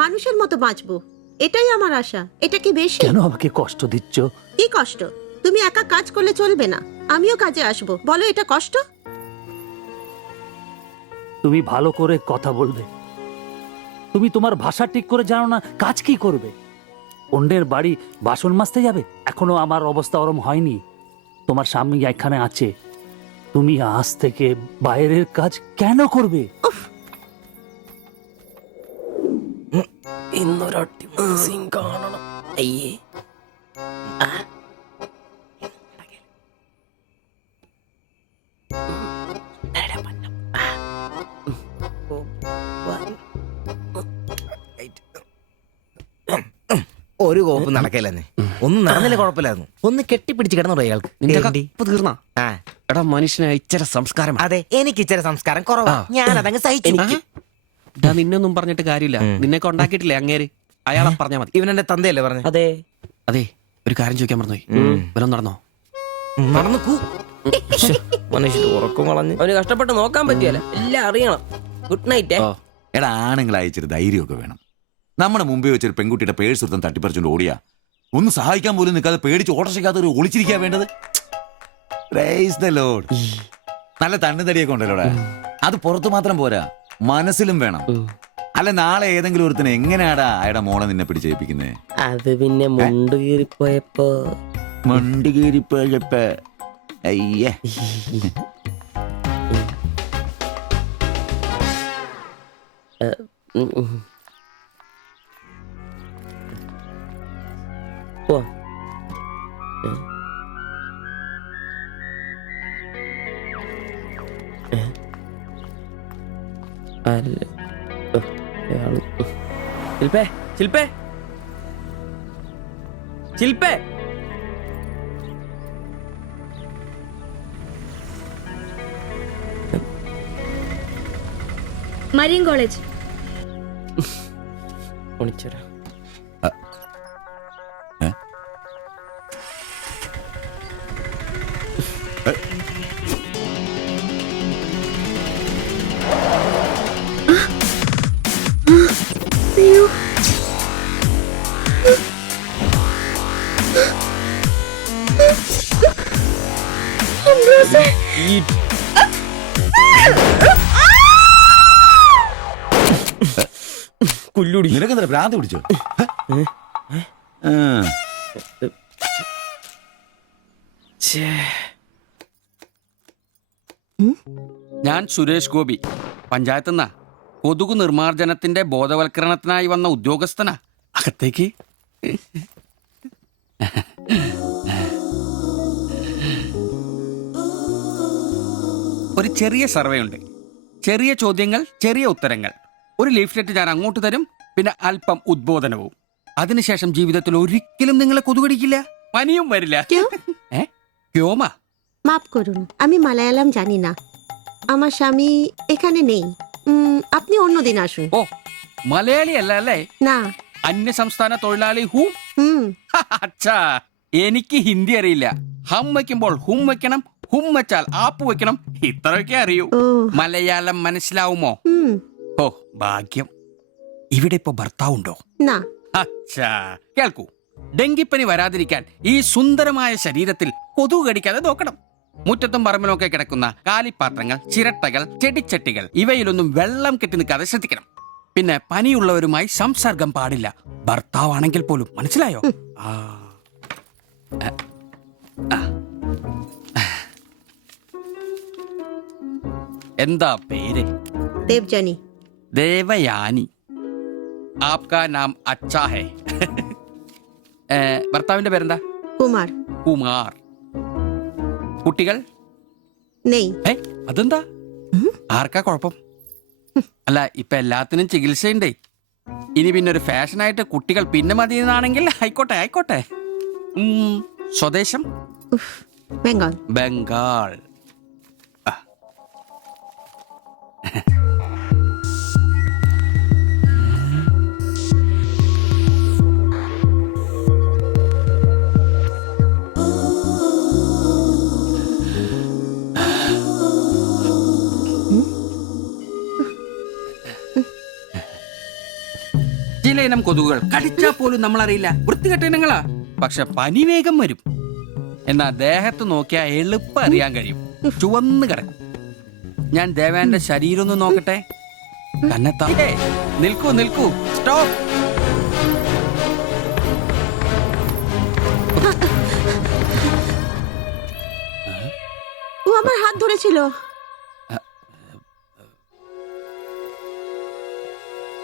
মানুষের মতো বাঁচবো, এটাই আমার আশা। এটা কি বেশি? কেন আমাকে কষ্ট দিচ্ছ? কি কষ্ট? তুমি একা কাজ করলে চলবে না, আমিও কাজে আসবো। বলো এটা কষ্ট? তুমি ভালো করে কথা বলবে। তুমি তোমার ভাষা ঠিক করে জানো না, কাজ কি করবে? অন্যের বাড়ি বাসন মাজতে যাবে? এখনো আমার অবস্থা ওরম হয়নি। তোমার স্বামী এখানে আছে, তুমি আজ থেকে বাইরের কাজ কেন করবে? ഇന്നൊരട്ടി സീൻ കാണണം. അയ്യേ, ഒരു കോപ്പ് നടക്കല്ലെന്നെ. ഒന്നും നടന്നില്ല, കുഴപ്പമില്ലായിരുന്നു. ഒന്ന് കെട്ടിപ്പിടിച്ച് കിടന്നു അയാൾക്ക്. നിന്റെ കപ്പ് തീർന്നാ? എടാ, മനുഷ്യന് ഇച്ചിരി സംസ്കാരം. അതെ, എനിക്ക് ഇച്ചിരി സംസ്കാരം കുറവാ. ഞാൻ അതങ്ങ് സഹിച്ചു. നിന്നൊന്നും പറഞ്ഞിട്ട് കാര്യമില്ല, നിന്നെ ഉണ്ടാക്കിയിട്ടില്ലേ അങ്ങേര്, അയാളെ പറഞ്ഞാ മതി. ഇവനെന്റെ തന്തയല്ലേ പറഞ്ഞു? അതെ അതെ, ഒരു കാര്യം ചോദിക്കാൻ മറന്നുപോയി. വല്ലതും നടന്നോ? നടന്നു. മനുഷ്യൻ ഉറക്കം കളഞ്ഞ് അവന് കഷ്ടപ്പെട്ട് നോക്കാൻ പറ്റിയല്ല, എല്ലാം അറിയണം. Good night. എടാ, ആണുങ്ങളായ ഇച്ചിരി ധൈര്യമൊക്കെ വേണം. നമ്മുടെ മുമ്പേ വെച്ചൊരു പെൺകുട്ടിയുടെ പേഴ്സ് ഒരുത്തം തട്ടിപ്പറിച്ചോണ്ട് ഓടിയാ ഒന്ന് സഹായിക്കാൻ പോലും നിൽക്കാതെ പേടിച്ച് ഓട്ടർഷയ്ക്കകത്ത് ഒരു ഒളിച്ചിരിക്കാൻ വേണ്ടത്. Praise the Lord. നല്ല തണ്ണുതടിയൊക്കെ ഉണ്ടല്ലോടാ. അത് പുറത്തു മാത്രം പോരാ, മനസ്സിലും വേണം. അല്ല, നാളെ ഏതെങ്കിലും ഒരുത്തിന് എങ്ങനെയാടാ അയാളുടെ മോളെ നിന്നെ പിടിച്ചേൽപ്പിക്കുന്നേ? അത് പിന്നെ മുണ്ട് കീറിപ്പോയപ്പോ അയ്യേ. പോ. ശിൽപേ, ശിൽപേ, ശിൽപേ. Marine college. ഒളിച്ചോരാ. കുല്ലുടി. നിനക്കെന്താ ഭ്രാന്ത് പിടിച്ചോ? ഞാൻ സുരേഷ് ഗോപി, പഞ്ചായത്ത് നിന്നാ. കൊതുക് നിർമ്മാർജ്ജനത്തിന്റെ ബോധവൽക്കരണത്തിനായി വന്ന ഉദ്യോഗസ്ഥനാ. അകത്തേക്ക്. ഒരു ചെറിയ സർവേ ഉണ്ട്. ചെറിയ ചോദ്യങ്ങൾ, ചെറിയ ഉത്തരങ്ങൾ. ഒരു ലീഫ്ലെറ്റ് ഞാൻ അങ്ങോട്ട് തരും, പിന്നെ അല്പം ഉദ്ബോധനവും. അതിനുശേഷം ജീവിതത്തിൽ ഒരിക്കലും നിങ്ങളെ കൊതുകടിക്കില്ല, പനിയും വരില്ല. ക്യോമാ? মাফ করুন, আমি মালায়ালাম জানি না, আমার স্বামী এখানে নেই। আপনি অন্যদিন আসুন। ഓ, മലയാളി അല്ല അല്ലേ? না। അന്യ സംസ്ഥാന തൊഴിലാളി ഹൂം? അച്ഛാ, എനിക്ക് ഹിന്ദി അറിയില്ല. ഹം വയ്ക്കുമ്പോൾ ഹും വെക്കണം, ഹും വെച്ചാൽ ആപ്പ് വെക്കണം, ഇത്രയൊക്കെ അറിയൂ. മലയാളം മനസ്സിലാവുമോ? ഓ, ഭാഗ്യം. ഇവിടെ ഇപ്പൊ ഭർത്താവുണ്ടോ? না। അച്ഛാ, കേൾക്കൂ. ഡെങ്കിപ്പനി വരാതിരിക്കാൻ ഈ സുന്ദരമായ ശരീരത്തിൽ കൊതുക് കടിക്കാതെ നോക്കണം. മുറ്റത്തും പറമ്പിലൊക്കെ കിടക്കുന്ന കാലിപ്പാത്രങ്ങൾ, ചിരട്ടകൾ, ചെടിച്ചട്ടികൾ ഇവയിലൊന്നും വെള്ളം കെട്ടി നിൽക്കാതെ ശ്രദ്ധിക്കണം. പിന്നെ പനിയുള്ളവരുമായി സംസർഗം പാടില്ല, ഭർത്താവാണെങ്കിൽ പോലും. മനസ്സിലായോ? എന്താ പേര്? ദേവ്ജാനി. ദേവയാനി. ആപ്കാ നാം അച്ഛാ ഹേ. ഭർത്താവിന്റെ പേരെന്താ? കുമാർ. കുമാർ. കുട്ടികൾ? നെയ്. അതെന്താ? ആർക്കാ കുഴപ്പം? അല്ല, ഇപ്പൊ എല്ലാത്തിനും ചികിത്സയുണ്ടേ. ഇനി പിന്നെ ഒരു ഫാഷനായിട്ട് കുട്ടികൾ പിന്നെ മതി എന്നാണെങ്കിൽ ആയിക്കോട്ടെ ആയിക്കോട്ടെ. സ്വദേശം? ബംഗാൾ. ബംഗാൾ. ചില ഇനം കൊതുകുകൾ കടിച്ചാൽ പോലും നമ്മളറിയില്ല, വൃത്തികെട്ട ഇനങ്ങളാ. പക്ഷെ പനി വേഗം വരും. എന്നാ ദേഹത്ത് നോക്കിയാൽ എളുപ്പം അറിയാൻ കഴിയും, ചുവന്ന് കിടക്കും. ഞാൻ ദേവാന്റെ ശരീരം ഒന്ന് നോക്കട്ടെ. കന്നെത്താ. നിൽക്കൂ നിൽക്കൂ, സ്റ്റോപ്പ്. ও আমার হাত ধরেছিল।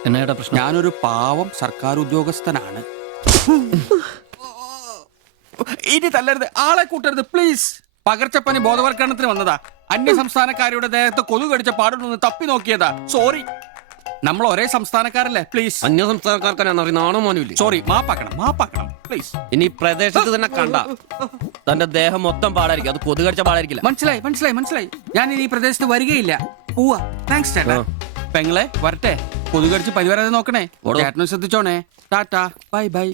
എന്നാ പ്രശ്നം? ഞാനൊരു പാവം സർക്കാർ ഉദ്യോഗസ്ഥനാണ്. ഇനി തല്ലരുത്, ആളെ കൂട്ടരുത് പ്ലീസ്. പകർച്ചപ്പനി ബോധവൽക്കരണത്തിന് വന്നതാ. അന്യ സംസ്ഥാനക്കാരുടെ ദേഹത്ത് കൊതുക് കടിച്ച പാടുന്നു തപ്പി നോക്കിയതാ. സോറി, നമ്മൾ ഒരേ സംസ്ഥാനക്കാരല്ലേ, പ്ലീസ്. അന്യ സംസ്ഥാനക്കാർക്കാണ്. സോറി, മാപ്പാക്കണം മാപ്പാക്കണം പ്ലീസ്. ഇനി പ്രദേശത്ത് തന്നെ കണ്ട തന്റെ ദേഹം മൊത്തം പാടായിരിക്കും, അത് കൊതുക് കടിച്ച പാടായിരിക്കില്ല. മനസ്സിലായി മനസ്സിലായി മനസ്സിലായി. ഞാൻ ഇനി ഈ പ്രദേശത്ത് വരികയില്ല. പോവാ. താങ്ക്സ് ചേട്ടാ. പെങ്ങളെ വരട്ടെ. കൊതുക് കടിച്ച് പനി വരാതെ നോക്കണേ. ചേട്ടനും ശ്രദ്ധിച്ചോണേ. Tata, bye bye.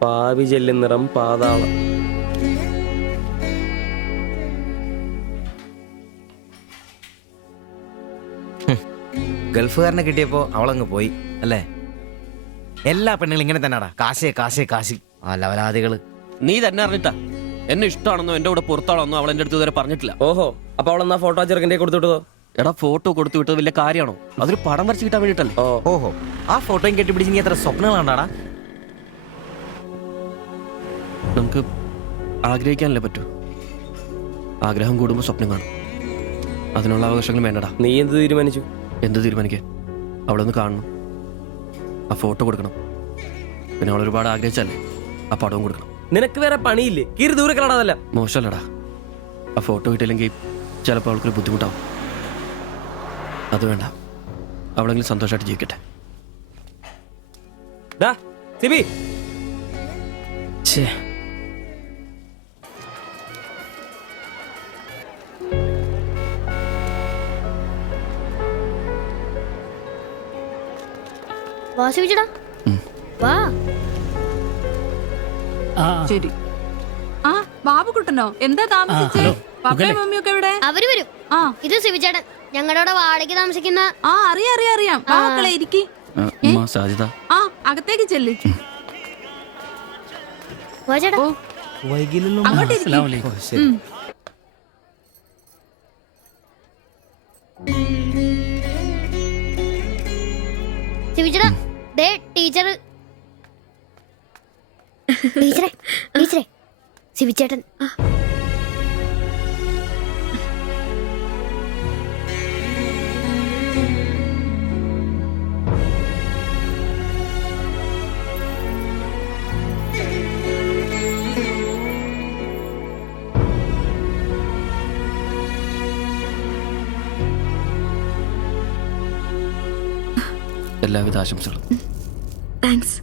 പാവി ജെല്ലും നിറം പാതാളം. ഗൾഫുകാരനെ കിട്ടിയപ്പോ അവളങ്ങ് പോയി അല്ലേ? എല്ലാ പെണ്ണുങ്ങളും ഇങ്ങനെ തന്നെടാ, കാശേ കാശേ കാശി. ആ ലവലാദികള്. നീ തന്നെ അറിഞ്ഞിട്ടാ എന്നെ ഇഷ്ടമാണെന്നോ എന്റെ കൂടെ പുറത്താണെന്നോ അവൾ എന്റെ അടുത്ത് ഇതുവരെ പറഞ്ഞിട്ടില്ല. ഓഹോ, അപ്പൊ അവളെന്നാ ഫോട്ടോ ചെറുക്കൻ്റെ കൊടുത്തു വിട്ടതോ? എടാ, ഫോട്ടോ കൊടുത്തു വിട്ടത് വലിയ കാര്യമാണോ? അതൊരു പടം വരച്ച് കിട്ടാൻ വേണ്ടിട്ടല്ലേ. ഓഹോ, ആ ഫോട്ടോയും കെട്ടിപ്പിടിച്ച് നീ എത്ര സ്വപ്നങ്ങളാണ്ടാടാ? നമുക്ക് ആഗ്രഹിക്കാനല്ലേ പറ്റൂ. ആഗ്രഹം കൂടുമ്പോൾ സ്വപ്നം കാണും. അതിനുള്ള അവകാശങ്ങൾ വേണ്ടടാ. നീ എന്ത് തീരുമാനിച്ചു? എന്ത് തീരുമാനിക്കാൻ? അവളൊന്ന് കാണണം, ആ ഫോട്ടോ കൊടുക്കണം, പിന്നെ അവൾ ഒരുപാട് ആഗ്രഹിച്ചല്ലേ ആ പടവും കൊടുക്കണം. നിനക്ക് വേറെ പണിയില്ലേ? കീറി ദൂരെ കളാടതല്ല. മോശമല്ലടാ, ആ ഫോട്ടോ കിട്ടിയില്ലെങ്കിൽ ചിലപ്പോൾ അവൾക്കൊരു ബുദ്ധിമുട്ടാവും. അത് വേണ്ട, അവളെങ്കിലും സന്തോഷമായിട്ട് ജീവിക്കട്ടെ. വാ. ശരി. ആ ബാബുക്കുട്ടനോ, എന്താ താമസിച്ചേ? പപ്പയും മമ്മിയൊക്കെ എവിടെ? അവര് വരും. ആ ഇത് സിവിചേട്ടൻ, ഞങ്ങളുടെ വാടകയ്ക്ക് താമസിക്കുന്ന. ആ അറിയാം. മക്കളെ ഇരിക്കി. സാധ്യത ആ അകത്തേക്ക് ചെല്ല്. അങ്ങോട്ട് ഇരിക്ക്. സിവിചേട്ടാ, ദേ ടീച്ചർ. ടീച്ചറെ സിവിചേട്ടൻ. എല്ലാവിധ ആശംസകളും. താങ്ക്സ്.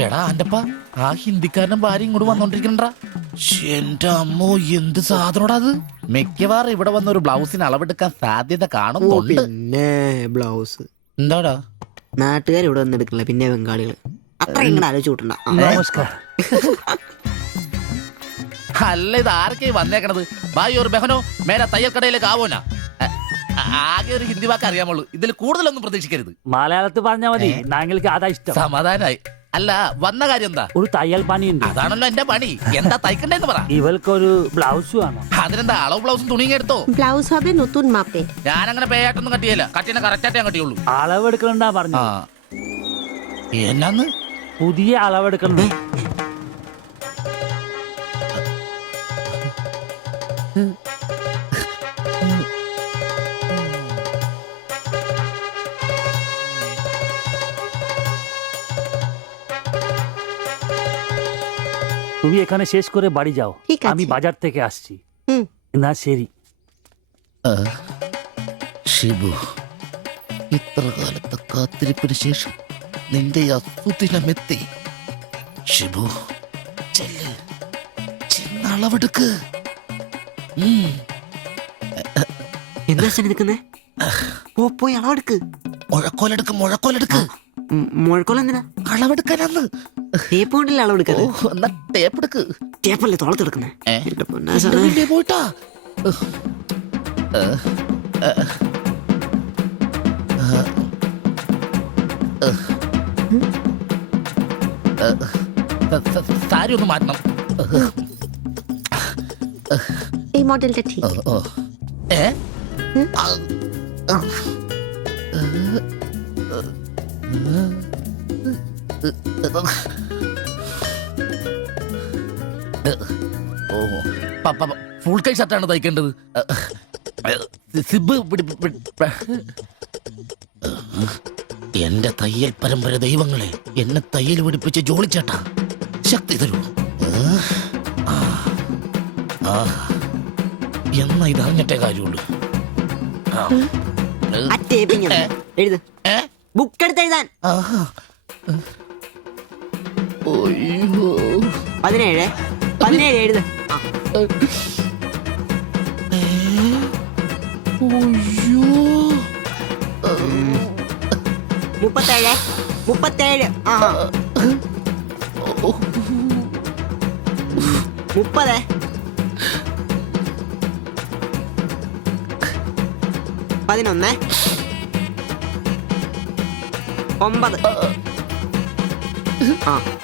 എടാ അന്റപ്പ, ആ ഹിന്ദിക്കാരനും ഭാര്യ ഇങ്ങോട്ട് വന്നോണ്ടിരിക്കണ്ടാ. എന്റെ അമ്മോ, എന്ത് സാധനോടാ അത്. മിക്കവാറും ഇവിടെ വന്ന ഒരു ബ്ലൗസിന് അളവെടുക്കാൻ സാധ്യത കാണുന്നുണ്ട്. പിന്നെ ബ്ലൗസ് എന്താടാ നാട്ടുകാർ ഇവിടെ വന്ന് എടുക്കണില്ല, പിന്നെ ബംഗാളികൾ. അത്ര ഇങ്ങനെ ആലോചിച്ച് കൂട്ടണ്ട. നമസ്കാരം. അല്ല, ഇത് ആരൊക്കെ വന്നേക്കണത്? ഭായി ഒരു ബഹനോ മേര തയ്യൽ കടയിലേക്ക് ആവോനാ. ആകെ ഒരു ഹിന്ദി വാക്ക് അറിയാമുള്ളൂ, ഇതിൽ കൂടുതലൊന്നും പ്രതീക്ഷിക്കരുത്. മലയാളത്തിൽ പറഞ്ഞാൽ മതി, ഞങ്ങൾക്ക് അതാ ഇഷ്ടം. സമാധാനായി. അല്ല, വന്ന കാര്യം എന്താ? ഒരു തയ്യൽ പണിയുണ്ട്. അതാണല്ലോ എന്റെ പണി. എന്താ തയ്ക്കണ്ടേന്ന് പറ. ഇവൾക്കൊരു ബ്ലൗസ് വേണം. അതിനെന്താ അളവ് ബ്ലൗസും തുണിയും എടുത്തോ? ব্লাউজ হবে নতুন মাপে। ഞാനങ്ങനെ പേയായിട്ടൊന്നും കട്ടിയല്ല, കട്ടിനെ കറക്റ്റായിട്ട് ഞാൻ കട്ടിയുള്ളൂ. അളവെടുക്കണ്ടാ പറഞ്ഞു. എന്നാന്ന്? പുതിയ അളവെടുക്കണം. তুমি এখানে শেষ করে বাড়ি যাও, আমি বাজার থেকে আসছি। না ശരി. ഷിബു, ഇത്ര കാലത്തെ കാത്തിരിപ്പിന് ശേഷം നിന്റെ അസുദിനമെത്തി. ഷിബു, ചെന്നളവെടുക്ക്. എന്താ നിൽക്കുന്നേ? പോയി അളവെടുക്ക്. മുഴക്കോലെടുക്ക്. മുഴക്കോലെന്തിനാ? അളവെടുക്കാനാന്ന്. ടേപ്പ് കൊണ്ടല്ലേ അളവെടുക്കാറ്? എന്നാ ടേപ്പ് എടുക്ക്. ടേപ്പല്ലേ തോളത്തെടുക്കുന്നേ? പോയിട്ടാ. സാരി ഒന്ന് മാറ്റണം. এই মডেলটা ঠিক। ഫുൾ കൈ ഷർട്ടാണ് തയ്ക്കേണ്ടത്. സിബ് എന്റെ തയ്യൽ പരമ്പര ദൈവങ്ങളെ, എന്നെ തയ്യൽ പിടിപ്പിച്ച് ജോളിച്ചേട്ടാ, ശക്തി തരൂ. എന്നാ ഇത് അറിഞ്ഞിട്ടേ കാര്യമുള്ളൂ. ബുക്ക് എടുത്ത് എഴുതാൻ 17 എഴുത്. 37. 30. 11. 9.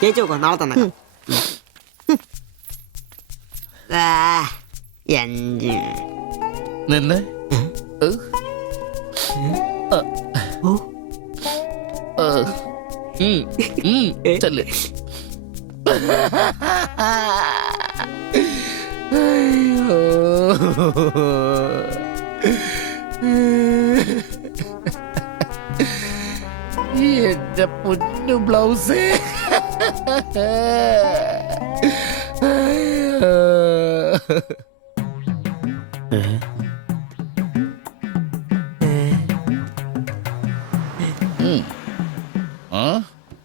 ചേച്ചി നോക്കോ, നാളെ തന്നെ. നിന്ന് ചെല്ല്. എന്റെ പൊന്നു ബ്ലൗസ്.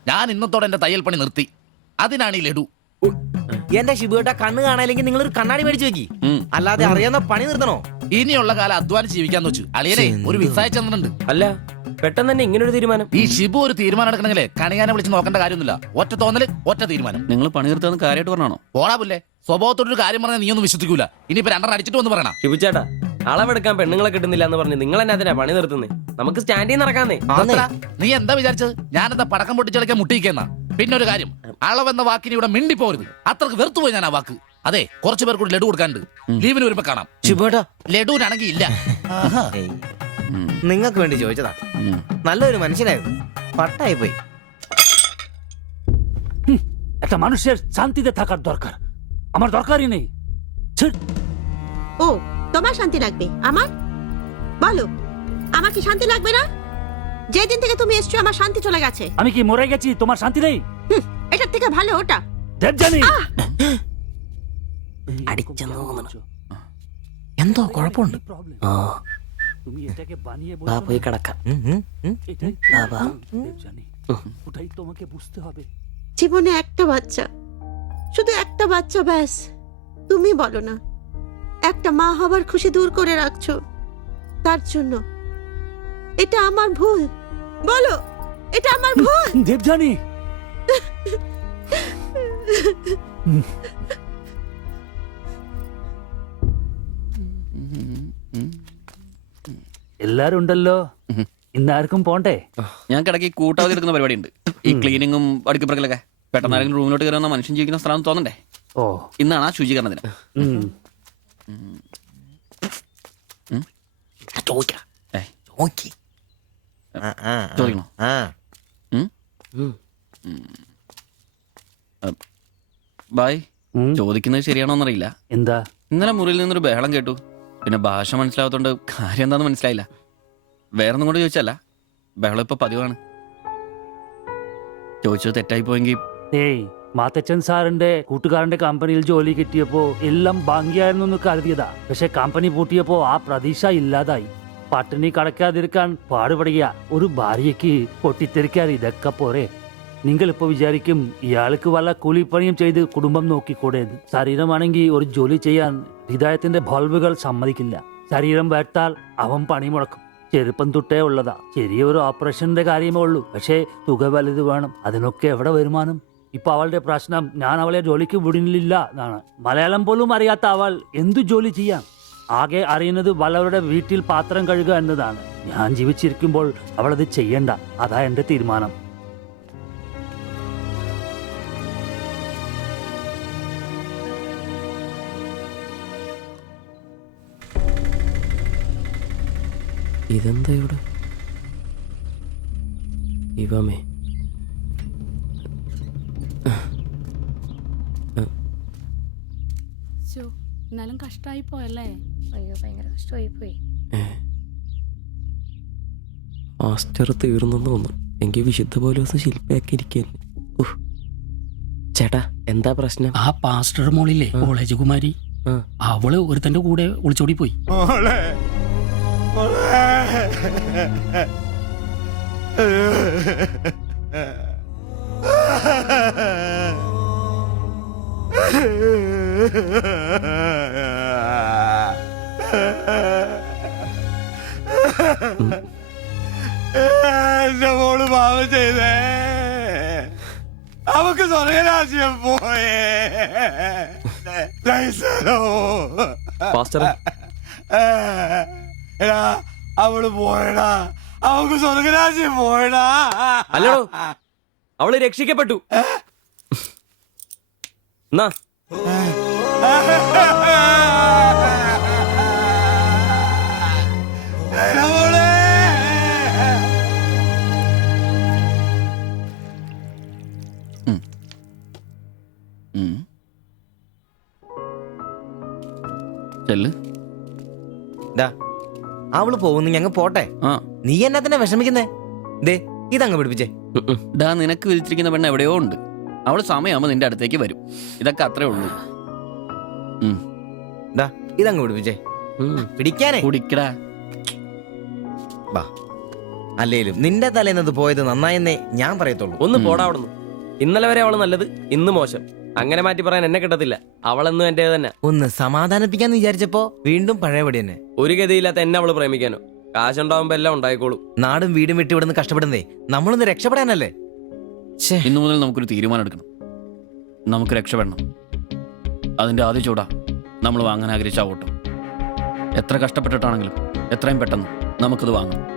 ഞാൻ ഇന്നത്തോടെ എന്റെ തയ്യൽ പണി നിർത്തി. അതിനാണ് ഈ ലഡു. എന്റെ ശിബുട്ട കണ്ണ് കാണാനില്ലെങ്കിൽ നിങ്ങൾ ഒരു കണ്ണാടി മേടിച്ചു വെക്കി. അല്ലാതെ അറിയാവുന്ന പണി നിർത്തണോ? ഇനിയുള്ള കാലം അധ്വാനിച്ച് ജീവിക്കാന്ന് വെച്ചു. അളിയനെ ഒരു വിസായ ചെന്നിട്ടുണ്ട്. അല്ല പെട്ടെന്ന് തന്നെ ഇങ്ങനെ ഒരു തീരുമാനം. ഈ ഷിബു ഒരു തീരുമാനം എടുക്കണമെങ്കിലേ കണിയാനെ വിളിച്ച് നോക്കേണ്ട കാര്യമൊന്നുമില്ല. ഒറ്റ തോന്നല്, ഒറ്റ തീരുമാനം. നിങ്ങൾ പണി നിർത്താന്ന് കാര്യമായിട്ട് പറഞ്ഞാണോ? പോടാ സ്വഭാവത്തോടൊരു കാര്യം പറഞ്ഞാൽ നീ ഒന്നും വിശ്വസിക്കൂല. ഇനിയിപ്പോ രണ്ടെണ്ണം അടിച്ചിട്ട് വന്ന് പറയണം. ശിബുച്ചേട്ടാ, അളവെടുക്കാൻ പെണ്ണുങ്ങളെ കിട്ടുന്നില്ല എന്ന് പറഞ്ഞ് നിങ്ങൾ തന്നെ അതിനാ പണി നിർത്തുന്നേ. നമുക്ക് സ്റ്റാൻഡിൽ നടക്കാന്നേ. നീ എന്താ വിചാരിച്ചത്? ഞാനെന്താ പടക്കം പൊട്ടിച്ചളിക്കാൻ മുട്ടിയിക്കുന്ന? പിന്നെ ഒരു കാര്യം, അളവെന്ന വാക്കിന് ഇവിടെ മിണ്ടിപ്പോരുത്. അത്രക്ക് വെറുത്തുപോയി ഞാൻ ആ വാക്ക്. അതെ, കുറച്ചു പേർ കൂടി ലഡു കൊടുക്കാനുണ്ട്. ലീവിന് വരുമ്പോ കാണാം. ലഡുവിനാണെങ്കിൽ ഇല്ല. നിങ്ങൾക്ക് വേണ്ടി ചോദിച്ചതാ. നല്ലൊരു മനുഷ്യനായിരുന്നു, പട്ടായി പോയി. একটা মানুষের শান্তিতে থাকার দরকার, আমার দরকারই নেই। ও তোমার শান্তি লাগবে? আমার বলো, আমার কি শান্তি লাগবে না? যেদিন থেকে তুমি এসছো আমার শান্তি চলে গেছে। আমি কি মরে গেছি? তোমার শান্তি নেই? এটার থেকে ভালো ওটা। দেবজানি, എന്തോ കുഴപ്പമുണ്ട്. তুমি এটাকে বানিয়ে വാ പോയി കിടക്കാം. এটাই বাবা দেবজানি, ওটাই তোমাকে বুঝতে হবে। জীবনে একটা বাচ্চা, শুধু একটা বাচ্চা, ব্যাস। তুমি বলো না, একটা মা হবার খুশি দূর করে রাখছো, তার জন্য এটা আমার ভুল? বলো, এটা আমার ভুল? দেবজানি, എല്ലാരും ഉണ്ടല്ലോ, ഇന്നാർക്കും പോണ്ടേ? ഞാൻ കിടക്കി കൂട്ടാതെ എടുക്കുന്ന പരിപാടി ഉണ്ട്. ഈ ക്ലീനിങ്ങും അടുക്കിപ്പറക്കലൊക്കെ. പെട്ടെന്ന് ആരെങ്കിലും റൂമിലോട്ട് കയറുന്ന മനുഷ്യൻ ജീവിക്കുന്ന സ്ഥലം തോന്നണ്ടേ? ഓ, ഇന്നാണ് ആ ശുചീകരണത്തിന്. ചോദിക്കണോ? ബായ്, ചോദിക്കുന്നത് ശരിയാണോന്നറിയില്ല. എന്താ? ഇന്നലെ മുറിയിൽ നിന്നൊരു ബഹളം കേട്ടു. പിന്നെ ഭാഷ മനസ്സിലാവാത്തോണ്ട് കാര്യം എന്താന്ന് മനസ്സിലായില്ല. വേറൊന്നും കൊണ്ട് ചോദിച്ചല്ല, ബഹളം ഇപ്പൊ പതിവാണ്. ചോദിച്ചത് തെറ്റായി പോയെങ്കിൽ. ഏയ്, മാത്തച്ചൻ സാറിന്റെ കൂട്ടുകാരന്റെ കമ്പനിയിൽ ജോലി കിട്ടിയപ്പോ എല്ലാം ഭംഗിയായിരുന്നു എന്ന് കരുതിയതാ. പക്ഷെ കമ്പനി പൂട്ടിയപ്പോ ആ പ്രതീക്ഷ ഇല്ലാതായി. പട്ടിണി കടക്കാതിരിക്കാൻ പാടുപെടുക. ഒരു ഭാര്യയ്ക്ക് പൊട്ടിത്തെറിക്കാൻ ഇതൊക്കെ പോരെ? നിങ്ങളിപ്പോ വിചാരിക്കും ഇയാൾക്ക് വല്ല കൂലിപ്പണിയും ചെയ്ത് കുടുംബം നോക്കിക്കൂടെ? ശരീരമാണെങ്കിൽ ഒരു ജോലി ചെയ്യാൻ ഹൃദയത്തിന്റെ ബൾബുകൾ സമ്മതിക്കില്ല. ശരീരം വേർത്താൽ അവൻ പണി മുടക്കും. ചെറുപ്പം തൊട്ടേ ഉള്ളതാ. ചെറിയൊരു ഓപ്പറേഷന്റെ കാര്യമേ ഉള്ളൂ, പക്ഷേ തുക വലുത് വേണം. അതിനൊക്കെ എവിടെ വരുമാനം? ഇപ്പൊ അവളുടെ പ്രശ്നം ഞാൻ അവളെ ജോലിക്ക് വിടുന്നില്ല എന്നാണ്. മലയാളം പോലും അറിയാത്ത അവൾ എന്തു ജോലി ചെയ്യാം? ആകെ അറിയുന്നത് വല്ലവരുടെ വീട്ടിൽ പാത്രം കഴുകുക എന്നതാണ്. ഞാൻ ജീവിച്ചിരിക്കുമ്പോൾ അവളത് ചെയ്യണ്ട. അതാ എന്റെ തീരുമാനം. ഇതെന്താ ഇവിടെ? ഇവമേ എന്നാലും കഷ്ടായി പോയല്ലേ? അയ്യോ, ഭയങ്കര കഷ്ടമായി പോയി. മാസ്റ്റർ തീർന്നെന്ന് തോന്നുന്നു. എങ്കിൽ വിശുദ്ധ പോലീസ് ശില്പിയാക്കിയിരിക്കല്ലേ. ചേട്ടാ, എന്താ പ്രശ്നം? ആ പാസ്റ്റർ മോളില്ലേ, കോളേജ് കുമാരി, അവള് ഒരുത്തന്റെ കൂടെ ഒളിച്ചോടി പോയി. എന്റെ മോള് പാവം ചെയ്തേ. അവക്ക് സ്വർഗരാജ്യം പോയേ. അവള് പോയടാ, അവക്ക് സ്വർഗരാജ്യം പോയടാ. അല്ലോ, അവള് രക്ഷിക്കപ്പെട്ടു. എന്നാ ചെല്ല്. അവള് പോകുന്നു, ഞങ്ങ പോട്ടെ. നീ എന്നാ തന്നെ വിഷമിക്കുന്നേ? ദേ ഇതങ്ങ് പിടിപ്പിച്ചേ. നിനക്ക് വിളിച്ചിരിക്കുന്ന പെണ്ണ് എവിടെയോ ഉണ്ട്. അവള് സമയമാകുമ്പോ നിന്റെ അടുത്തേക്ക് വരും. ഇതൊക്കെ അത്രേ ഉള്ളൂ. ഇതങ്ങ് പിടിപ്പിച്ചേ. പിടിക്കാനേ കുടിക്കടാ. അല്ലേലും നിന്റെ തലേന്നത് പോയത് നന്നായെന്നേ ഞാൻ പറയത്തുള്ളൂ. ഒന്ന് പോടാ അവിടുന്ന്. ഇന്നലെ വരെ അവള് നല്ലത്, ഇന്ന് മോശം. അങ്ങനെ മാറ്റി പറയാൻ എന്നെ കിട്ടത്തില്ല. അവളെന്നും എന്റെ തന്നെ. ഒന്ന് സമാധാനിപ്പിക്കാന്ന് വിചാരിച്ചപ്പോ വീണ്ടും പഴയപടി തന്നെ. ഒരു ഗതിയില്ലാത്ത എന്നെ അവള് പ്രേമിക്കാനോ? കാശുണ്ടാവുമ്പോ എല്ലാം ഉണ്ടായിക്കോളും. നാടും വീടും വിട്ട് ഇവിടുന്ന് കഷ്ടപ്പെടുന്നേ നമ്മളൊന്ന് രക്ഷപ്പെടാനല്ലേ. ഇന്നു മുതൽ നമുക്കൊരു തീരുമാനം എടുക്കണം. നമുക്ക് രക്ഷപ്പെടണം. അതിന്റെ ആദ്യ ചൂടാ നമ്മൾ വാങ്ങാൻ ആഗ്രഹിച്ച ഓട്ടോ. എത്ര കഷ്ടപ്പെട്ടിട്ടാണെങ്കിലും എത്രയും പെട്ടെന്ന് നമുക്കത് വാങ്ങണം.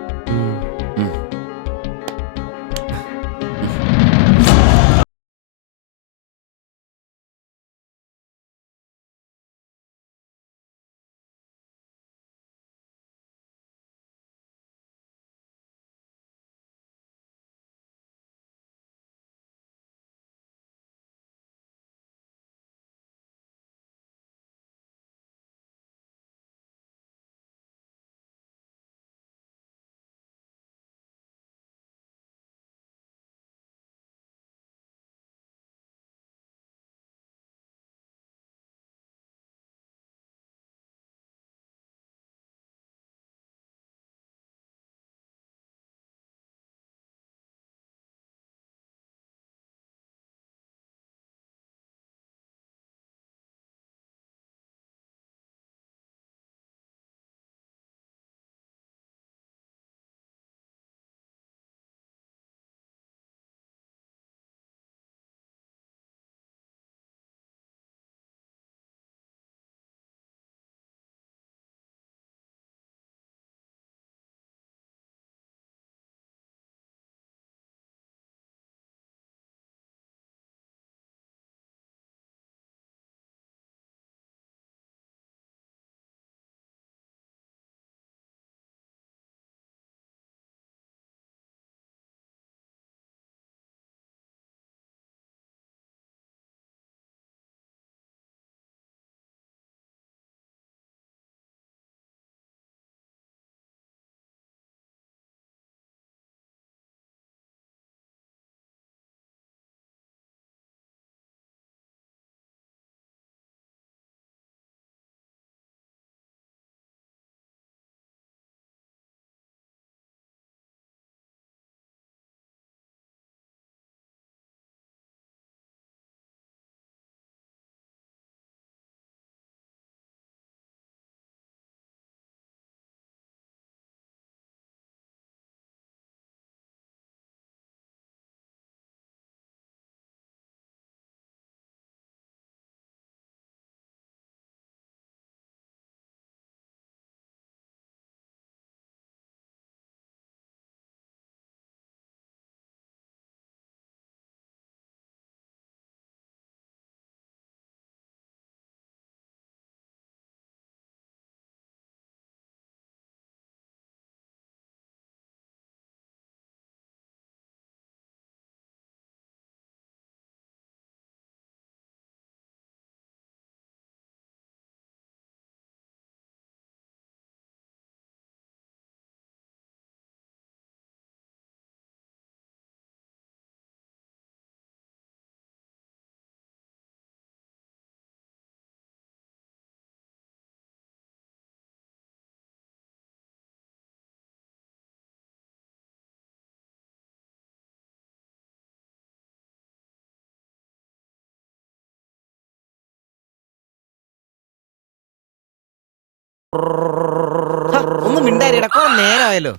ഒന്ന് മിണ്ടാരിടാ, കുറെ നേരമായല്ലോ.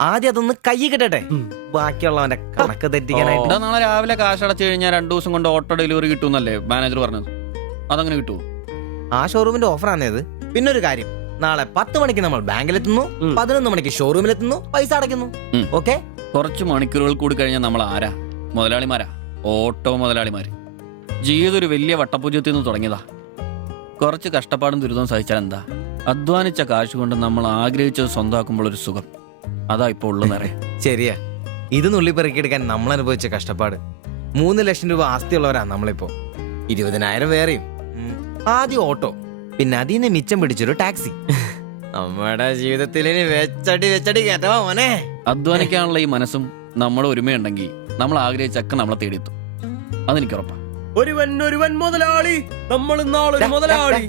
ആദ്യം അതൊന്ന് കൈ കിട്ടട്ടെ, ബാക്കിയുള്ളവന്റെ കണക്ക് തെറ്റിക്കാനായിട്ട്. നാളെ രാവിലെ കാശ് അടച്ചു കഴിഞ്ഞാൽ 2 ദിവസം കൊണ്ട് ഓട്ടോ ഡെലിവറി കിട്ടുമെന്നല്ലേ മാനേജർ പറഞ്ഞത്? അതങ്ങനെ കിട്ടുമോ? ആ ഷോറൂമിന്റെ ഓഫറാണേത്. പിന്നെ ഒരു കാര്യം, നാളെ 10 മണിക്ക് നമ്മൾ ബാങ്കിലെത്തുന്നു, 11 മണിക്ക് ഷോറൂമിലെത്തുന്നു, പൈസ അടയ്ക്കുന്നു. ഓക്കെ? കുറച്ച് മണിക്കൂറുകൾ കൂടി കഴിഞ്ഞാൽ നമ്മൾ ആരാ? മുതലാളിമാരാ, ഓട്ടോ മുതലാളിമാര്. ജീവിതം ഒരു വലിയ വട്ടപൂജ്യത്തിൽ നിന്ന് തുടങ്ങിയതാ. കുറച്ച് കഷ്ടപ്പാടും ദുരിതവും സഹിച്ചാൽ എന്താ? അധ്വാനിച്ച കാശ് കൊണ്ട് നമ്മൾ ആഗ്രഹിച്ചത് സ്വന്തമാക്കുമ്പോൾ ഒരു സുഖം, അതാ ഇപ്പൊ ഉള്ളു നിറയെ. ശരിയാ, ഇത് നുള്ളി പെറുക്കിയെടുക്കാൻ നമ്മൾ അനുഭവിച്ച കഷ്ടപ്പാട് 3 ലക്ഷം രൂപ ആസ്തിയുള്ളവരാ നമ്മളിപ്പോ. 20,000 വേറെയും. ആദ്യം ഓട്ടോ, പിന്നെ അതിൽ നിന്ന് മിച്ചം പിടിച്ചൊരു ടാക്സി. നമ്മുടെ ജീവിതത്തിൽ ഇനി വെച്ചടി കേട്ടോ മോനെ. അധ്വാനിക്കാനുള്ള ഈ മനസ്സും നമ്മുടെ ഒരുമയുണ്ടെങ്കിൽ നമ്മൾ ആഗ്രഹിച്ചൊക്കെ നമ്മളെ തേടിയെത്തും. അതെനിക്ക് ഉറപ്പാ. ഒരുവൻ മുതലാളി, നമ്മൾ ഇന്നാളൊരു മുതലാളി.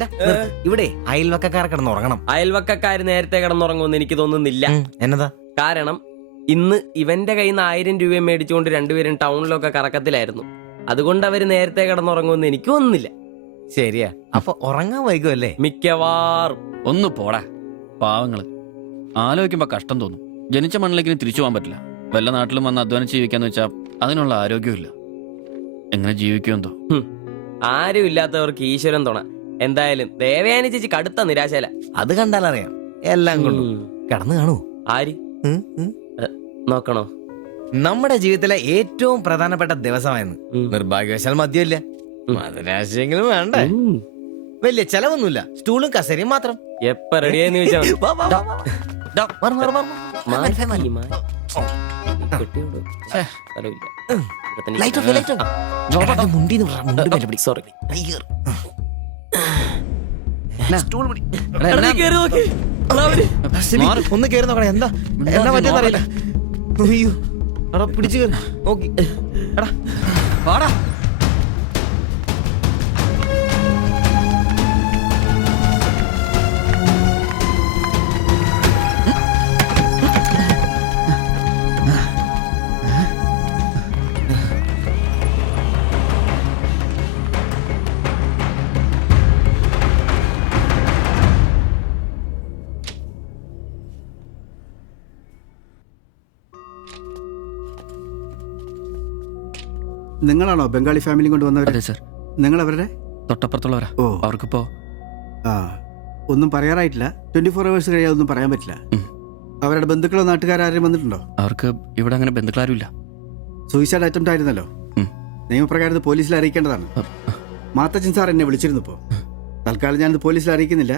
ഇവിടെ അയൽവക്കക്കാർ കിടന്നുറങ്ങണം. അയൽവക്കക്കാര് നേരത്തെ കിടന്നുറങ്ങുമെന്ന് എനിക്ക് തോന്നുന്നില്ല. എന്നതാ കാരണം ഇന്ന് ഇവന്റെ കയ്യിൽ നിന്ന് 1000 രൂപ മേടിച്ചുകൊണ്ട് രണ്ടുപേരും ടൗണിലൊക്കെ കറക്കത്തിലായിരുന്നു. അതുകൊണ്ട് അവര് നേരത്തെ കിടന്നുറങ്ങുമെന്ന് എനിക്ക് തോന്നുന്നില്ല. ശരിയാ, അപ്പൊ ഉറങ്ങാൻ വൈകുമല്ലേ? മിക്കവാറും. ഒന്ന് പോടാ പാവങ്ങള്. ആലോചിക്കുമ്പോ കഷ്ടം തോന്നും. ജനിച്ച മണ്ണിലേക്ക് തിരിച്ചു പോകാൻ പറ്റില്ല. വല്ല നാട്ടിലും വന്ന് അധ്വാനിച്ച് ജീവിക്കാന്ന് വെച്ചാൽ അതിനുള്ള ആരോഗ്യമില്ല. എങ്ങനെ ജീവിക്കുമെന്തോ. ആരും ഇല്ലാത്തവർക്ക് ഈശ്വരൻ തുണ. എന്തായാലും ദേവയാനി ചേച്ചി കടുത്ത നിരാശയില. അത് കണ്ടാലറിയാം എല്ലാം കൊണ്ടും. കിടന്നു കാണൂ. ആര് നോക്കണോ? നമ്മുടെ ജീവിതത്തിലെ ഏറ്റവും പ്രധാനപ്പെട്ട ദിവസമായിരുന്നു. നിർഭാഗ്യവശാൽ മദ്യമില്ല. മധുരാശയെങ്കിലും വേണ്ടേ? വലിയ ചെലവൊന്നുമില്ല, സ്റ്റൂളും കസേരയും മാത്രം. എപ്പ റെഡിയാന്ന് ചോദിച്ചാ ഒന്ന് കേറി നോക്കണേ. എന്താ പറ്റിയെന്ന് അറിയില്ല. അയ്യോ എടാ, പിടിച്ചു കയറി നോക്കി. എടാ വാടാ. നിങ്ങളാണോ ബംഗാളി ഫാമിലി കൊണ്ട് വന്നവരെ? നിങ്ങൾ അവരുടെ തൊട്ടപ്പുറത്തുള്ളവരാ. ഓ, അവർക്കിപ്പോ ഒന്നും പറയാറായിട്ടില്ല. 24 hours കഴിയാതെ ഒന്നും പറയാൻ പറ്റില്ല. അവരുടെ ബന്ധുക്കളോ നാട്ടുകാരും വന്നിട്ടുണ്ടോ? അവർക്ക് ഇവിടെ അങ്ങനെ ബന്ധുക്കളാരും ഇല്ല. സൂയിസൈഡ് അറ്റംപ്റ്റ് ആയിരുന്നല്ലോ. നിയമപ്രകാരം പോലീസിൽ അറിയിക്കേണ്ടതാണ്. മാത്തച്ചൻ സാർ എന്നെ വിളിച്ചിരുന്നു. ഇപ്പോൾ തൽക്കാലം ഞാനിത് പോലീസിൽ അറിയിക്കുന്നില്ല.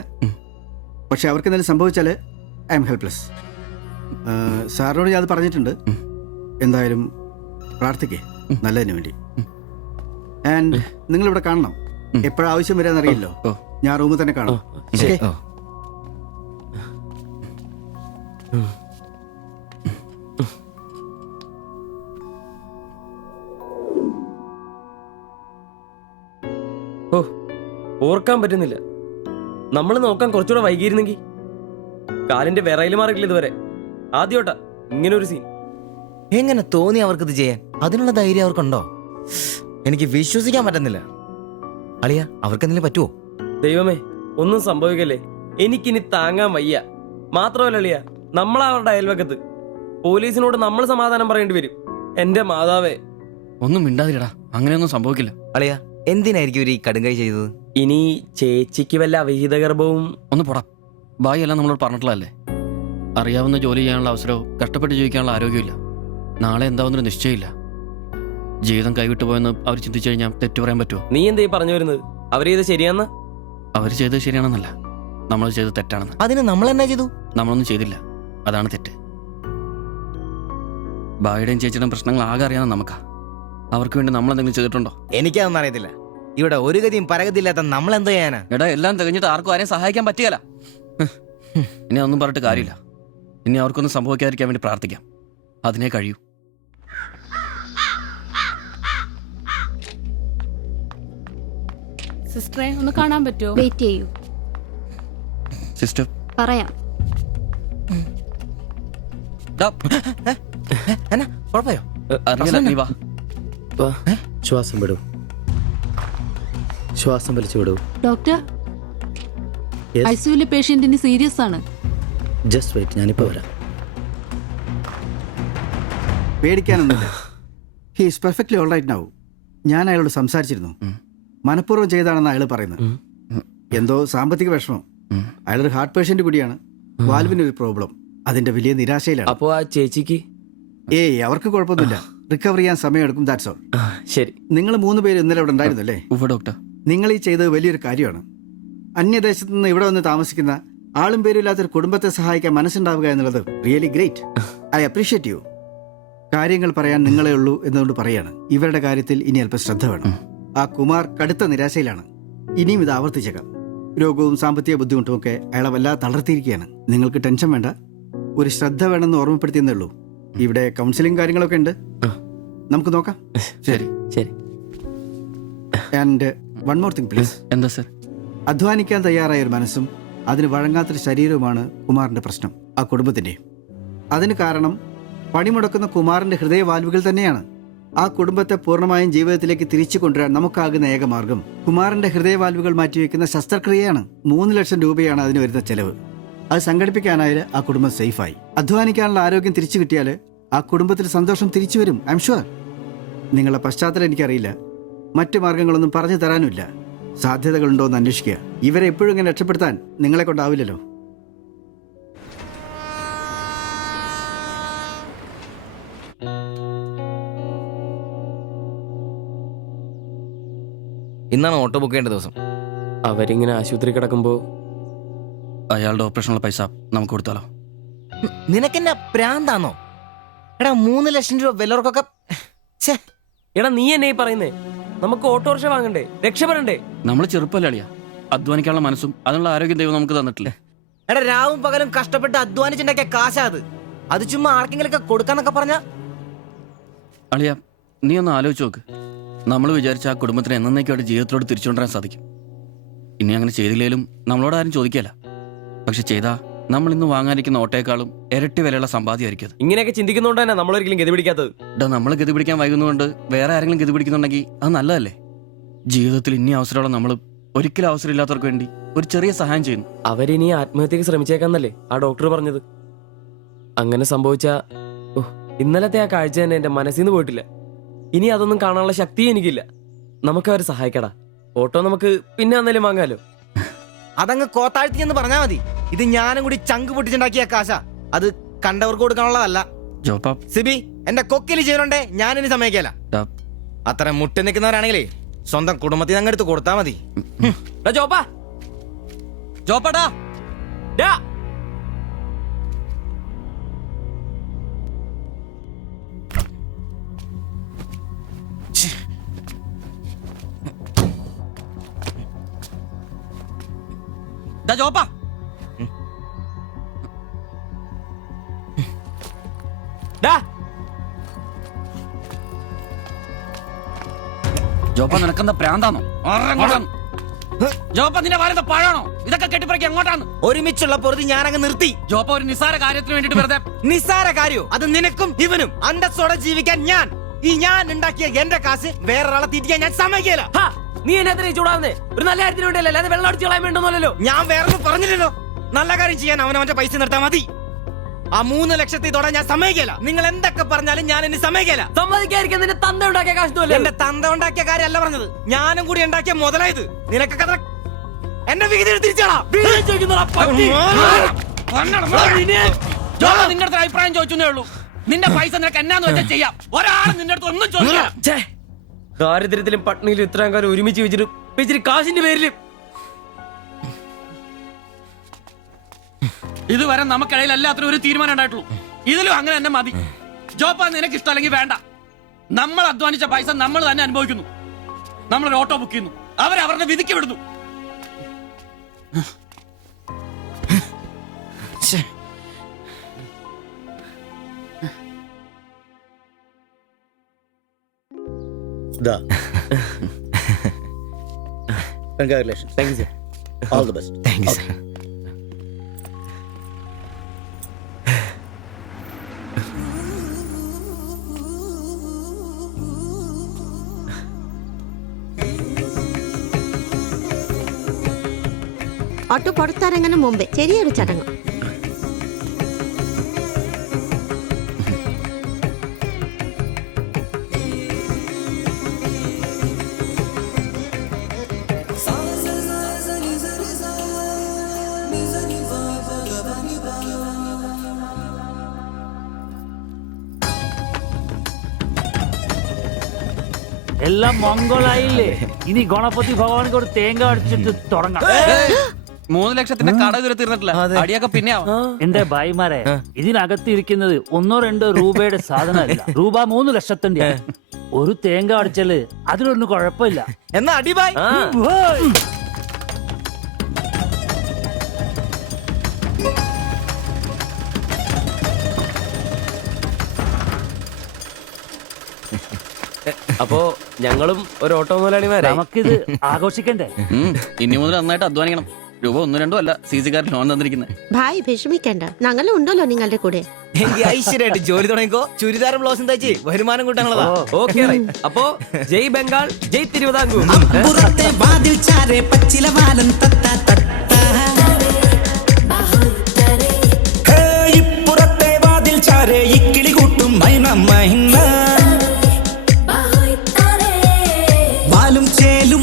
പക്ഷെ അവർക്ക് എന്തെങ്കിലും സംഭവിച്ചാൽ ഐ എം ഹെൽപ്ലെസ്. സാറിനോട് ഞാൻ അത് പറഞ്ഞിട്ടുണ്ട്. എന്തായാലും പ്രാർത്ഥിക്കേ നല്ലതിന് വേണ്ടി. ആൻഡ് നിങ്ങളിവിടെ കാണണം. എപ്പോഴാവശ്യം വരാന്നറിയില്ലോ. ഞാൻ റൂമിൽ തന്നെ കാണാം. ഓ, ഓർക്കാൻ പറ്റുന്നില്ല. നമ്മൾ നോക്കാൻ കുറച്ചുകൂടെ വൈകിയിരുന്നെങ്കിൽ. കാലിന്റെ വിറയിൽ മാറിയില്ല ഇതുവരെ. ആദ്യോട്ടാ ഇങ്ങനെ ഒരു സീൻ. എങ്ങനെ തോന്നി അവർക്കിത് ചെയ്യാൻ? അതിനുള്ള ധൈര്യം അവർക്കുണ്ടോ? എനിക്ക് വിശ്വസിക്കാൻ പറ്റുന്നില്ല. അളിയ, അവർക്ക് എന്തെങ്കിലും പറ്റുമോ? ദൈവമേ, ഒന്നും സംഭവിക്കല്ലേ. എനിക്കിനി താങ്ങാൻ വയ്യ. മാത്രമല്ല അളിയ, നമ്മളവരുടെ അയൽവക്കത്ത്. പോലീസിനോട് നമ്മൾ സമാധാനം പറയേണ്ടി വരും. എന്റെ മാതാവേ. ഒന്നും മിണ്ടാതിരടാ, അങ്ങനെയൊന്നും സംഭവിക്കില്ല. അളിയ, എന്തിനായിരിക്കും ഇവർ ഈ കടുങ്കൈ ചെയ്തത്? ഇനി ചേച്ചിക്ക് വല്ല അവിഹിത ഗർഭവും. ഒന്ന് പോടാ. ബായി എല്ലാം നമ്മളോട് പറഞ്ഞിട്ടുള്ളതല്ലേ. അറിയാവുന്ന ജോലി ചെയ്യാനുള്ള അവസരവും കഷ്ടപ്പെട്ട് ജീവിക്കാനുള്ള ആരോഗ്യമില്ല. നാളെ എന്താവുന്നൊരു നിശ്ചയമില്ല. ജീവിതം കൈവിട്ടു പോയെന്ന് അവർ ചിന്തിച്ചു കഴിഞ്ഞാൽ തെറ്റു പറയാൻ പറ്റുമോ? നീ എന്തേ പറഞ്ഞു വരുന്നത്? അവർ ചെയ്ത് ശരിയാന്ന്? അവർ ചെയ്തത് ശരിയാണെന്നല്ല, നമ്മൾ ചെയ്തത് തെറ്റാണെന്ന്. അതിന് നമ്മൾ എന്നാ ചെയ്തു? നമ്മളൊന്നും ചെയ്തില്ല, അതാണ് തെറ്റ്. ബായുടെയും ചേച്ചിയുടെയും പ്രശ്നങ്ങൾ ആകെ അറിയാവുന്ന നമുക്കാ. അവർക്ക് വേണ്ടി നമ്മൾ എന്തെങ്കിലും ചെയ്തിട്ടുണ്ടോ? എനിക്കതൊന്നും അറിയത്തില്ല. ഇവിടെ ഒരു ഗതിയും പരഗതിയില്ലാത്ത നമ്മൾ എന്തോ ചെയ്യാനാ? എടാ, എല്ലാം തികഞ്ഞിട്ട് ആർക്കും ആരെയും സഹായിക്കാൻ പറ്റിയല്ല. ഇനി അതൊന്നും പറഞ്ഞിട്ട് കാര്യമില്ല. ഇനി അവർക്കൊന്നും സംഭവിക്കാതിരിക്കാൻ വേണ്ടി പ്രാർത്ഥിക്കാം. അതിനെ കഴിയൂ. സിസ്റ്ററെ ഒന്ന് കാണാൻ പറ്റുമോ? വെയിറ്റ് ചെയ്യൂ. സിസ്റ്റർ പറയാം. കുഴപ്പമോ? അറിയില്ല, നീ വാ. ശ്വാസം വിടൂ. ശ്വാസം വലിച്ചു വിടൂ. ഡോക്ടർ, ഐസിയുലെ പേഷ്യന്റിന് സീരിയസ് ആണ്. ജസ്റ്റ് വെയിറ്റ്, ഞാനിപ്പോ വരാം. പേടിക്കാനൊന്നുമില്ല. He is perfectly all right now. ഞാൻ അയാളോട് സംസാരിച്ചിരുന്നു. മനഃപൂർവ്വം ചെയ്താണെന്ന് അയാൾ പറയുന്നത്. എന്തോ സാമ്പത്തിക വിഷമം. അയാളൊരു ഹാർട്ട് പേഷ്യന്റ് കൂടിയാണ്. വാൽവിനൊരു പ്രോബ്ലം. അതിന്റെ വലിയ നിരാശയിലാണ്. അപ്പോ ആ ചേച്ചിക്ക്? അവർക്ക് കുഴപ്പമൊന്നുമില്ല. റിക്കവർ ചെയ്യാൻ സമയമെടുക്കും. That's all. ശരി. നിങ്ങൾ 3 പേര് ഇന്നലെ ഇവിടെ ഉണ്ടായിരുന്നല്ലേ? ഡോക്ടർ, നിങ്ങൾ ഈ ചെയ്തത് വലിയൊരു കാര്യമാണ്. അന്യദേശത്ത് നിന്ന് ഇവിടെ വന്ന് താമസിക്കുന്ന ആളും പേരും ഇല്ലാത്തൊരു കുടുംബത്തെ സഹായിക്കാൻ മനസ്സുണ്ടാവുക എന്നുള്ളത് really great. I appreciate you. കാര്യങ്ങൾ പറയാൻ നിങ്ങളെ ഉള്ളൂ എന്നുകൊണ്ട് പറയാണ്. ഇവരുടെ കാര്യത്തിൽ ഇനി അല്പം ശ്രദ്ധ വേണം. ആ കുമാർ കടുത്ത നിരാശയിലാണ്. ഇനിയും ഇത് ആവർത്തിച്ചേക്കാം. രോഗവും സാമ്പത്തിക ബുദ്ധിമുട്ടും ഒക്കെ അയാളെ വല്ലാതെ തളർത്തിയിരിക്കുകയാണ്. നിങ്ങൾക്ക് ടെൻഷൻ വേണ്ട, ഒരു ശ്രദ്ധ വേണമെന്ന് ഓർമ്മപ്പെടുത്തിയെന്നേ ഉള്ളൂ. ഇവിടെ കൗൺസിലിംഗ് കാര്യങ്ങളൊക്കെ ഉണ്ട്, നമുക്ക് നോക്കാം. ശരി ശരി. And one more thing please. എന്താ സർ? അധ്വാനിക്കാൻ തയ്യാറായ ഒരു മനസ്സും അതിന് വഴങ്ങാത്തൊരു ശരീരവുമാണ് കുമാറിന്റെ പ്രശ്നം, ആ കുടുംബത്തിന്റെ. അതിന് കാരണം പണിമുടക്കുന്ന കുമാറിന്റെ ഹൃദയവാൽവുകൾ തന്നെയാണ്. ആ കുടുംബത്തെ പൂർണ്ണമായും ജീവിതത്തിലേക്ക് തിരിച്ചു കൊണ്ടുവരാൻ നമുക്കാകുന്ന ഏക മാർഗം കുമാറിന്റെ ഹൃദയവാൽവുകൾ മാറ്റിവെക്കുന്ന ശസ്ത്രക്രിയയാണ്. 3 ലക്ഷം രൂപയാണ് അതിന് വരുന്ന ചെലവ്. അത് സംഘടിപ്പിക്കാനായാൽ ആ കുടുംബം സേഫായി. അധ്വാനിക്കാനുള്ള ആരോഗ്യം തിരിച്ചു കിട്ടിയാൽ ആ കുടുംബത്തിൽ സന്തോഷം തിരിച്ചു വരും. I am sure. നിങ്ങളുടെ പശ്ചാത്തലം എനിക്കറിയില്ല, മറ്റു മാർഗങ്ങളൊന്നും പറഞ്ഞു തരാനുമില്ല. സാധ്യതകളുണ്ടോ എന്ന് അന്വേഷിക്കുക. ഇവരെ എപ്പോഴും ഇങ്ങനെ രക്ഷപ്പെടുത്താൻ നിങ്ങളെ കൊണ്ടാവില്ലല്ലോ. ഇന്നാണ് ഓട്ടോ ബുക്ക് ചെയ്യേണ്ട ദിവസം. അവരിങ്ങനെ ആശുപത്രി കിടക്കുമ്പോ അയാളുടെ ഓപ്പറേഷനുള്ള പൈസ നമുക്ക് കൊടുത്താലോ? നിനക്കെന്നാ പ്രാന്താന്നോ? എടാ 3 ലക്ഷം രൂപ വിലർക്കൊക്കെ. എടാ നീ എന്നെ ഈ പറയുന്നേ? നമുക്ക് ഓട്ടോറിക്ഷ വാങ്ങണ്ടേ, രക്ഷപ്പെടണ്ടേ? നമ്മൾ ചെറുപ്പല്ലേ അളിയാ, അധ്വാനിക്കാനുള്ള മനസ്സും അതിനുള്ള ആരോഗ്യം ദൈവം നമുക്ക് തന്നിട്ടില്ലേ? എടാ രാവും പകലും കഷ്ടപ്പെട്ട് അധ്വാനിച്ചുണ്ടാക്കിയ കാശാ അത് ചുമ്മാ ആർക്കെങ്കിലൊക്കെ കൊടുക്കാന്നൊക്കെ പറഞ്ഞ. അളിയ, നീ ഒന്ന് ആലോചിച്ച് നോക്ക്. നമ്മൾ വിചാരിച്ച ആ കുടുംബത്തിന് എന്നേക്കായിട്ട് ജീവിതത്തോട് തിരിച്ചുകൊണ്ടുവരാൻ സാധിക്കും. ഇനി അങ്ങനെ ചെയ്തില്ലേലും നമ്മളോട് ആരും ചോദിക്കല്ല. പക്ഷെ ചെയ്താ നമ്മൾ ഇന്ന് വാങ്ങാനിരിക്കുന്ന ഓട്ടേക്കാളും ഇരട്ടി വിലയുള്ള സമ്പാദ്യമായിരിക്കും. ഇങ്ങനെയൊക്കെ ചിന്തിക്കുന്നതുകൊണ്ട് തന്നെ നമ്മളൊരിക്കലും ഗതി പിടിക്കാത്തത്. നമ്മൾ ഗതി പിടിക്കാൻ വൈകുന്നതുകൊണ്ട് വേറെ ആരെങ്കിലും ഗതി പിടിക്കുന്നുണ്ടെങ്കിൽ അത് നല്ലതല്ലേ? ജീവിതത്തിൽ ഇനി അവസരമുള്ള നമ്മൾ ഒരിക്കലും അവസരം ഇല്ലാത്തവർക്ക് വേണ്ടി ഒരു ചെറിയ സഹായം ചെയ്യുന്നു. അവരിനി ആത്മഹത്യക്ക് ശ്രമിച്ചേക്കാന്നല്ലേ ആ ഡോക്ടർ പറഞ്ഞത്? അങ്ങനെ സംഭവിച്ച ഇന്നലത്തെ ആ കാഴ്ച തന്നെ എന്റെ മനസ്സിൽ നിന്ന് പോയിട്ടില്ല. ഇനി അതൊന്നും കാണാനുള്ള ശക്തിയും എനിക്കില്ല. നമുക്ക് അവരെ സഹായിക്കടാ. ഓട്ടോ നമുക്ക് പിന്നെ വന്നാലും വാങ്ങാലോ. അതങ്ങ് കോത്താഴ്ത്തി എന്ന് പറഞ്ഞാ മതി. ഇത് ഞാനും കൂടി ചങ്ക് പൊട്ടിച്ചുണ്ടാക്കിയ കാശാ. അത് കണ്ടവർക്ക് കൊടുക്കാനുള്ളതല്ല. സിബി, എന്റെ കൊക്കില് ജീവനുണ്ടേ ഞാനിനി സമ്മതിക്കല. അത്ര മുട്ടി നിൽക്കുന്നവരാണെങ്കിലേ സ്വന്തം കുടുംബത്തിൽ അങ്ങ് എടുത്ത് കൊടുത്താ മതി. ജോപ്പാടാ ജോപ്പാ, ജോപ്പ നിനക്കെന്താ പ്രാന്താണോ? ജോപ്പ നിന്റെ വാരത്തെ പഴാണോ? ഇതൊക്കെ കെട്ടിപ്പറക്കി എങ്ങോട്ടാണ്? ഒരുമിച്ചുള്ള പൊറുതി ഞാനങ്ങ് നിർത്തി. ജോപ്പ ഒരു നിസ്സാര കാര്യത്തിന് വേണ്ടിട്ട് വെറുതെ. നിസ്സാര കാര്യോ? അത് നിനക്കും ഇവനും അന്തസ്സോടെ ജീവിക്കാൻ ഞാൻ ഉണ്ടാക്കിയ എന്റെ കാശ് വേറൊരാളെ തീറ്റിക്കാൻ ഞാൻ സമ്മതിക്കില്ല. നീ എന്നെ ചൂടാവുന്നേ? ഒരു നല്ല കാര്യത്തിന് വേണ്ടിയല്ലേ, അല്ലാതെ വെള്ളം അടിച്ചു കളയാൻ വേണ്ടല്ലോ. ഞാൻ വേറൊന്നും പറഞ്ഞില്ലല്ലോ. നല്ല കാര്യം ചെയ്യാൻ അവനവന്റെ പൈസ നിർത്താൻ മതി. ആ 3 ലക്ഷത്തിൽ തൊടാൻ ഞാൻ സമ്മതിക്കില്ല. നിങ്ങൾ എന്തൊക്കെ പറഞ്ഞാലും ഞാൻ എന്നെ സമ്മതിക്കില്ല. സമ്മതിക്കാതിരിക്കാൻ നിന്റെ തന്ത ഉണ്ടാക്കിയ കാശ്. എന്റെ തന്ത ഉണ്ടാക്കിയ കാര്യമല്ല പറഞ്ഞത്, ഞാനും കൂടി ഉണ്ടാക്കിയ മുതലായത്. നിനക്കൊക്കെ എന്റെ വിഹിതം തിരിച്ചാടാ. നിന്റെ അടുത്ത് അഭിപ്രായം ചോദിച്ചേ ഉള്ളൂ. നിന്റെ പൈസ നിനക്ക് എന്നാന്ന് വെച്ചാൽ ചെയ്യാം. ഒരാളും നിന്റെ അടുത്ത് ഒന്നും ചോദിക്കാം. ദാരിദ്ര്യത്തിലും പട്ടിണിയിലും ഇത്രയും കാലം ഒരുമിച്ച് വെച്ചിട്ട് കാശിന്റെ പേരിലും ഇതുവരെ നമുക്കിടയിൽ എല്ലാത്തിനും ഒരു തീരുമാനം ഉണ്ടായിട്ടുള്ളൂ. ഇതിലും അങ്ങനെ തന്നെ മതി. ജോപ്പ നിനക്ക് ഇഷ്ടമല്ലെങ്കിൽ വേണ്ട. നമ്മൾ അധ്വാനിച്ച പൈസ നമ്മൾ തന്നെ അനുഭവിക്കുന്നു. നമ്മളൊരു ഓട്ടോ ബുക്ക് ചെയ്യുന്നു, അവരവരുടെ വിധിക്ക് വിടുന്നു. Congratulations. Thank you, sir. All the best. Thank you, sir. Auto പുറത്തിറങ്ങുന്ന മുമ്പേ ചെറിയൊരു ചടങ്ങ്. എല്ലാം മംഗളായില്ലേ? ഇനി ഗണപതി ഭഗവാനക്ക് ഒരു തേങ്ങ അടിച്ചിട്ട് തുടങ്ങാം. 3 ലക്ഷത്തിന്റെ കട ഇതുവരെ തീർന്നിട്ടില്ല. അടിയൊക്കെ പിന്നെ ആവാം. എന്റെ ഭായിമാരെ ഇതിനകത്ത് ഇരിക്കുന്നത് 1-2 രൂപയുടെ സാധനമല്ല, രൂപ 3 ലക്ഷത്തിന്റെ. ഒരു തേങ്ങ അടിച്ചാല് അതിലൊന്നും കുഴപ്പമില്ല. എന്നാ അടിബായ്. അപ്പോ ഞങ്ങളും ഒരു ഓട്ടോ മുതലാളിമാരെ നമുക്കിത് ആഘോഷിക്കണ്ടേ? ഇനി മുതൽ നന്നായിട്ട് അധ്വാനിക്കണം. രൂപ 1-2 അല്ല CC-കാർ ലോൺ തന്നിരിക്കുന്നത്. ഭായ് വിഷമിക്കണ്ട, ഞങ്ങളും ഉണ്ടല്ലോ നിങ്ങളുടെ കൂടെ. എങ്കിൽ ഐശ്വര്യമായിട്ട് ജോലി തുടങ്ങിക്കോ. ചുരിദാറും ബ്ലൗസും തയ്ച്ച് വരുമാനം കൂട്ടാനുള്ളതാ. ഓക്കെ അപ്പോ ജയ് ബംഗാൾ, ജയ് തിരുവിതാംകൂർ. വാലും ചേലും